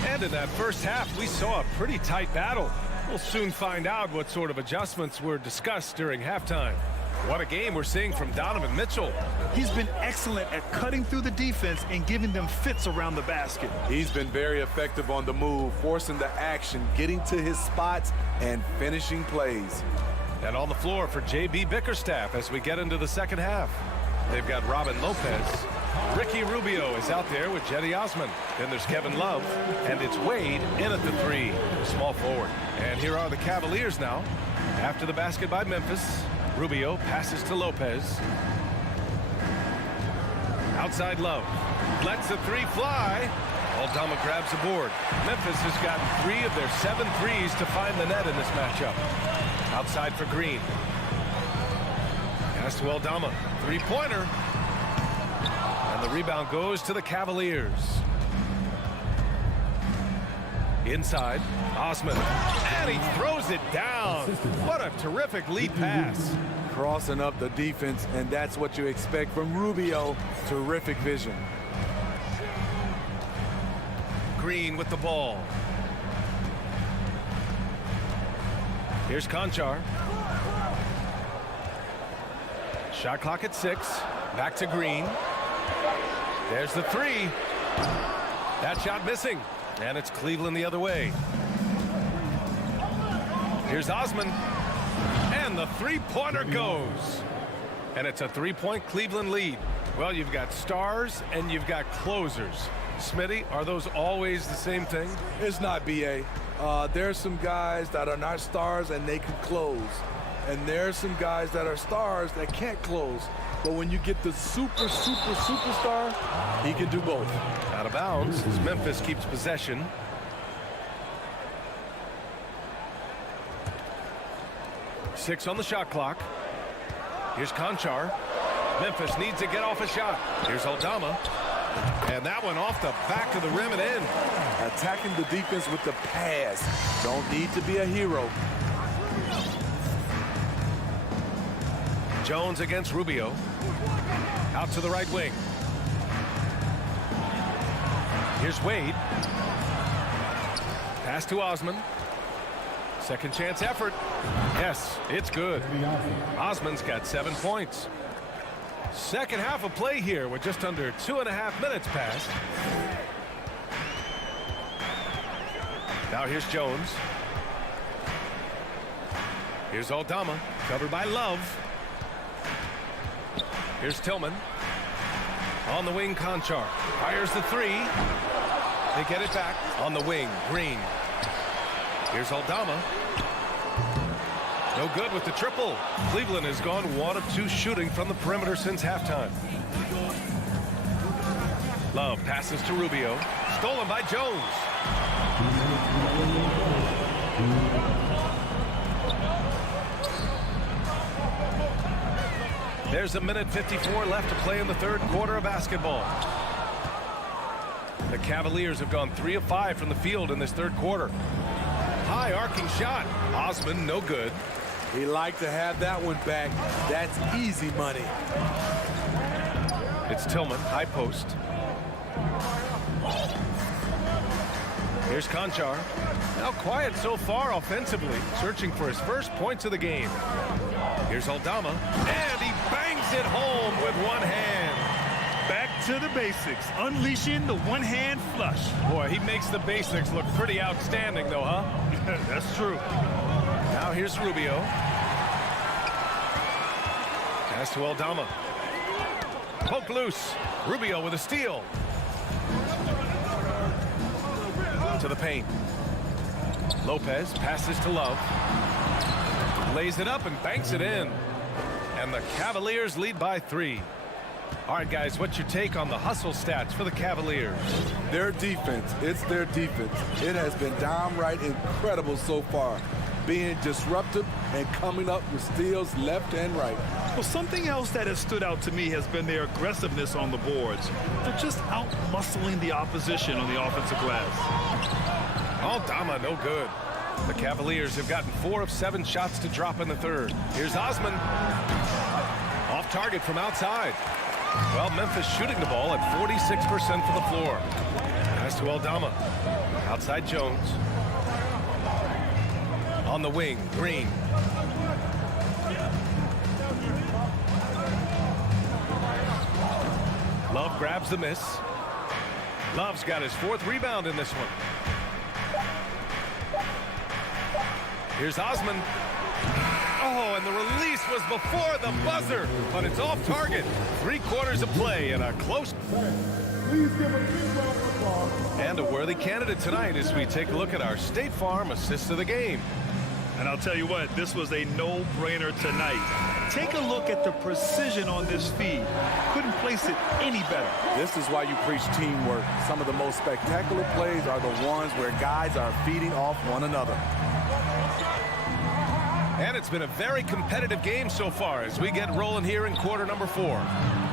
And in that first half, we saw a pretty tight battle. We'll soon find out what sort of adjustments were discussed during halftime. What a game we're seeing from Donovan Mitchell. He's been excellent at cutting through the defense and giving them fits around the basket. He's been very effective on the move, forcing the action, getting to his spots, and finishing plays. And on the floor for J.B. Bickerstaff as we get into the second half. They've got Robin Lopez. Ricky Rubio is out there with Jetty Osman. Then there's Kevin Love. And it's Wade in at the three. Small forward. And here are the Cavaliers now. After the basket by Memphis. Rubio passes to Lopez. Outside Love. Lets the three fly. Aldama grabs the board. Memphis has gotten 3 of their 7 threes to find the net in this matchup. Outside for Green. Pass to Aldama. Three-pointer. And the rebound goes to the Cavaliers. Inside, Osman. And he throws it down. What a terrific lead pass. Crossing up the defense, and that's what you expect from Rubio. Terrific vision. Green with the ball. Here's Conchar. Shot clock at 6. Back to Green. There's the three. That shot missing. And it's Cleveland the other way. Here's Osman. And the three-pointer goes. And it's a 3-point Cleveland lead. Well, you've got stars and you've got closers. Smitty, are those always the same thing? It's not, B.A. There's some guys that are not stars and they can close. And there's some guys that are stars that can't close. But when you get the superstar, he can do both. Out of bounds as Memphis keeps possession. Six on the shot clock. Here's Conchar. Memphis needs to get off a shot. Here's Aldama. And that one off the back of the rim and in. Attacking the defense with the pass. Don't need to be a hero. Jones against Rubio. Out to the right wing. Here's Wade. Pass to Osman. Second chance effort. Yes, it's good. Osman's got 7 points. Second half of play here with just under 2.5 minutes passed. Now here's Jones. Here's Aldama, covered by Love. Here's Tillman. On the wing, Conchar. Fires the three. They get it back. On the wing, Green. Here's Aldama. No good with the triple. Cleveland has gone 1 of 2 shooting from the perimeter since halftime. Love passes to Rubio. Stolen by Jones. There's a minute 54 left to play in the third quarter of basketball. The Cavaliers have gone 3 of 5 from the field in this third quarter. High arcing shot. Osman, no good. He liked to have that one back. That's easy money. It's Tillman, high post. Here's Conchar. Now quiet so far offensively, searching for his first points of the game. Here's Aldama, and he bangs it home with one hand. Back to the basics, unleashing the one-hand flush. Boy, he makes the basics look pretty outstanding, though, huh? That's true. Now here's Rubio. Pass to Aldama. Poke loose. Rubio with a steal. To the paint. Lopez passes to Love. Lays it up and banks it in. And the Cavaliers lead by 3. All right, guys, what's your take on the hustle stats for the Cavaliers? Their defense, it's their defense. It has been downright incredible so far, being disruptive and coming up with steals left and right. Well, something else that has stood out to me has been their aggressiveness on the boards. They're just out-muscling the opposition on the offensive glass. Aldama, no good. The Cavaliers have gotten 4 of 7 shots to drop in the third. Here's Osman. Off target from outside. Well, Memphis shooting the ball at 46% for the floor. Pass to Aldama. Outside Jones. On the wing, Green. Love grabs the miss. Love's got his 4th rebound in this one. Here's Osman. Oh, and the release was before the buzzer, but it's off target. 3 quarters of play and a close. And a worthy candidate tonight as we take a look at our State Farm assist of the game. And I'll tell you what, this was a no-brainer tonight. Take a look at the precision on this feed. Couldn't place it any better. This is why you preach teamwork. Some of the most spectacular plays are the ones where guys are feeding off one another. And it's been a very competitive game so far as we get rolling here in quarter number 4.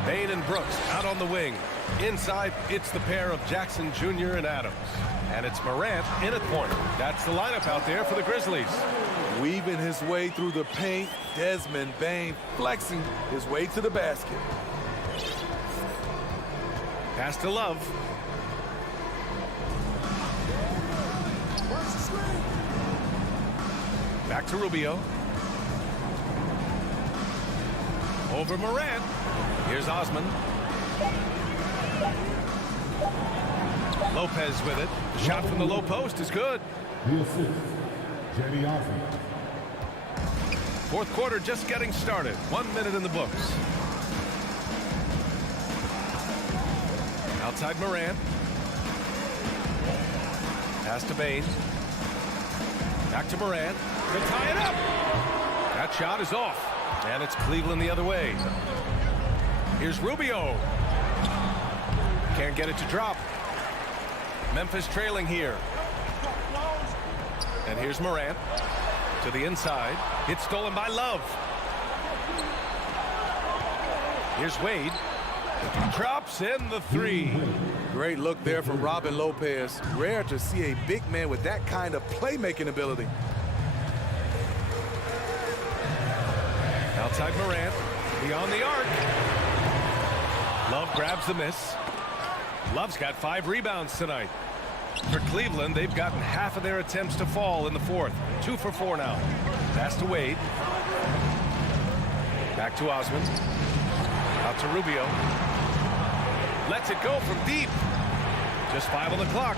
Bain and Brooks out on the wing. Inside, it's the pair of Jackson Jr. and Adams. And it's Morant in at point. That's the lineup out there for the Grizzlies. Weaving his way through the paint, Desmond Bain flexing his way to the basket. Pass to Love. Back to Rubio. Over Morant. Here's Osman. Lopez with it. The shot from the low post is good. Fourth quarter just getting started. 1 minute in the books. Outside Morant. Pass to Bain. Back to Morant. To tie it up. That shot is off. And it's Cleveland the other way. Here's Rubio. Can't get it to drop. Memphis trailing here. And here's Morant. To the inside. It's stolen by Love. Here's Wade. Drops in the 3. Great look there from Robin Lopez. Rare to see a big man with that kind of playmaking ability. Outside Morant. Beyond the arc. Love grabs the miss. Love's got 5 rebounds tonight. For Cleveland, they've gotten half of their attempts to fall in the fourth. 2 for 4 now. Pass to Wade. Back to Osman. Out to Rubio. Lets it go from deep. Just 5 on the clock.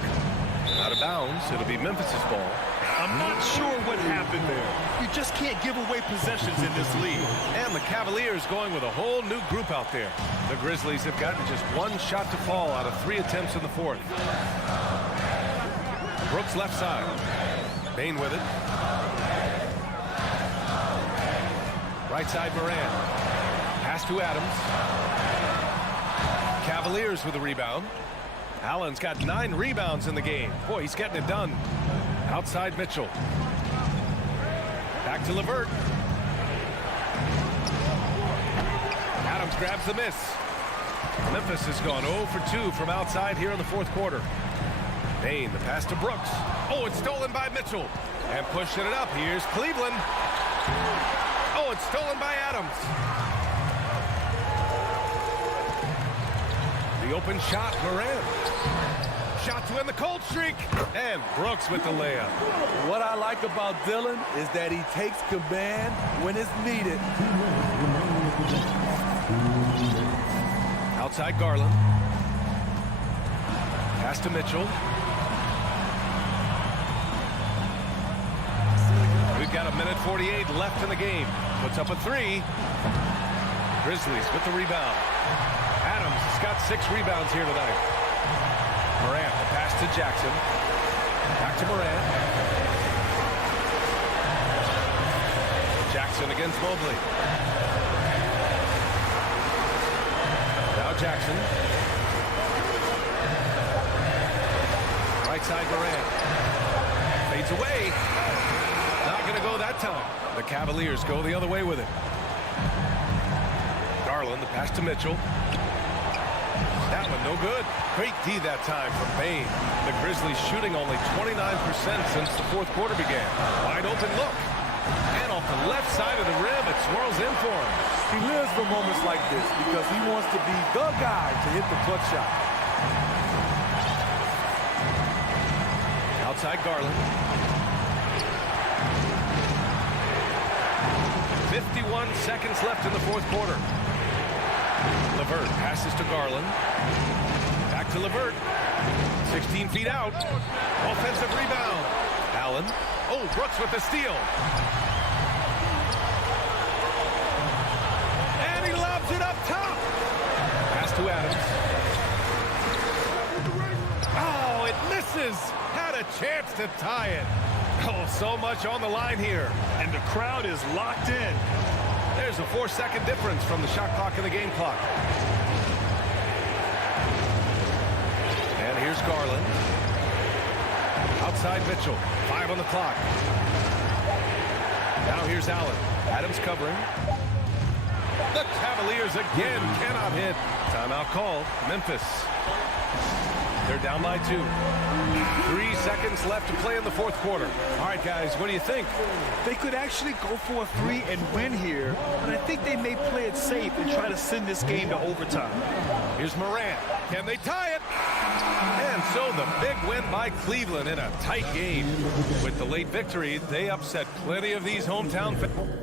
Out of bounds. It'll be Memphis's ball. I'm not sure what happened there. You just can't give away possessions in this league. And the Cavaliers going with a whole new group out there. The Grizzlies have gotten just 1 shot to fall out of 3 attempts in the fourth. Brooks left side. Bain with it. Right side Moran. Pass to Adams. Cavaliers with a rebound. Allen's got 9 rebounds in the game. Boy, he's getting it done. Outside Mitchell. Back to LeVert. Adams grabs the miss. Memphis has gone 0 for 2 from outside here in the fourth quarter. Payne, the pass to Brooks. Oh, it's stolen by Mitchell. And pushing it up. Here's Cleveland. Oh, it's stolen by Adams. The open shot, Moran. Shot to end the cold streak. And Brooks with the layup. What I like about Dillon is that he takes command when it's needed. Outside Garland. Pass to Mitchell. We've got 1:48 left in the game. Puts up a 3. Grizzlies with the rebound. Adams has got 6 rebounds here tonight. Morant, the pass to Jackson. Back to Morant. Jackson against Mobley. Now Jackson. Right side Morant. Fades away. Not going to go that time. The Cavaliers go the other way with it. Garland, the pass to Mitchell. That one no good. Great D that time from Payne. The Grizzlies shooting only 29% since the fourth quarter began. Wide open look. And off the left side of the rim, it swirls in for him. He lives for moments like this because he wants to be the guy to hit the clutch shot. Outside Garland. 51 seconds left in the fourth quarter. LeVert passes to Garland. Back to LeVert. 16 feet out. Offensive rebound. Allen. Oh, Brooks with the steal. And he lobs it up top. Pass to Adams. Oh, it misses. Had a chance to tie it. Oh, so much on the line here. And the crowd is locked in. There's a 4-second difference from the shot clock and the game clock. And here's Garland. Outside Mitchell. 5 on the clock. Now here's Allen. Adams covering. The Cavaliers again cannot hit. Timeout called. Memphis. They're down by 2. 3 seconds left to play in the fourth quarter. All right, guys, what do you think? They could actually go for a 3 and win here, but I think they may play it safe and try to send this game to overtime. Here's Morant. Can they tie it? And so the big win by Cleveland in a tight game. With the late victory, they upset plenty of these hometown fans.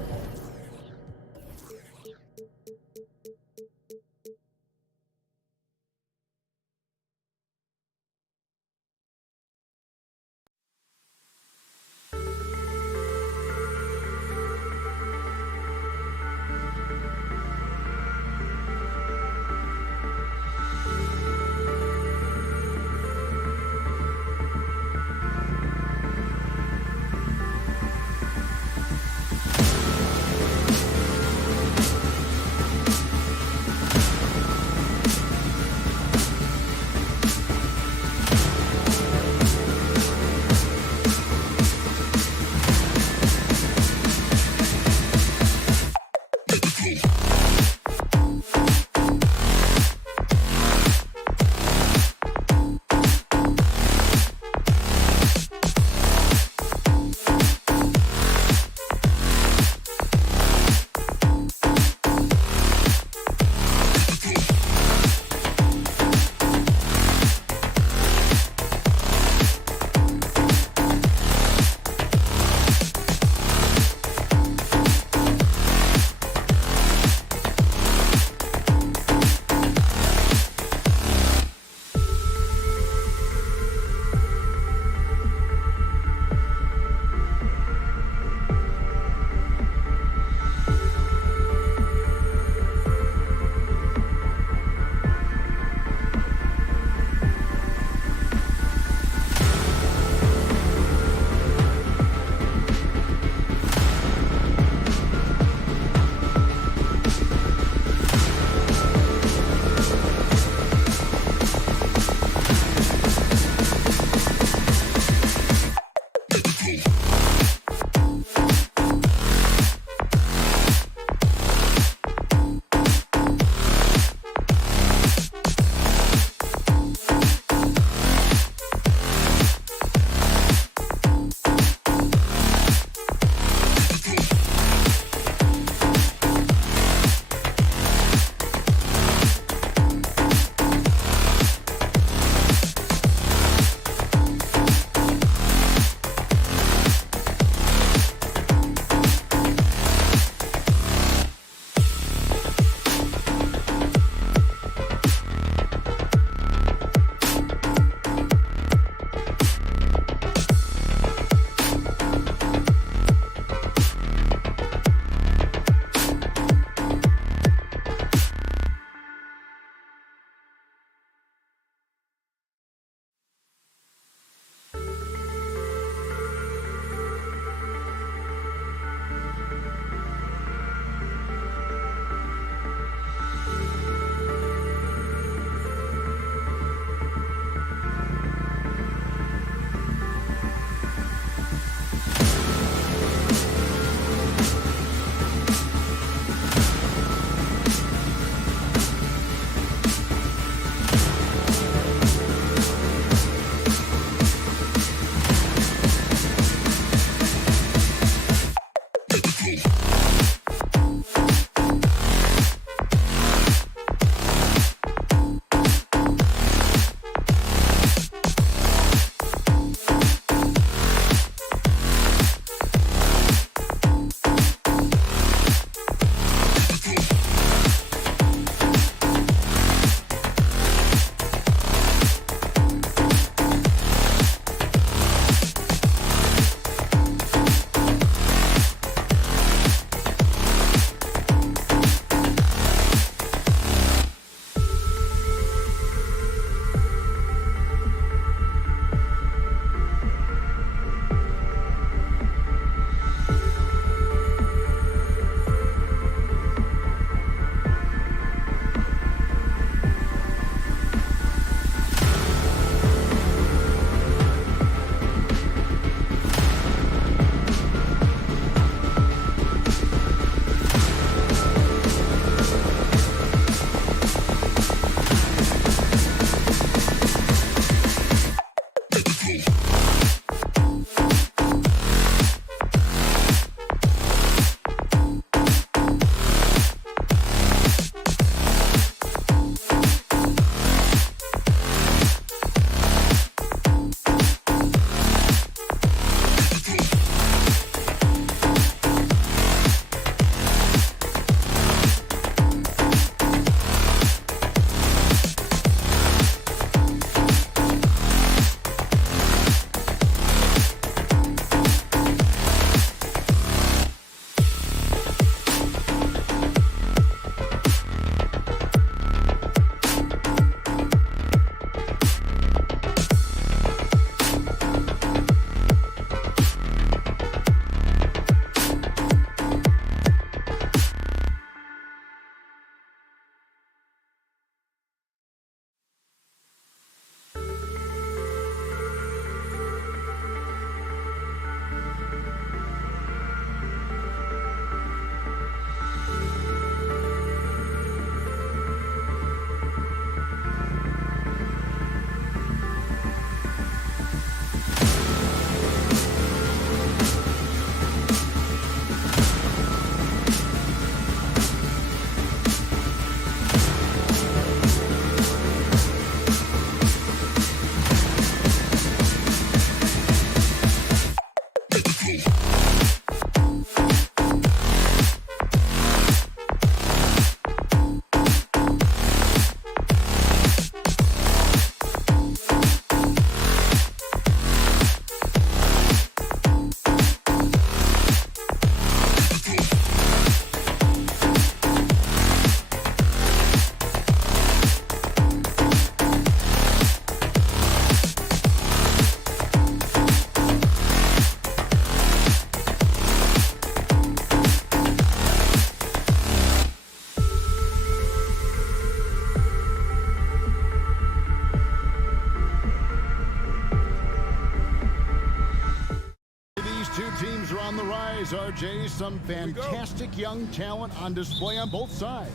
Grizzlies, RJ, some fantastic young talent on display on both sides.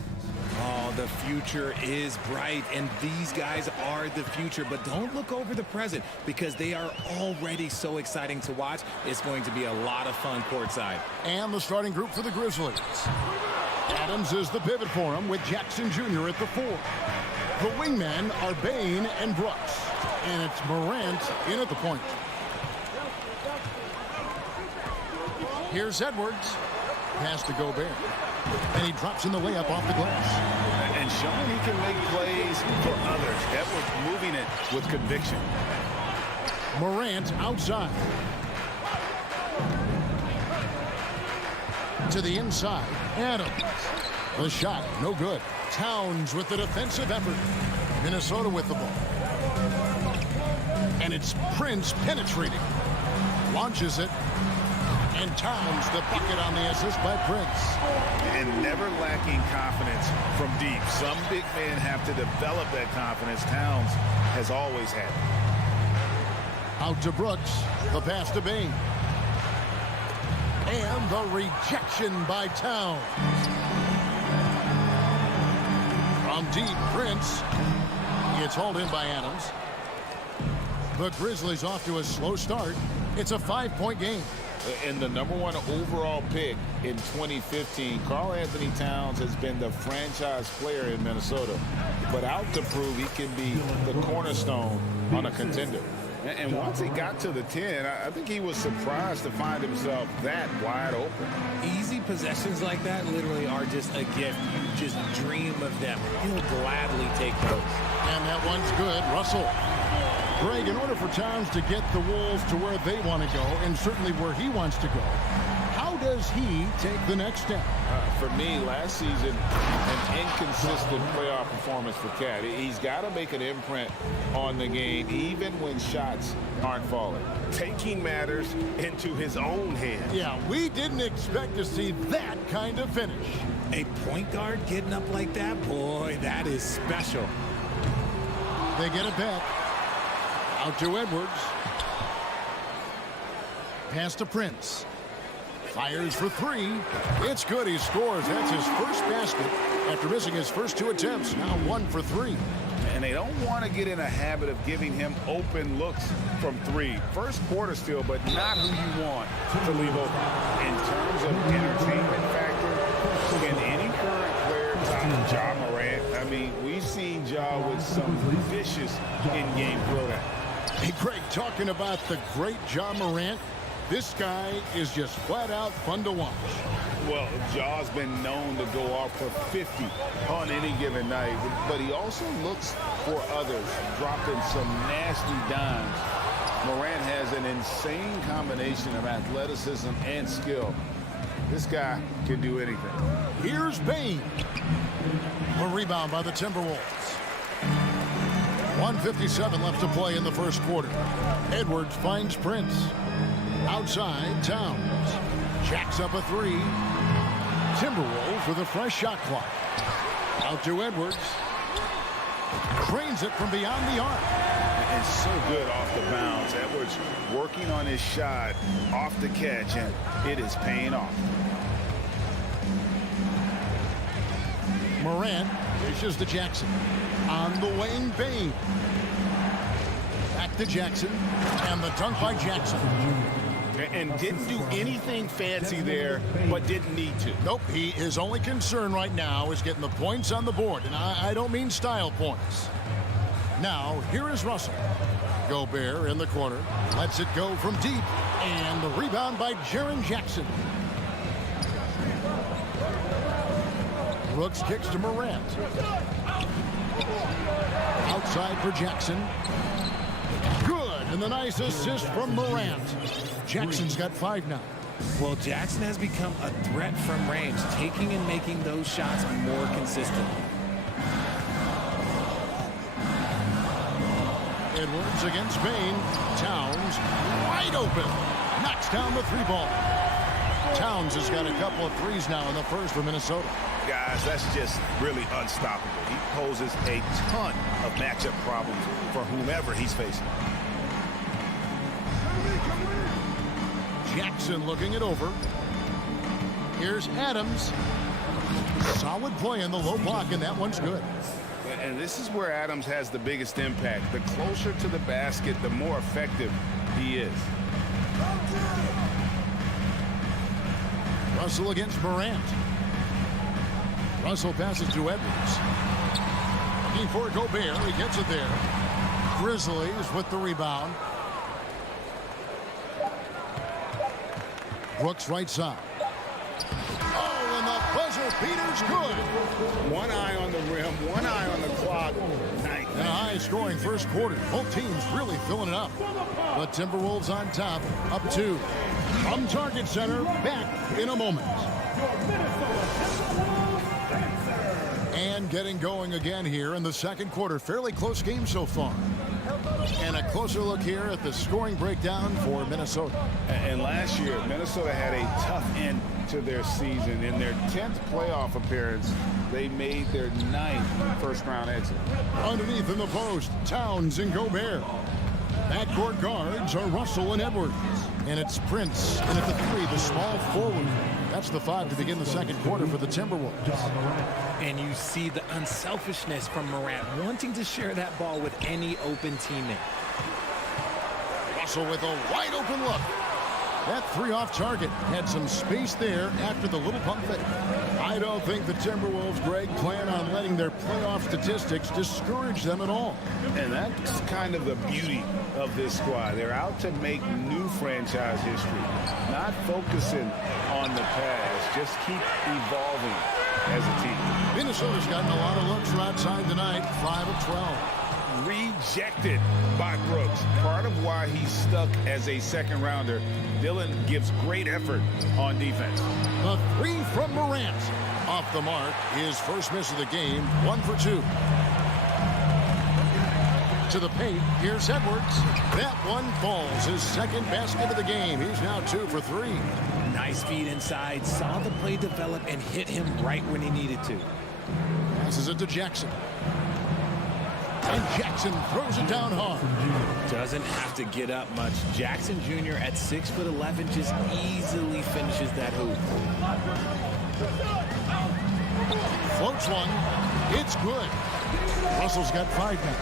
Oh, the future is bright, and these guys are the future. But don't look over the present, because they are already so exciting to watch. It's going to be a lot of fun courtside. And the starting group for the Grizzlies. Adams is the pivot for him with Jackson Jr. at the 4. The wingmen are Bain and Brooks. And it's Morant in at the point. Here's Edwards. Pass to Gobert. And he drops in the layup off the glass. And showing he can make plays for others. Edwards moving it with conviction. Morant outside. To the inside. Adams. The shot, no good. Towns with the defensive effort. Minnesota with the ball. And it's Prince penetrating. Launches it. And Towns the bucket on the assist by Prince. And never lacking confidence from deep. Some big men have to develop that confidence. Towns has always had it. Out to Brooks. The pass to Bain. And the rejection by Towns. From deep, Prince. It's hauled in by Adams. The Grizzlies off to a slow start. It's a 5-point game. And the #1 overall pick in 2015, Karl Anthony Towns has been the franchise player in Minnesota, but out to prove he can be the cornerstone on a contender. And once he got to the 10, I think he was surprised to find himself that wide open. Easy possessions like that literally are just a gift. You just dream of them. You'll gladly take those. And that one's good. Russell. Greg, in order for Towns to get the Wolves to where they want to go, and certainly where he wants to go, how does he take the next step? For me, last season, an inconsistent playoff performance for Cat. He's got to make an imprint on the game, even when shots aren't falling. Taking matters into his own hands. Yeah, we didn't expect to see that kind of finish. A point guard getting up like that? Boy, that is special. They get it back. Out to Edwards. Pass to Prince. Fires for 3. It's good. He scores. That's his first basket after missing his first 2 attempts. Now 1 for 3. And they don't want to get in a habit of giving him open looks from 3. First quarter still, but not who you want to leave open. In terms of entertainment factor, can any current player top Ja Morant? I mean, we've seen Ja with some vicious in-game throwdown. Hey, Greg, talking about the great Ja Morant, this guy is just flat out fun to watch. Well, Ja's been known to go off for 50 on any given night, but he also looks for others, dropping some nasty dimes. Morant has an insane combination of athleticism and skill. This guy can do anything. Here's Bain. A rebound by the Timberwolves. 1:57 left to play in the first quarter. Edwards finds Prince. Outside, Towns. Jacks up a 3. Timberwolves with a fresh shot clock. Out to Edwards. Cranes it from beyond the arc. And so good off the bounce. Edwards working on his shot off the catch, and it is paying off. Morant dishes to Jackson. On the wing, Bain. Back to Jackson. And the dunk by Jackson. And didn't do anything fancy there, but didn't need to. Nope, his only concern right now is getting the points on the board. And I don't mean style points. Now, here is Russell. Gobert in the corner. Lets it go from deep. And the rebound by Jaren Jackson. Brooks kicks to Morant. Outside for Jackson. Good, and the nice assist from Morant. Jackson's got 5 now. Well, Jackson has become a threat from range, taking and making those shots more consistent. Edwards against Bain. Towns wide open. Knocks down the 3-ball. Towns has got a couple of 3s now in the first for Minnesota. Guys, that's just really unstoppable. He poses a ton of matchup problems for whomever he's facing. Jackson looking it over. Here's Adams. Solid play in the low block, and that one's good. And this is where Adams has the biggest impact. The closer to the basket, the more effective he is. Russell against Morant. Russell passes to Edwards. Looking for Gobert. He gets it there. Grizzlies with the rebound. Brooks right side. Oh, and the buzzer beater's good. One eye on the rim, one eye on the clock. Nice. And a high-scoring first quarter. Both teams really filling it up. The Timberwolves on top, up 2. From Target Center, back in a moment. And getting going again here in the second quarter. Fairly close game so far. And a closer look here at the scoring breakdown for Minnesota. And last year, Minnesota had a tough end to their season. In their 10th playoff appearance, they made their 9th first-round exit. Underneath in the post, Towns and Gobert. Backcourt guards are Russell and Edwards. And it's Prince. And at the 3, the small forward. That's the 5 to begin the second quarter for the Timberwolves. And you see the unselfishness from Morant, wanting to share that ball with any open teammate. Russell with a wide open look. That 3 off target had some space there after the little pump fake. I don't think the Timberwolves, Greg, plan on letting their playoff statistics discourage them at all. And that's kind of the beauty of this squad. They're out to make new franchise history, not focusing on the past. Just keep evolving as a team. Minnesota's gotten a lot of looks from outside tonight, 5 of 12. Rejected by Brooks. Part of why he's stuck as a second-rounder. Dillon gives great effort on defense. The 3 from Morant. Off the mark. His first miss of the game. 1 for 2. To the paint. Here's Edwards. That one falls. His second basket of the game. He's now 2 for 3. Nice feed inside. Saw the play develop and hit him right when he needed to. Passes it to Jackson. And Jackson throws it down hard. Doesn't have to get up much. Jackson Jr. at 6'11" just easily finishes that hoop. Floats one. It's good. Russell's got 5 now.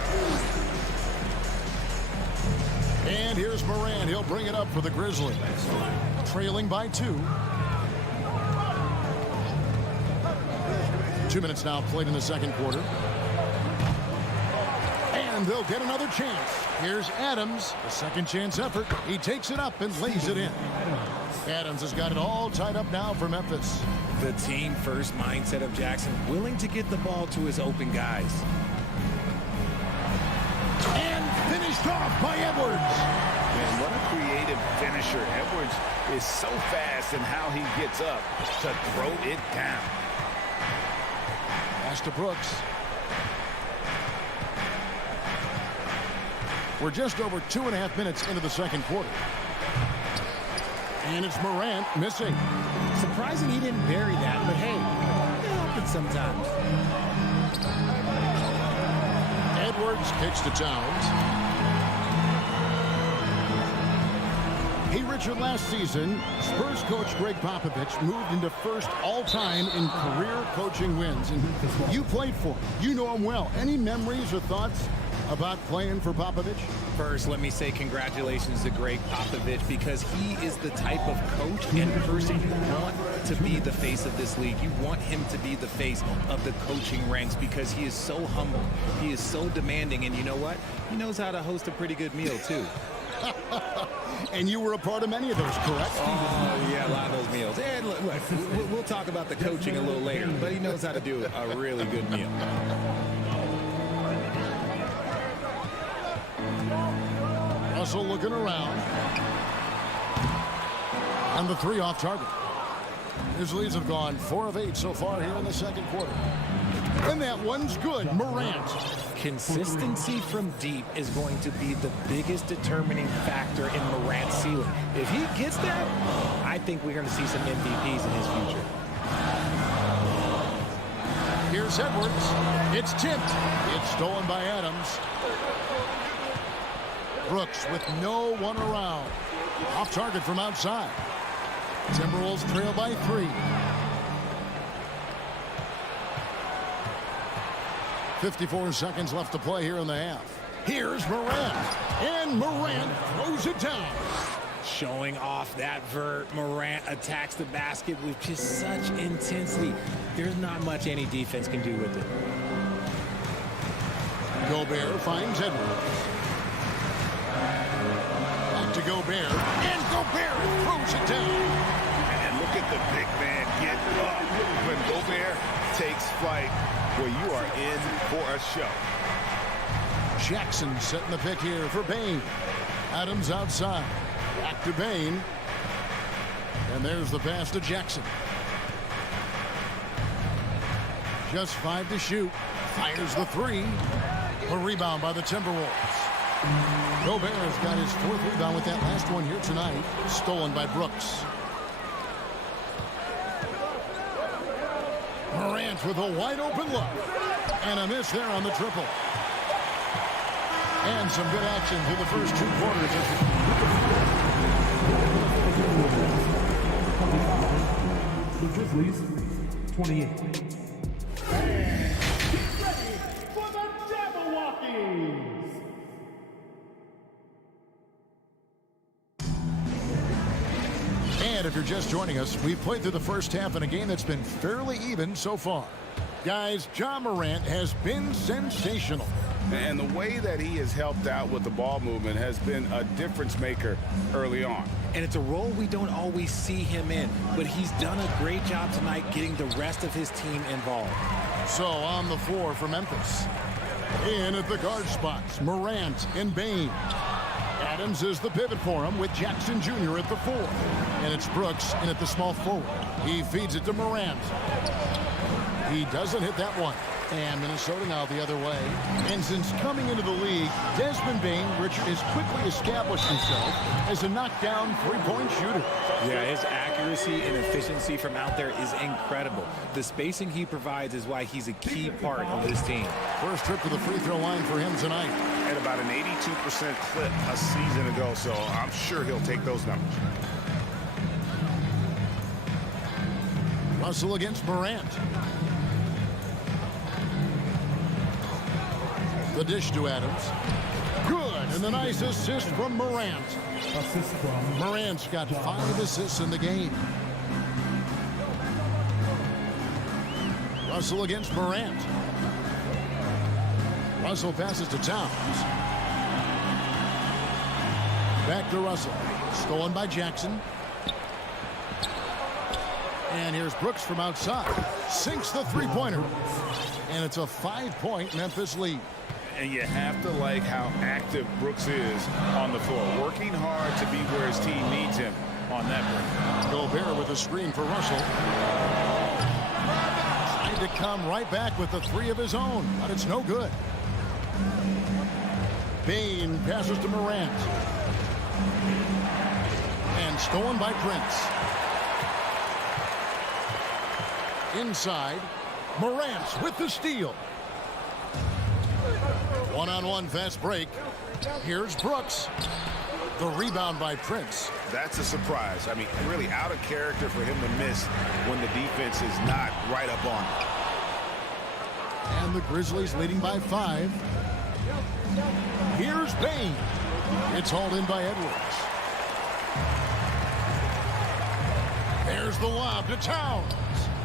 And here's Morant. He'll bring it up for the Grizzlies. Trailing by 2. 2 minutes now played in the second quarter. And they'll get another chance. Here's Adams, a second chance effort. He takes it up and lays it in. Adams has got it all tied up now for Memphis. The team first mindset of Jackson, willing to get the ball to his open guys. And finished off by Edwards. Man, what a creative finisher. Edwards is so fast in how he gets up to throw it down. Pass to Brooks. We're just over 2.5 minutes into the second quarter. And it's Morant missing. Surprising he didn't bury that, but hey, it happens sometimes. Edwards kicks to Towns. Hey, Richard, last season, Spurs coach Greg Popovich moved into first all-time in career coaching wins. And you played for him. You know him well. Any memories or thoughts about playing for Popovich? First, let me say congratulations to Greg Popovich, because he is the type of coach and person you want to be the face of this league. You want him to be the face of the coaching ranks, because he is so humble. He is so demanding, and you know what? He knows how to host a pretty good meal, too. And you were a part of many of those, correct? Oh, yeah, a lot of those meals. And look, we'll talk about the coaching a little later, but he knows how to do a really good meal. Russell looking around. And the 3 off target. Grizzlies have gone 4 of 8 so far here in the second quarter. And that one's good. Morant. Consistency from deep is going to be the biggest determining factor in Morant's ceiling. If he gets that, I think we're going to see some MVPs in his future. Here's Edwards. It's tipped. It's stolen by Adams. Brooks with no one around. Off target from outside. Timberwolves trail by 3. 54 seconds left to play here in the half. Here's Morant, and Morant throws it down. Showing off that vert. Morant attacks the basket with just such intensity. There's not much any defense can do with it. Gobert finds Edwards. Back to Gobert, and Gobert throws it down. And look at the big man get up. When Gobert takes flight, well, you are in for a show. Jackson setting the pick here for Bane. Adams outside. Back to Bane. And there's the pass to Jackson. Just 5 to shoot. Fires the 3. A rebound by the Timberwolves. Gobert has got his 4th rebound with that last one here tonight. Stolen by Brooks. Morant with a wide open look. And a miss there on the triple. And some good action through the first 2 quarters. The Grizzlies, 28. And get ready for the Jabberwockies! And if you're just joining us, we've played through the first half in a game that's been fairly even so far. Guys, Ja Morant has been sensational. And the way that he has helped out with the ball movement has been a difference maker early on. And it's a role we don't always see him in, but he's done a great job tonight getting the rest of his team involved. So on the floor for Memphis. In at the guard spots, Morant and Bane. Adams is the pivot for him with Jackson Jr. at the 4. And it's Brooks in at the small forward. He feeds it to Morant. He doesn't hit that one. And Minnesota now the other way. And since coming into the league, Desmond Bane, Richard, has quickly established himself as a knockdown three-point shooter. Yeah, his accuracy and efficiency from out there is incredible. The spacing he provides is why he's a key part of this team. First trip to the free throw line for him tonight. At about an 82% clip a season ago, so I'm sure he'll take those numbers. Russell against Morant. The dish to Adams. Good, and the nice assist from Morant. Assist from Morant's got 5 assists in the game. Russell against Morant. Russell passes to Towns. Back to Russell. Stolen by Jackson. And here's Brooks from outside. Sinks the three-pointer. And it's a 5-point Memphis lead. And you have to like how active Brooks is on the floor. Working hard to be where his team needs him on that break. Gobert with a screen for Russell. Trying to come right back with the 3 of his own, but it's no good. Bane passes to Morant. And stolen by Prince. Inside, Morant with the steal. One-on-one fast break. Here's Brooks. The rebound by Prince. That's a surprise. I mean, really out of character for him to miss when the defense is not right up on him. And the Grizzlies leading by 5. Here's Bane. It's hauled in by Edwards. There's the lob to Towns.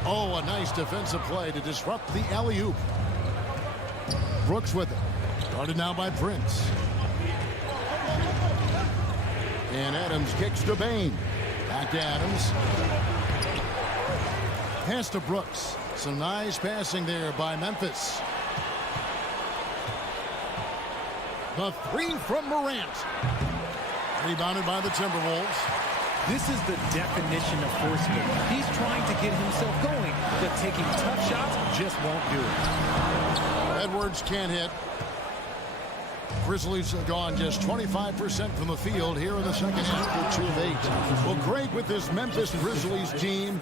Oh, a nice defensive play to disrupt the alley-oop. Brooks with it. Guarded now by Prince. And Adams kicks to Bane. Back to Adams. Pass to Brooks. Some nice passing there by Memphis. The 3 from Morant. Rebounded by the Timberwolves. This is the definition of forceful. He's trying to get himself going, but taking tough shots just won't do it. Edwards can't hit. Grizzlies have gone just 25% from the field here in the second half for 2 of 8. Well, great with this Memphis Grizzlies team.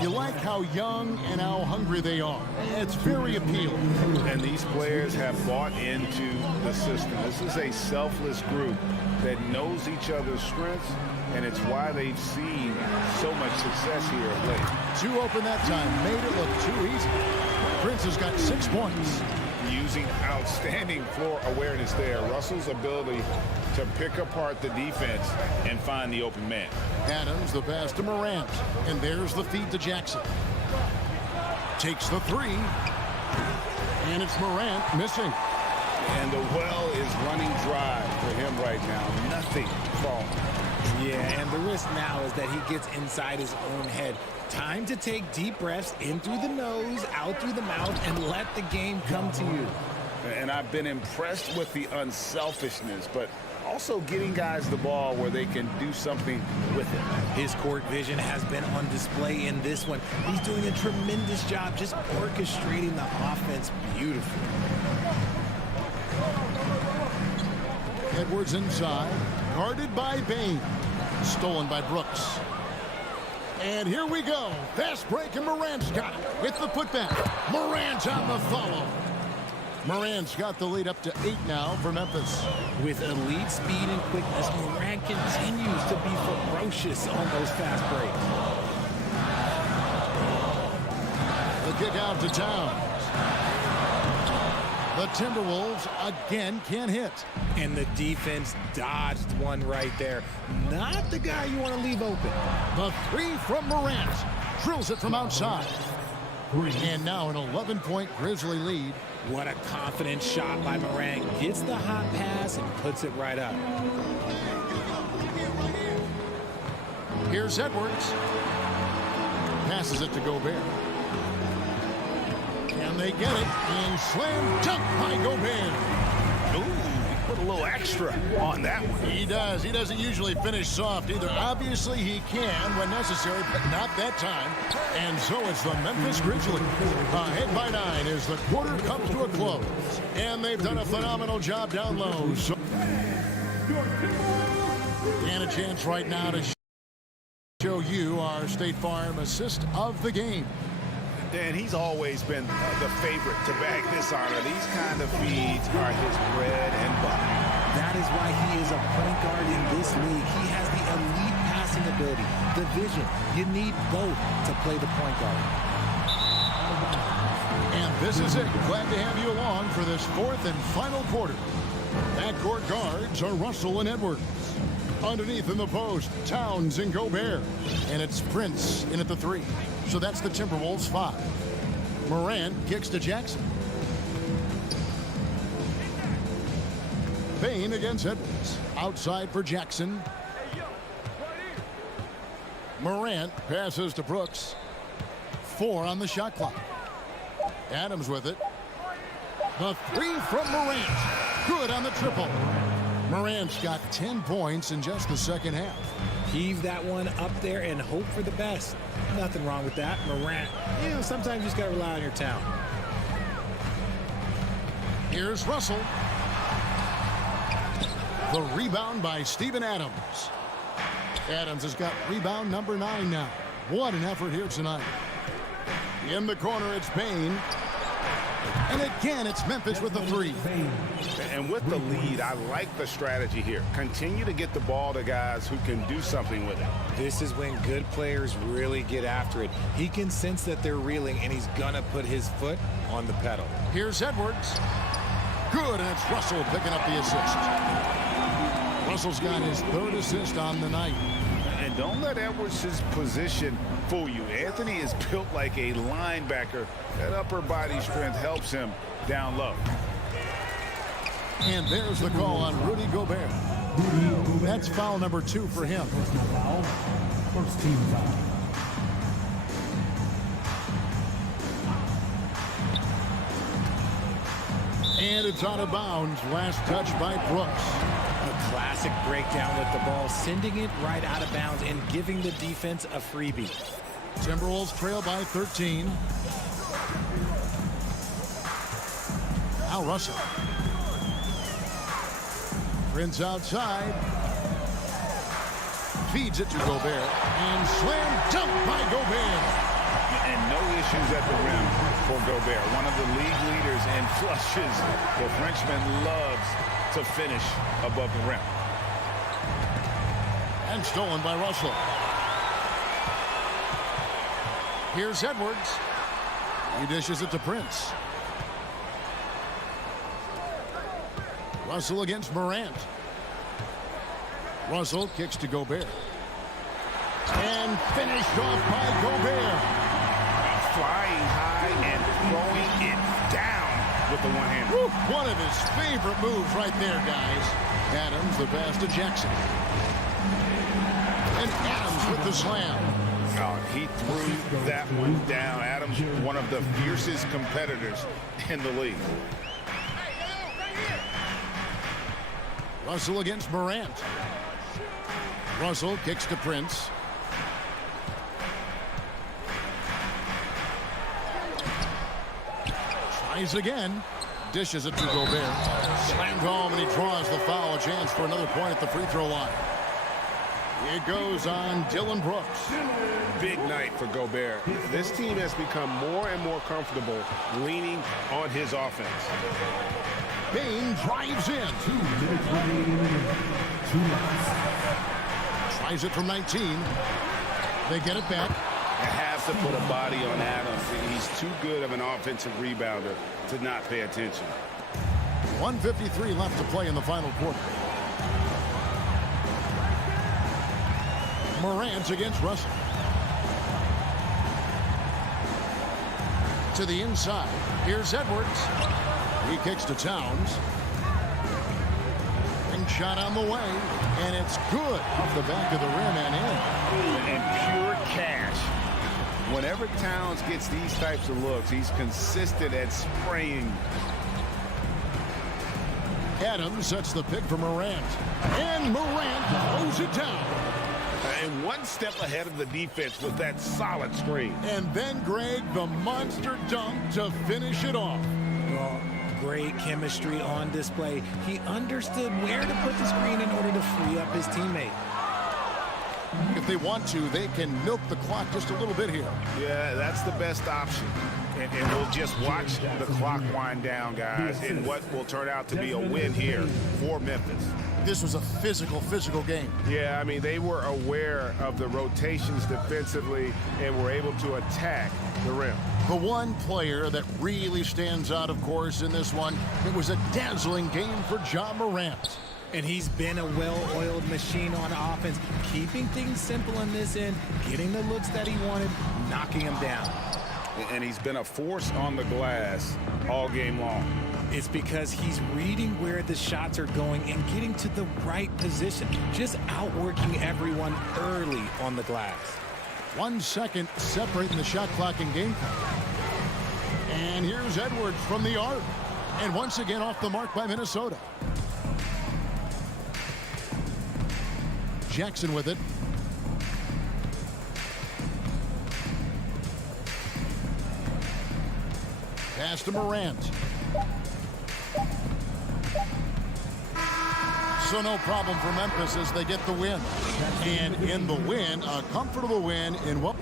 You like how young and how hungry they are. It's very appealing. And these players have bought into the system. This is a selfless group that knows each other's strengths, and it's why they've seen so much success here of late. 2 open that time. Made it look too easy. Prince has got 6 points. using outstanding floor awareness there. Russell's ability to pick apart the defense and find the open man. Adams, the pass to Morant. And there's the feed to Jackson. Takes the three. And it's Morant missing. And the well is running dry for him right now. Nothing falling. Yeah, and the risk now is that he gets inside his own head. Time to take deep breaths in through the nose, out through the mouth, and let the game come to you. And I've been impressed with the unselfishness, but also getting guys the ball where they can do something with it. His court vision has been on display in this one. He's doing a tremendous job just orchestrating the offense beautifully. Edwards inside, guarded by Bain. Stolen by Brooks. And here we go. Fast break, and Morant's got it with the putback. Morant on the follow. Morant's got the lead up to 8 now for Memphis. With elite speed and quickness, Morant continues to be ferocious on those fast breaks. The kick out to Towns. The Timberwolves again can't hit. And the defense dodged one right there. Not the guy you want to leave open. The three from Morant. Drills it from outside. And now an 11-point Grizzly lead. What a confident shot by Morant. Gets the hot pass and puts it right up. Here's Edwards. Passes it to Gobert. And they get it. And slam dunk by Gobert. Ooh, put a little extra on that one. He does. He doesn't usually finish soft either. Obviously, he can when necessary, but not that time. And so it's the Memphis Grizzlies. Ahead by 9 as the quarter comes to a close. And they've done a phenomenal job down low. So and a chance right now to show you our State Farm assist of the game. Dan, he's always been the favorite to bag this honor. These kind of feeds are his bread and butter. That is why he is a point guard in this league. He has the elite passing ability, the vision. You need both to play the point guard. And this is it. Glad to have you along for this fourth and final quarter. Backcourt guards are Russell and Edwards. Underneath in the post, Towns and Gobert. And it's Prince in at the 3. So that's the Timberwolves 5. Morant kicks to Jackson. Bain against Edwards. Outside for Jackson. Morant passes to Brooks. 4 on the shot clock. Adams with it. The 3 from Morant. Good on the triple. Morant's got 10 points in just the second half. Heave that one up there and hope for the best. Nothing wrong with that. Morant, sometimes you just got to rely on your talent. Here's Russell. The rebound by Steven Adams. Adams has got rebound number 9 now. What an effort here tonight. In the corner, it's Bain. And again, it's Memphis with the 3. And with the lead, I like the strategy here. Continue to get the ball to guys who can do something with it. This is when good players really get after it. He can sense that they're reeling, and he's going to put his foot on the pedal. Here's Edwards. Good, and it's Russell picking up the assist. Russell's got his 3rd assist on the night. And don't let Edwards' position fool you. Anthony is built like a linebacker. That upper body strength helps him down low. And there's the call on Rudy Gobert. That's foul number 2 for him. First team foul. And it's out of bounds. Last touch by Brooks. A classic breakdown with the ball, sending it right out of bounds and giving the defense a freebie. Timberwolves trail by 13. Now Russell. Prince outside. Feeds it to Gobert. And slam dunk by Gobert. And no issues at the rim for Gobert. One of the league leaders in flushes. The Frenchman loves to finish above the rim. And stolen by Russell. Here's Edwards. He dishes it to Prince. Russell against Morant. Russell kicks to Gobert. And finished off by Gobert. Flying high and throwing it down with the one hand. One of his favorite moves right there, guys. Adams, the pass to Jackson. And Adams with the slam. Oh, he threw that one down. Adams, one of the fiercest competitors in the league. Russell against Morant. Russell kicks to Prince. Tries again. Dishes it to Gobert. Slammed home, and he draws the foul. A chance for another point at the free throw line. It goes on Dillon Brooks. Big night for Gobert. This team has become more and more comfortable leaning on his offense. Bane drives in. Tries it from 19. They get it back. You have to put a body on Adams. He's too good of an offensive rebounder to not pay attention. 1:53 left to play in the final quarter. Morant against Russell. To the inside. Here's Edwards. He kicks to Towns. And shot on the way. And it's good off the back of the rim and in. And pure cash. Whenever Towns gets these types of looks, he's consistent at spraying. Adams sets the pick for Morant. And Morant throws it down. And one step ahead of the defense with that solid screen. And then, Greg, the monster dunk to finish it off. Well, great chemistry on display. He understood where to put the screen in order to free up his teammate. If they want to, they can milk the clock just a little bit here. Yeah, that's the best option. And we'll just watch the clock wind down, guys, in what will turn out to be a win here for Memphis. This was a physical game. Yeah, I mean, they were aware of the rotations defensively and were able to attack the rim. The one player that really stands out, of course, in this one, it was a dazzling game for Ja Morant. And he's been a well-oiled machine on offense, keeping things simple on this end, getting the looks that he wanted, knocking them down. And he's been a force on the glass all game long. It's because he's reading where the shots are going and getting to the right position, just outworking everyone early on the glass. 1 second separating the shot clock and game clock. And here's Edwards from the arc. And once again off the mark by Minnesota. Jackson with it. Pass to Morant. So no problem for Memphis as they get the win. And in the win, a comfortable win in what...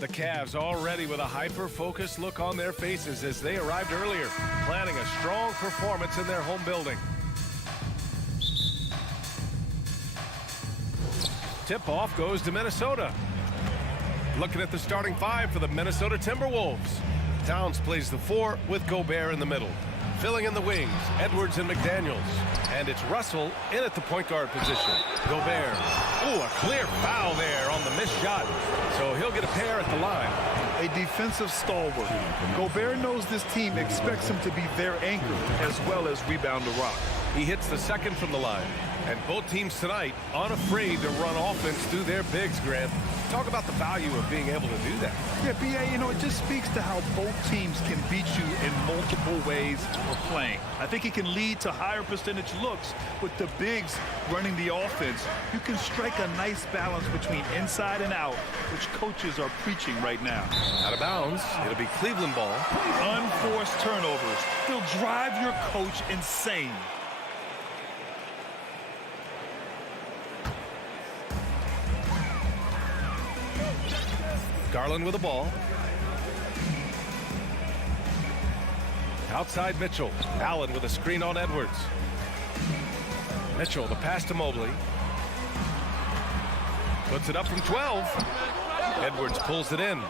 The Cavs already with a hyper-focused look on their faces as they arrived earlier, planning a strong performance in their home building. Tip-off goes to Minnesota. Looking at the starting five for the Minnesota Timberwolves. Towns plays the 4 with Gobert in the middle. Filling in the wings, Edwards and McDaniels. And it's Russell in at the point guard position. Gobert. Ooh, a clear foul there on the missed shot. So he'll get a pair at the line. A defensive stalwart. Gobert knows this team expects him to be their anchor as well as rebound the rock. He hits the second from the line. And both teams tonight unafraid to run offense through their bigs, Grant. Talk about the value of being able to do that. Yeah, B.A., you know, it just speaks to how both teams can beat you in multiple ways of playing. I think it can lead to higher percentage looks with the bigs running the offense. You can strike a nice balance between inside and out, which coaches are preaching right now. Out of bounds. It'll be Cleveland ball. Unforced turnovers. They'll drive your coach insane. Garland with the ball. Outside Mitchell. Allen with a screen on Edwards. Mitchell, the pass to Mobley. Puts it up from 12. Edwards pulls it in.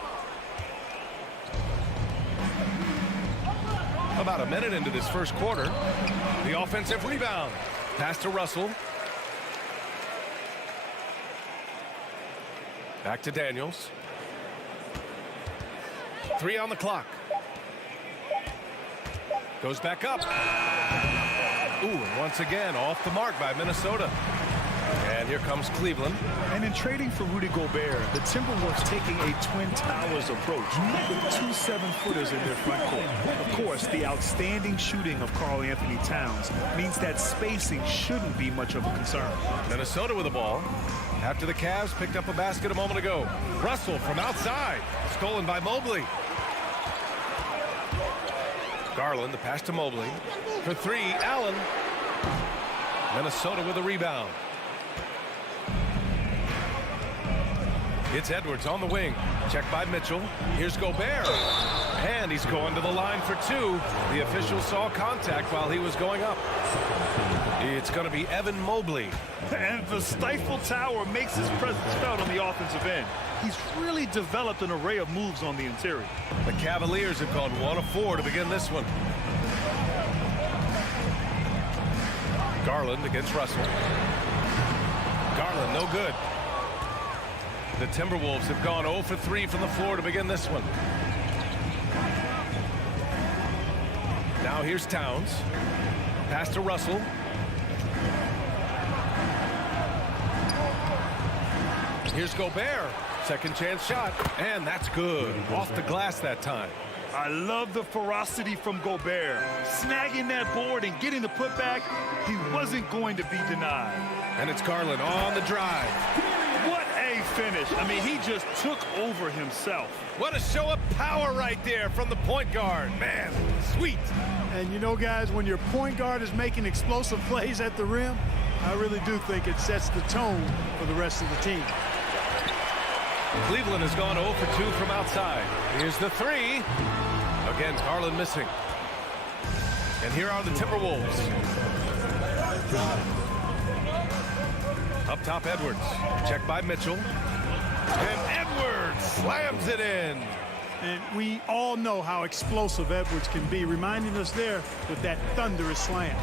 About a minute into this first quarter. The offensive rebound. Pass to Russell. Back to Daniels. 3 on the clock. Goes back up. Ooh, and once again off the mark by Minnesota. And here comes Cleveland. And in trading for Rudy Gobert, the Timberwolves taking a Twin Towers approach with 2 7-footers in their front court. Of course, the outstanding shooting of Karl Anthony Towns means that spacing shouldn't be much of a concern. Minnesota with the ball. After the Cavs picked up a basket a moment ago. Russell from outside. Stolen by Mobley. Garland, the pass to Mobley. For 3, Allen. Minnesota with a rebound. It's Edwards on the wing. Checked by Mitchell. Here's Gobert. And he's going to the line for 2. The official saw contact while he was going up. It's going to be Evan Mobley. And the Stifle Tower makes his presence felt on the offensive end. He's really developed an array of moves on the interior. The Cavaliers have gone 1 of 4 to begin this one. Garland against Russell. Garland, no good. The Timberwolves have gone 0 for 3 from the floor to begin this one. Now here's Towns. Pass to Russell. Here's Gobert. Second chance shot. And that's good. Off the glass that time. I love the ferocity from Gobert. Snagging that board and getting the putback, he wasn't going to be denied. And it's Garland on the drive. What a finish. I mean, he just took over himself. What a show of power right there from the point guard. Man, sweet. And you know, guys, when your point guard is making explosive plays at the rim, I really do think it sets the tone for the rest of the team. Cleveland has gone 0 for 2 from outside. Here's the 3. Again, Garland missing. And here are the Timberwolves. Up top, Edwards. Checked by Mitchell. And Edwards slams it in. And we all know how explosive Edwards can be, reminding us there with that thunderous slam.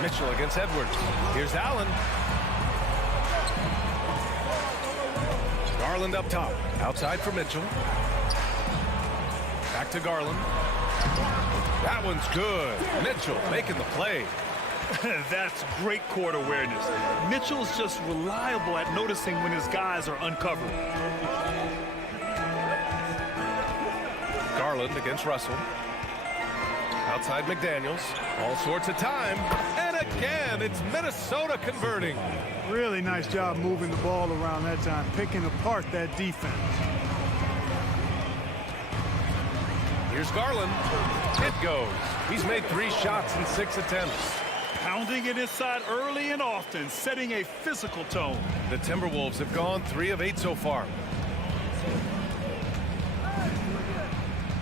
Mitchell against Edwards. Here's Allen. Garland up top. Outside for Mitchell. Back to Garland. That one's good. Mitchell making the play. That's great court awareness. Mitchell's just reliable at noticing when his guys are uncovered. Garland against Russell. Outside McDaniels. All sorts of time. And again, it's Minnesota converting. Really nice job moving the ball around that time, picking apart that defense. Here's Garland. It goes. He's made 3 shots in 6 attempts. Pounding it inside early and often, setting a physical tone. The Timberwolves have gone 3 of 8 so far.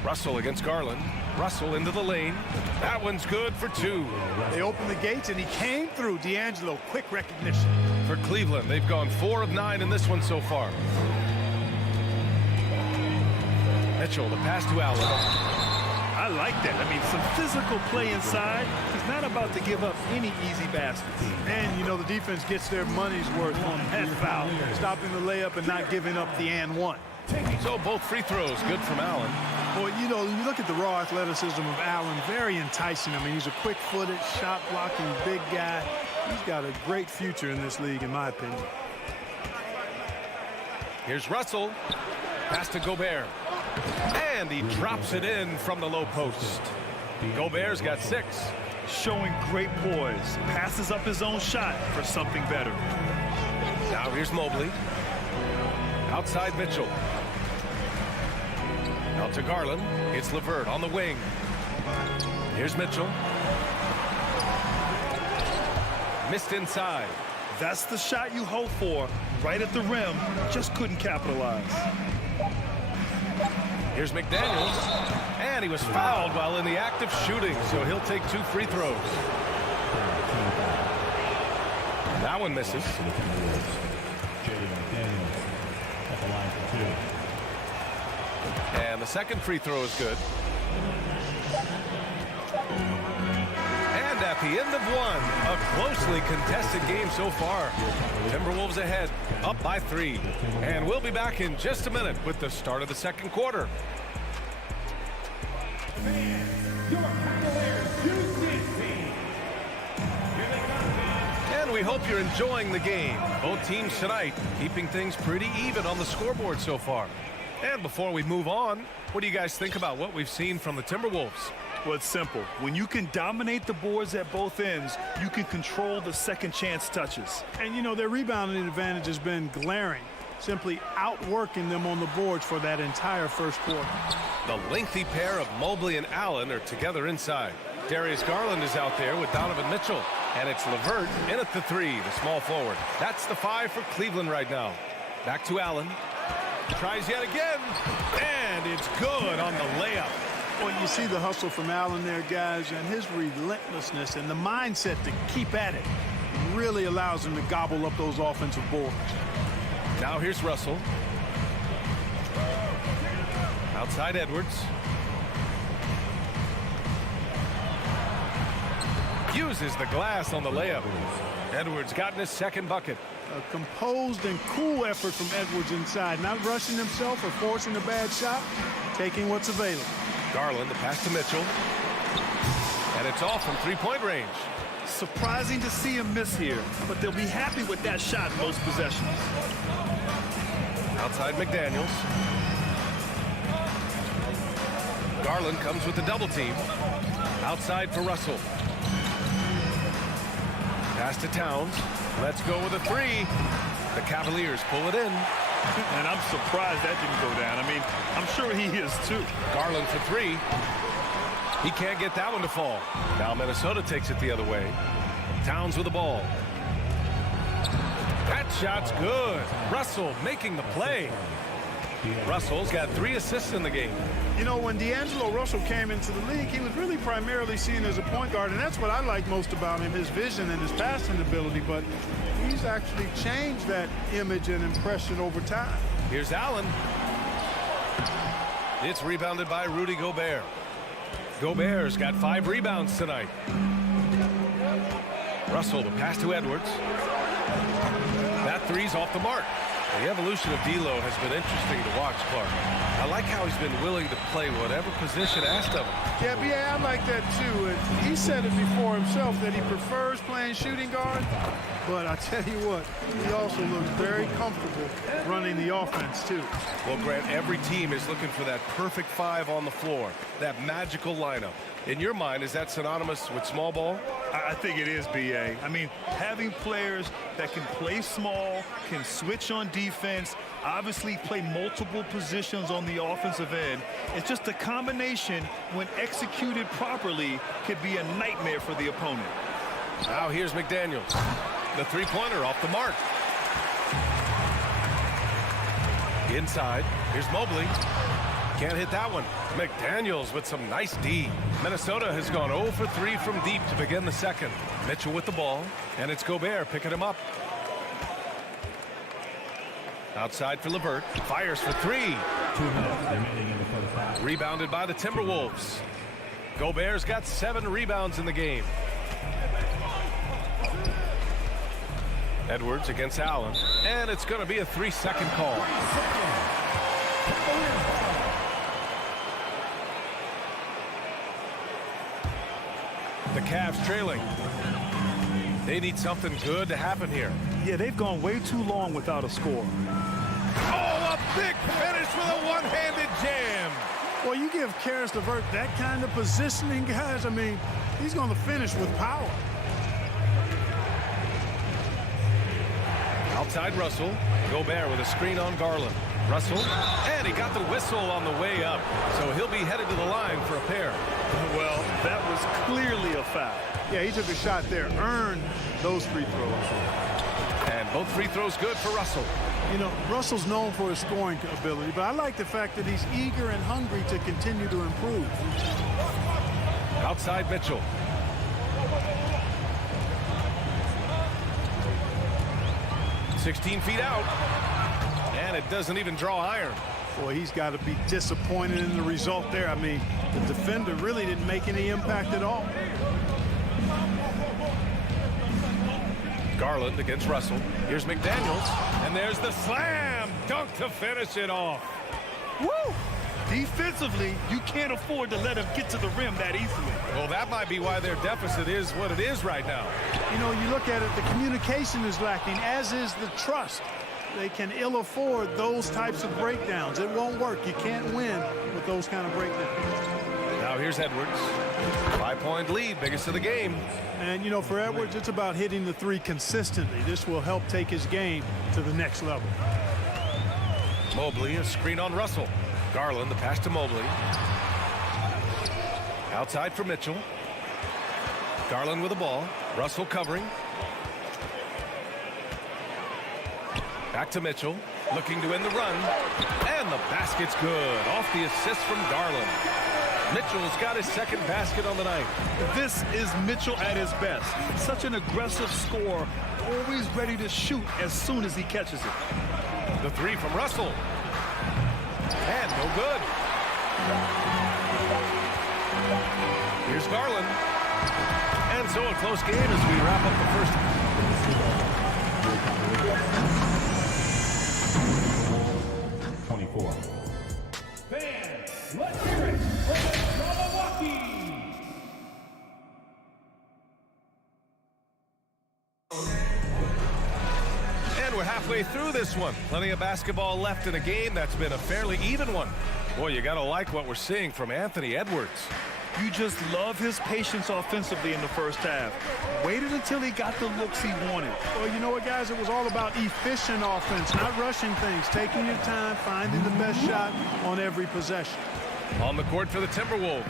Russell against Garland. Russell into the lane. That one's good for 2. They opened the gates, and he came through. D'Angelo, quick recognition. For Cleveland, they've gone 4 of 9 in this one so far. Mitchell, the pass to Allen. I like that. I mean, some physical play inside. He's not about to give up any easy baskets. And, you know, the defense gets their money's worth on that foul. Stopping the layup and not giving up the and one. So both free throws good from Allen. Well, you know, you look at the raw athleticism of Allen, very enticing. I mean, he's a quick-footed, shot-blocking big guy. He's got a great future in this league, in my opinion. Here's Russell. Pass to Gobert. And he drops it in from the low post. Gobert's got 6. Showing great poise. Passes up his own shot for something better. Now here's Mobley. Outside Mitchell. Out to Garland. It's LeVert on the wing. Here's Mitchell. Missed inside. That's the shot you hope for. Right at the rim. Just couldn't capitalize. Here's McDaniels. And he was fouled while in the act of shooting, so he'll take 2 free throws. That one misses. And the second free throw is good. And at the end of one, a closely contested game so far. Timberwolves ahead, up by 3. And we'll be back in just a minute with the start of the second quarter. And we hope you're enjoying the game. Both teams tonight keeping things pretty even on the scoreboard so far. And before we move on, what do you guys think about what we've seen from the Timberwolves? Well, it's simple. When you can dominate the boards at both ends, you can control the second chance touches. And, you know, their rebounding advantage has been glaring, simply outworking them on the boards for that entire first quarter. The lengthy pair of Mobley and Allen are together inside. Darius Garland is out there with Donovan Mitchell. And it's LeVert in at the 3, the small forward. That's the 5 for Cleveland right now. Back to Allen. Tries yet again. And it's good on the layup. Well, you see the hustle from Allen there, guys, and his relentlessness and the mindset to keep at it really allows him to gobble up those offensive boards. Now here's Russell. Outside Edwards. Uses the glass on the layup. Edwards gotten his second bucket. A composed and cool effort from Edwards inside, not rushing himself or forcing a bad shot, taking what's available. Garland, the pass to Mitchell. And it's off from 3-point range. Surprising to see him miss here, but they'll be happy with that shot most possessions. Outside McDaniels. Garland comes with the double team. Outside for Russell. Pass to Towns. Let's go with a 3. The Cavaliers pull it in. And I'm surprised that didn't go down. I mean, I'm sure he is too. Garland for 3. He can't get that one to fall. Now Minnesota takes it the other way. Towns with the ball. That shot's good. Russell making the play. Russell's got 3 assists in the game. You know, when D'Angelo Russell came into the league, he was really primarily seen as a point guard, and that's what I like most about him, his vision and his passing ability, but he's actually changed that image and impression over time. Here's Allen. It's rebounded by Rudy Gobert. Gobert's got 5 rebounds tonight. Russell, the pass to Edwards. That 3's off the mark. The evolution of D'Lo has been interesting to watch, Clark. I like how he's been willing to play whatever position asked of him. Yeah, I like that too. And he said it before himself that he prefers playing shooting guard. But I tell you what, he also looks very comfortable running the offense too. Well, Grant, every team is looking for that perfect 5 on the floor, that magical lineup. In your mind, is that synonymous with small ball? I think it is, B.A. I mean, having players that can play small, can switch on defense, obviously play multiple positions on the offensive end. It's just a combination, when executed properly, could be a nightmare for the opponent. Now here's McDaniels. The three-pointer off the mark. Inside. Here's Mobley. Can't hit that one. McDaniels with some nice D. Minnesota has gone 0 for 3 from deep to begin the second. Mitchell with the ball, and it's Gobert picking him up. Outside for LeVert. Fires for 3. 2 minutes remaining in the first half. Rebounded by the Timberwolves. Gobert's got 7 rebounds in the game. Edwards against Allen, and it's going to be a 3-second call. The Cavs trailing. They need something good to happen here. Yeah, they've gone way too long without a score. Oh, a big finish with a one-handed jam. Well, you give Karis LeVert that kind of positioning, guys. I mean, he's going to finish with power. Outside Russell. Gobert with a screen on Garland. Russell, and he got the whistle on the way up, so he'll be headed to the line for a pair. Well, that was clearly a foul. Yeah, he took a shot there, earned those free throws. And both free throws good for Russell. You know, Russell's known for his scoring ability, but I like the fact that he's eager and hungry to continue to improve. Outside Mitchell. "16 feet out, and it doesn't even draw iron." Boy, he's got to be disappointed in the result there. I mean, the defender really didn't make any impact at all. Garland against Russell. Here's McDaniels, and there's the slam dunk to finish it off. Woo! Defensively, you can't afford to let him get to the rim that easily. Well, that might be why their deficit is what it is right now. You know, you look at it, the communication is lacking, as is the trust. They can ill afford those types of breakdowns. It won't work. You can't win with those kind of breakdowns. Now here's Edwards. 5-point lead, biggest of the game. And, you know, for Edwards, it's about hitting the three consistently. This will help take his game to the next level. Mobley, a screen on Russell. Garland, the pass to Mobley. Outside for Mitchell. Garland with the ball. Russell covering. Back to Mitchell. Looking to end the run. And the basket's good. Off the assist from Garland. Mitchell's got his second basket on the night. This is Mitchell at his best. Such an aggressive scorer, always ready to shoot as soon as he catches it. The three from Russell. And no good. Here's Garland. And so a close game as we wrap up the first. 24. Fans, let's hear it for the Milwaukee. And we're halfway through this one. Plenty of basketball left in a game that's been a fairly even one. Boy, you gotta like what we're seeing from Anthony Edwards. You just love his patience offensively in the first half. Waited until he got the looks he wanted. Well, you know what, guys? It was all about efficient offense, not rushing things, taking your time, finding the best shot on every possession. On the court for the Timberwolves,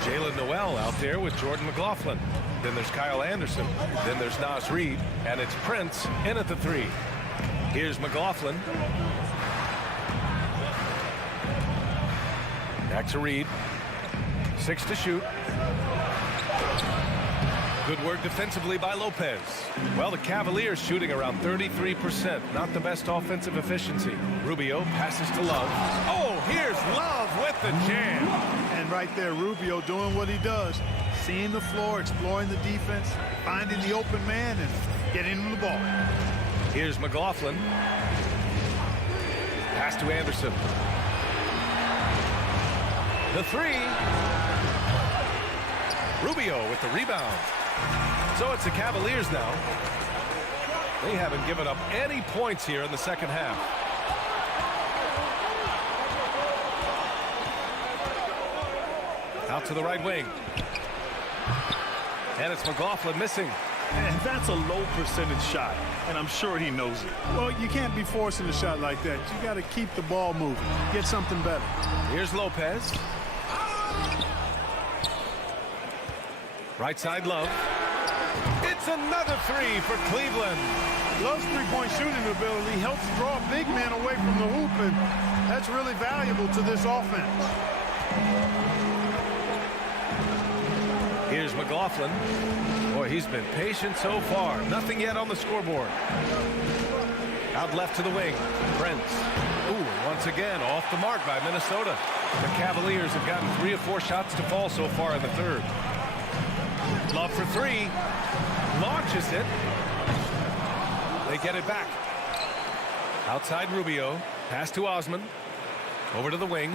Jalen Noel out there with Jordan McLaughlin. Then there's Kyle Anderson. Then there's Naz Reid. And it's Prince in at the three. Here's McLaughlin. Back to Reid. 6 to shoot. Good work defensively by Lopez. Well, the Cavaliers shooting around 33%. Not the best offensive efficiency. Rubio passes to Love. Oh, here's Love with the jam. And right there, Rubio doing what he does. Seeing the floor, exploring the defense, finding the open man, and getting him the ball. Here's McLaughlin. Pass to Anderson. The three. Rubio with the rebound. So it's the Cavaliers now. They haven't given up any points here in the second half. Out to the right wing. And it's McLaughlin missing. And that's a low percentage shot, and I'm sure he knows it. Well, you can't be forcing a shot like that. You got to keep the ball moving. Get something better. Here's Lopez. Right side Love. It's another three for Cleveland. Love's three-point shooting ability helps draw big men away from the hoop, and that's really valuable to this offense. Here's McLaughlin. Boy, he's been patient so far. Nothing yet on the scoreboard. Out left to the wing. Brent. Ooh, once again, off the mark by Minnesota. The Cavaliers have gotten 3 or 4 shots to fall so far in the third. Love for three. Launches it. They get it back. Outside Rubio. Pass to Osman. Over to the wing.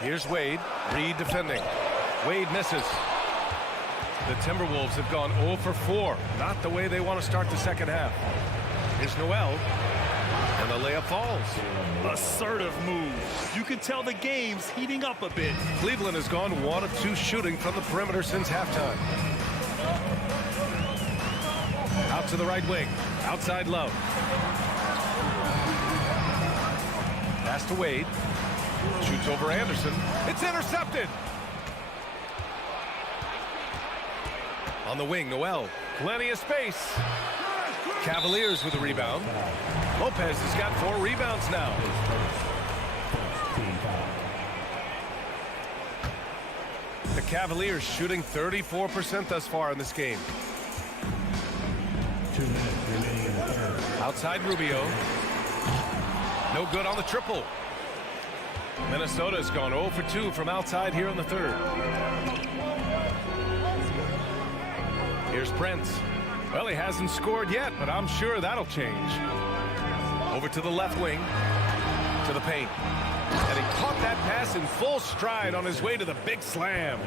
Here's Wade. Reed defending. Wade misses. The Timberwolves have gone 0 for 4. Not the way they want to start the second half. Here's Noel. And the layup falls. Assertive move. You can tell the game's heating up a bit. Cleveland has gone 1 of 2 shooting from the perimeter since halftime. Out to the right wing. Outside Love. Pass to Wade. Shoots over Anderson. It's intercepted. On the wing, Noel. Plenty of space. Cavaliers with a rebound. Lopez has got 4 rebounds now. The Cavaliers shooting 34% thus far in this game. 2 minutes remaining in the third. Outside Rubio. No good on the triple. Minnesota has gone 0 for 2 from outside here in the third. Here's Prince. Well, he hasn't scored yet, but I'm sure that'll change. Over to the left wing. To the paint. And he caught that pass in full stride on his way to the big slam.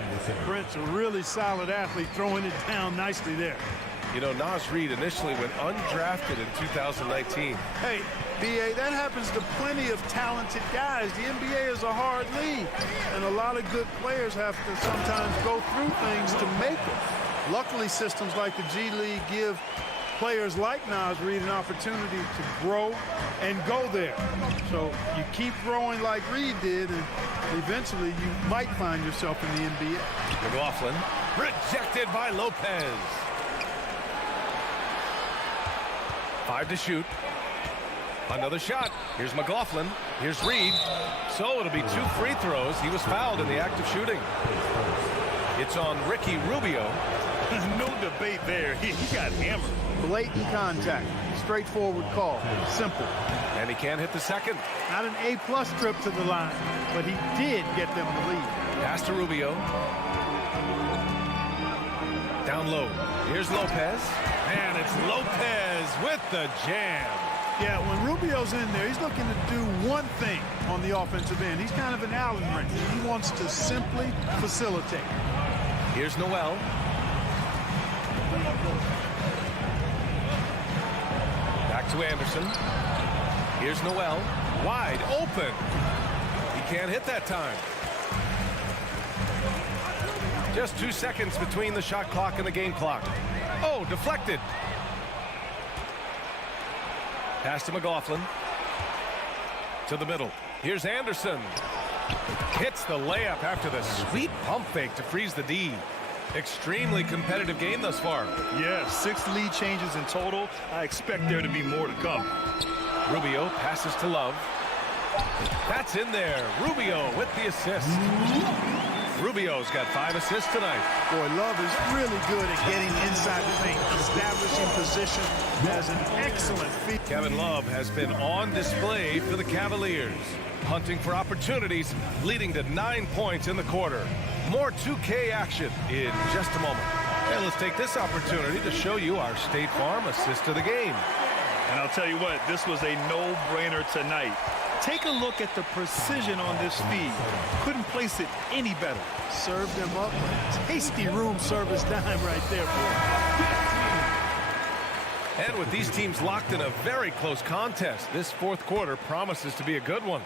Brent's a really solid athlete, throwing it down nicely there. You know, Naz Reid initially went undrafted in 2019. Hey, B.A., that happens to plenty of talented guys. The NBA is a hard league, and a lot of good players have to sometimes go through things to make it. Luckily, systems like the G League give players like Naz Reid an opportunity to grow and go there. So you keep growing like Reid did, and eventually you might find yourself in the NBA. McLaughlin rejected by Lopez. 5 to shoot. Another shot. Here's McLaughlin. Here's Reid. So it'll be 2 free throws. He was fouled in the act of shooting. It's on Ricky Rubio. No debate there. He got hammered. Blatant contact. Straightforward call. Simple. And he can't hit the second. Not an A-plus trip to the line, but he did get them the lead. Pass to Rubio. Down low. Here's Lopez. And it's Lopez with the jam. Yeah, when Rubio's in there, he's looking to do one thing on the offensive end. He's kind of an Allen wrench. He wants to simply facilitate. Here's Noel. Back to Anderson. Here's Noel. Wide open. He can't hit that time. Just 2 seconds between the shot clock and the game clock. Oh, deflected. Pass to McLaughlin. To the middle. Here's Anderson. Hits the layup after the sweet pump fake to freeze the D. Extremely competitive game thus far. Yeah, 6 lead changes in total. I expect there to be more to come. Rubio passes to Love. That's in there. Rubio with the assist. Rubio's got 5 assists tonight. Boy, Love is really good at getting inside the paint, establishing position, has an excellent feet. Kevin Love has been on display for the Cavaliers, hunting for opportunities, leading to 9 points in the quarter. More 2K action in just a moment. And let's take this opportunity to show you our State Farm assist of the game. And I'll tell you what, this was a no-brainer tonight. Take a look at the precision on this feed. Couldn't place it any better. Served him up. Tasty room service dime right there, boy. And with these teams locked in a very close contest, this fourth quarter promises to be a good one.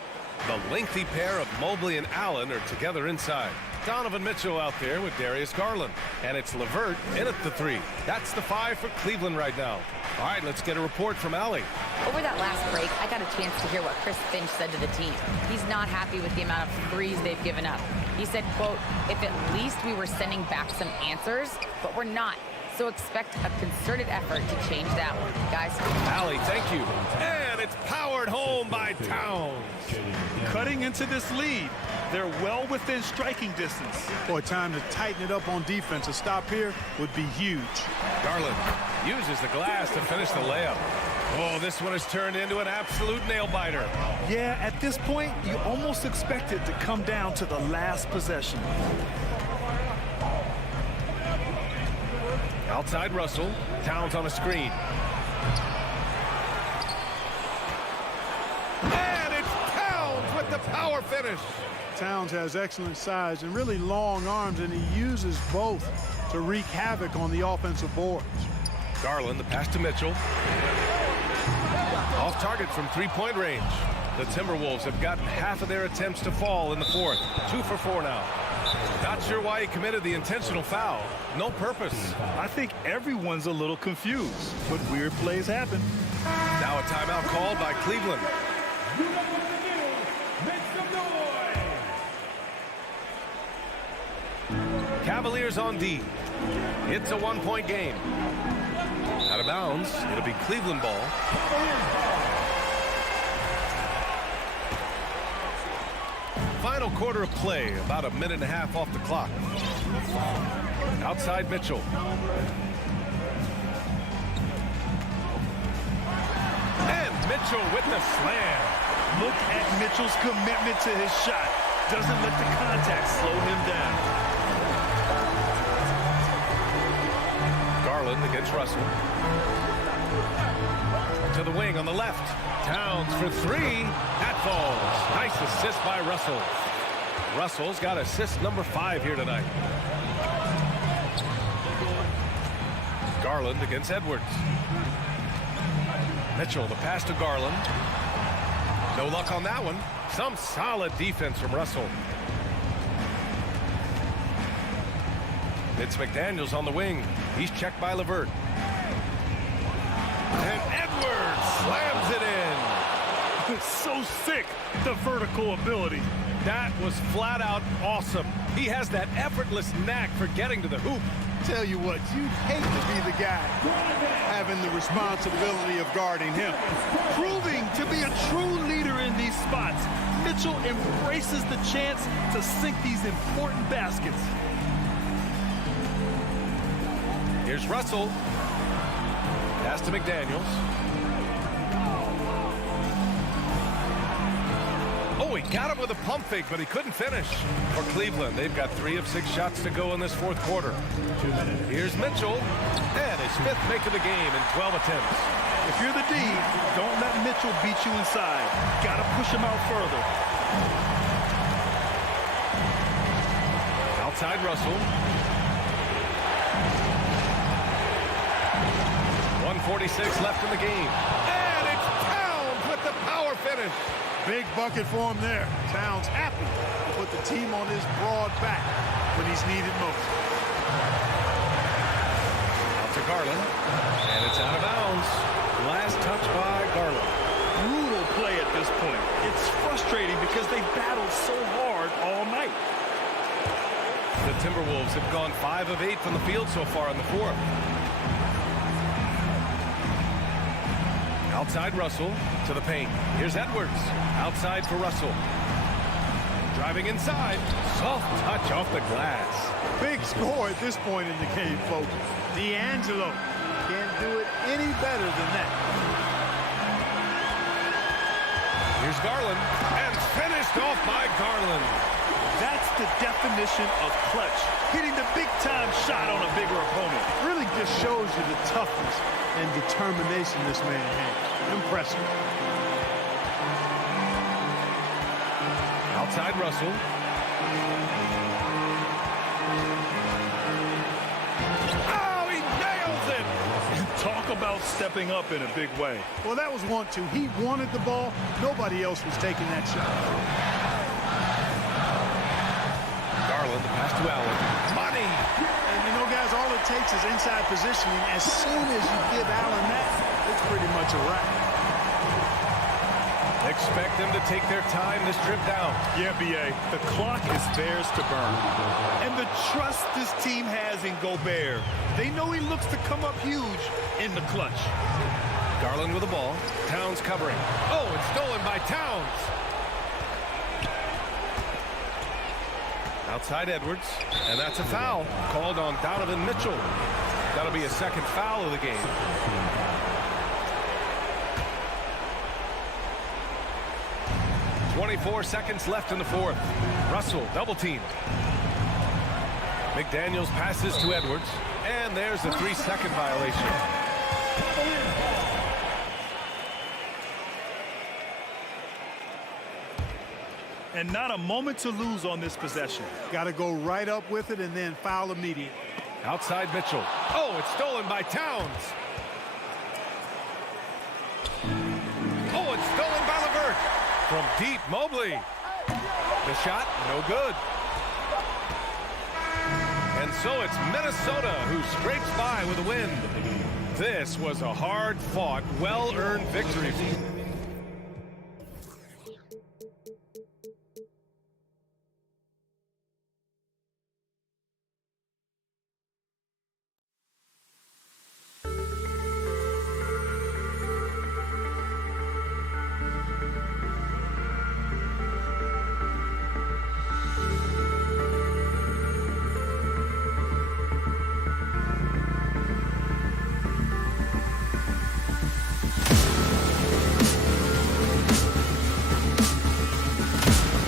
The lengthy pair of Mobley and Allen are together inside. Donovan Mitchell out there with Darius Garland. And it's LeVert in at the 3. That's the 5 for Cleveland right now. All right, let's get a report from Allie. Over that last break, I got a chance to hear what Chris Finch said to the team. He's not happy with the amount of threes they've given up. He said, quote, if at least we were sending back some answers, but we're not. So expect a concerted effort to change that one. Guys. Allie, thank you. And it's powered home by Towns. Cutting into this lead. They're well within striking distance. Boy, time to tighten it up on defense. A stop here would be huge. Garland uses the glass to finish the layup. Oh, this one has turned into an absolute nail-biter. Yeah, at this point, you almost expect it to come down to the last possession. Outside Russell, Towns on a screen. And it's Towns with the power finish. Towns has excellent size and really long arms, and he uses both to wreak havoc on the offensive boards. Garland, the pass to Mitchell. Off target from three-point range. The Timberwolves have gotten half of their attempts to fall in the fourth. 2 for 4 now. Not sure why he committed the intentional foul. No purpose. I think everyone's a little confused, but weird plays happen. Now a timeout called by Cleveland. Cavaliers on D. It's a one-point game. Out of bounds. It'll be Cleveland ball. Final quarter of play, about a minute and a half off the clock. Outside Mitchell. And Mitchell with the slam. Look at Mitchell's commitment to his shot. Doesn't let the contact slow him down. Garland against Russell. To the wing on the left. Towns for 3. That falls. Nice assist by Russell. Russell's got assist number 5 here tonight. Garland against Edwards. Mitchell, the pass to Garland. No luck on that one. Some solid defense from Russell. It's McDaniels on the wing. He's checked by LeVert. And Edwards slams it in. It's so sick, the vertical ability. That was flat out awesome. He has that effortless knack for getting to the hoop. Tell you what, you'd hate to be the guy having the responsibility of guarding him. Proving to be a true leader in these spots, Mitchell embraces the chance to sink these important baskets. Here's Russell. Pass to McDaniels. Oh, he got him with a pump fake, but he couldn't finish. For Cleveland, they've got 3 of 6 shots to go in this fourth quarter. Here's Mitchell, and his 5th make of the game in 12 attempts. If you're the D, don't let Mitchell beat you inside. Gotta push him out further. Outside Russell. 1:46 left in the game. And it's Towns with the power finish. Big bucket for him there. Towns happy to put the team on his broad back when he's needed most. Out to Garland. And it's out of bounds. Last touch by Garland. Brutal play at this point. It's frustrating because they battled so hard all night. The Timberwolves have gone 5 of 8 from the field so far in the fourth. Outside Russell to the paint. Here's Edwards. Outside for Russell. Driving inside. Soft touch off the glass. Big score at this point in the game, folks. D'Angelo can't do it any better than that. Here's Garland. And finished off by Garland. That's the definition of clutch. Hitting the big-time shot on a bigger opponent. Really just shows you the toughness and determination this man has. Impressive. Outside Russell. Oh, he nails it! And talk about stepping up in a big way. Well, that was 1-2. He wanted the ball. Nobody else was taking that shot. Garland, the pass to Allen. Money! And you know, guys, all it takes is inside positioning. As soon as you give Allen that, it's pretty much a wrap. Expect them to take their time this trip down. Yeah, B.A., the clock is theirs to burn. And the trust this team has in Gobert. They know he looks to come up huge in the clutch. Garland with the ball. Towns covering. Oh, it's stolen by Towns. Outside Edwards. And that's a foul called on Donovan Mitchell. That'll be a second foul of the game. .24 seconds left in the fourth. Russell double teamed. McDaniels passes to Edwards. And there's the 3-second violation. And not a moment to lose on this possession. Got to go right up with it and then foul immediate. Outside Mitchell. Oh, it's stolen by Towns. Oh, it's stolen by LeVert. From deep, Mobley. The shot, no good. And so it's Minnesota who scrapes by with a win. This was a hard-fought, well-earned victory.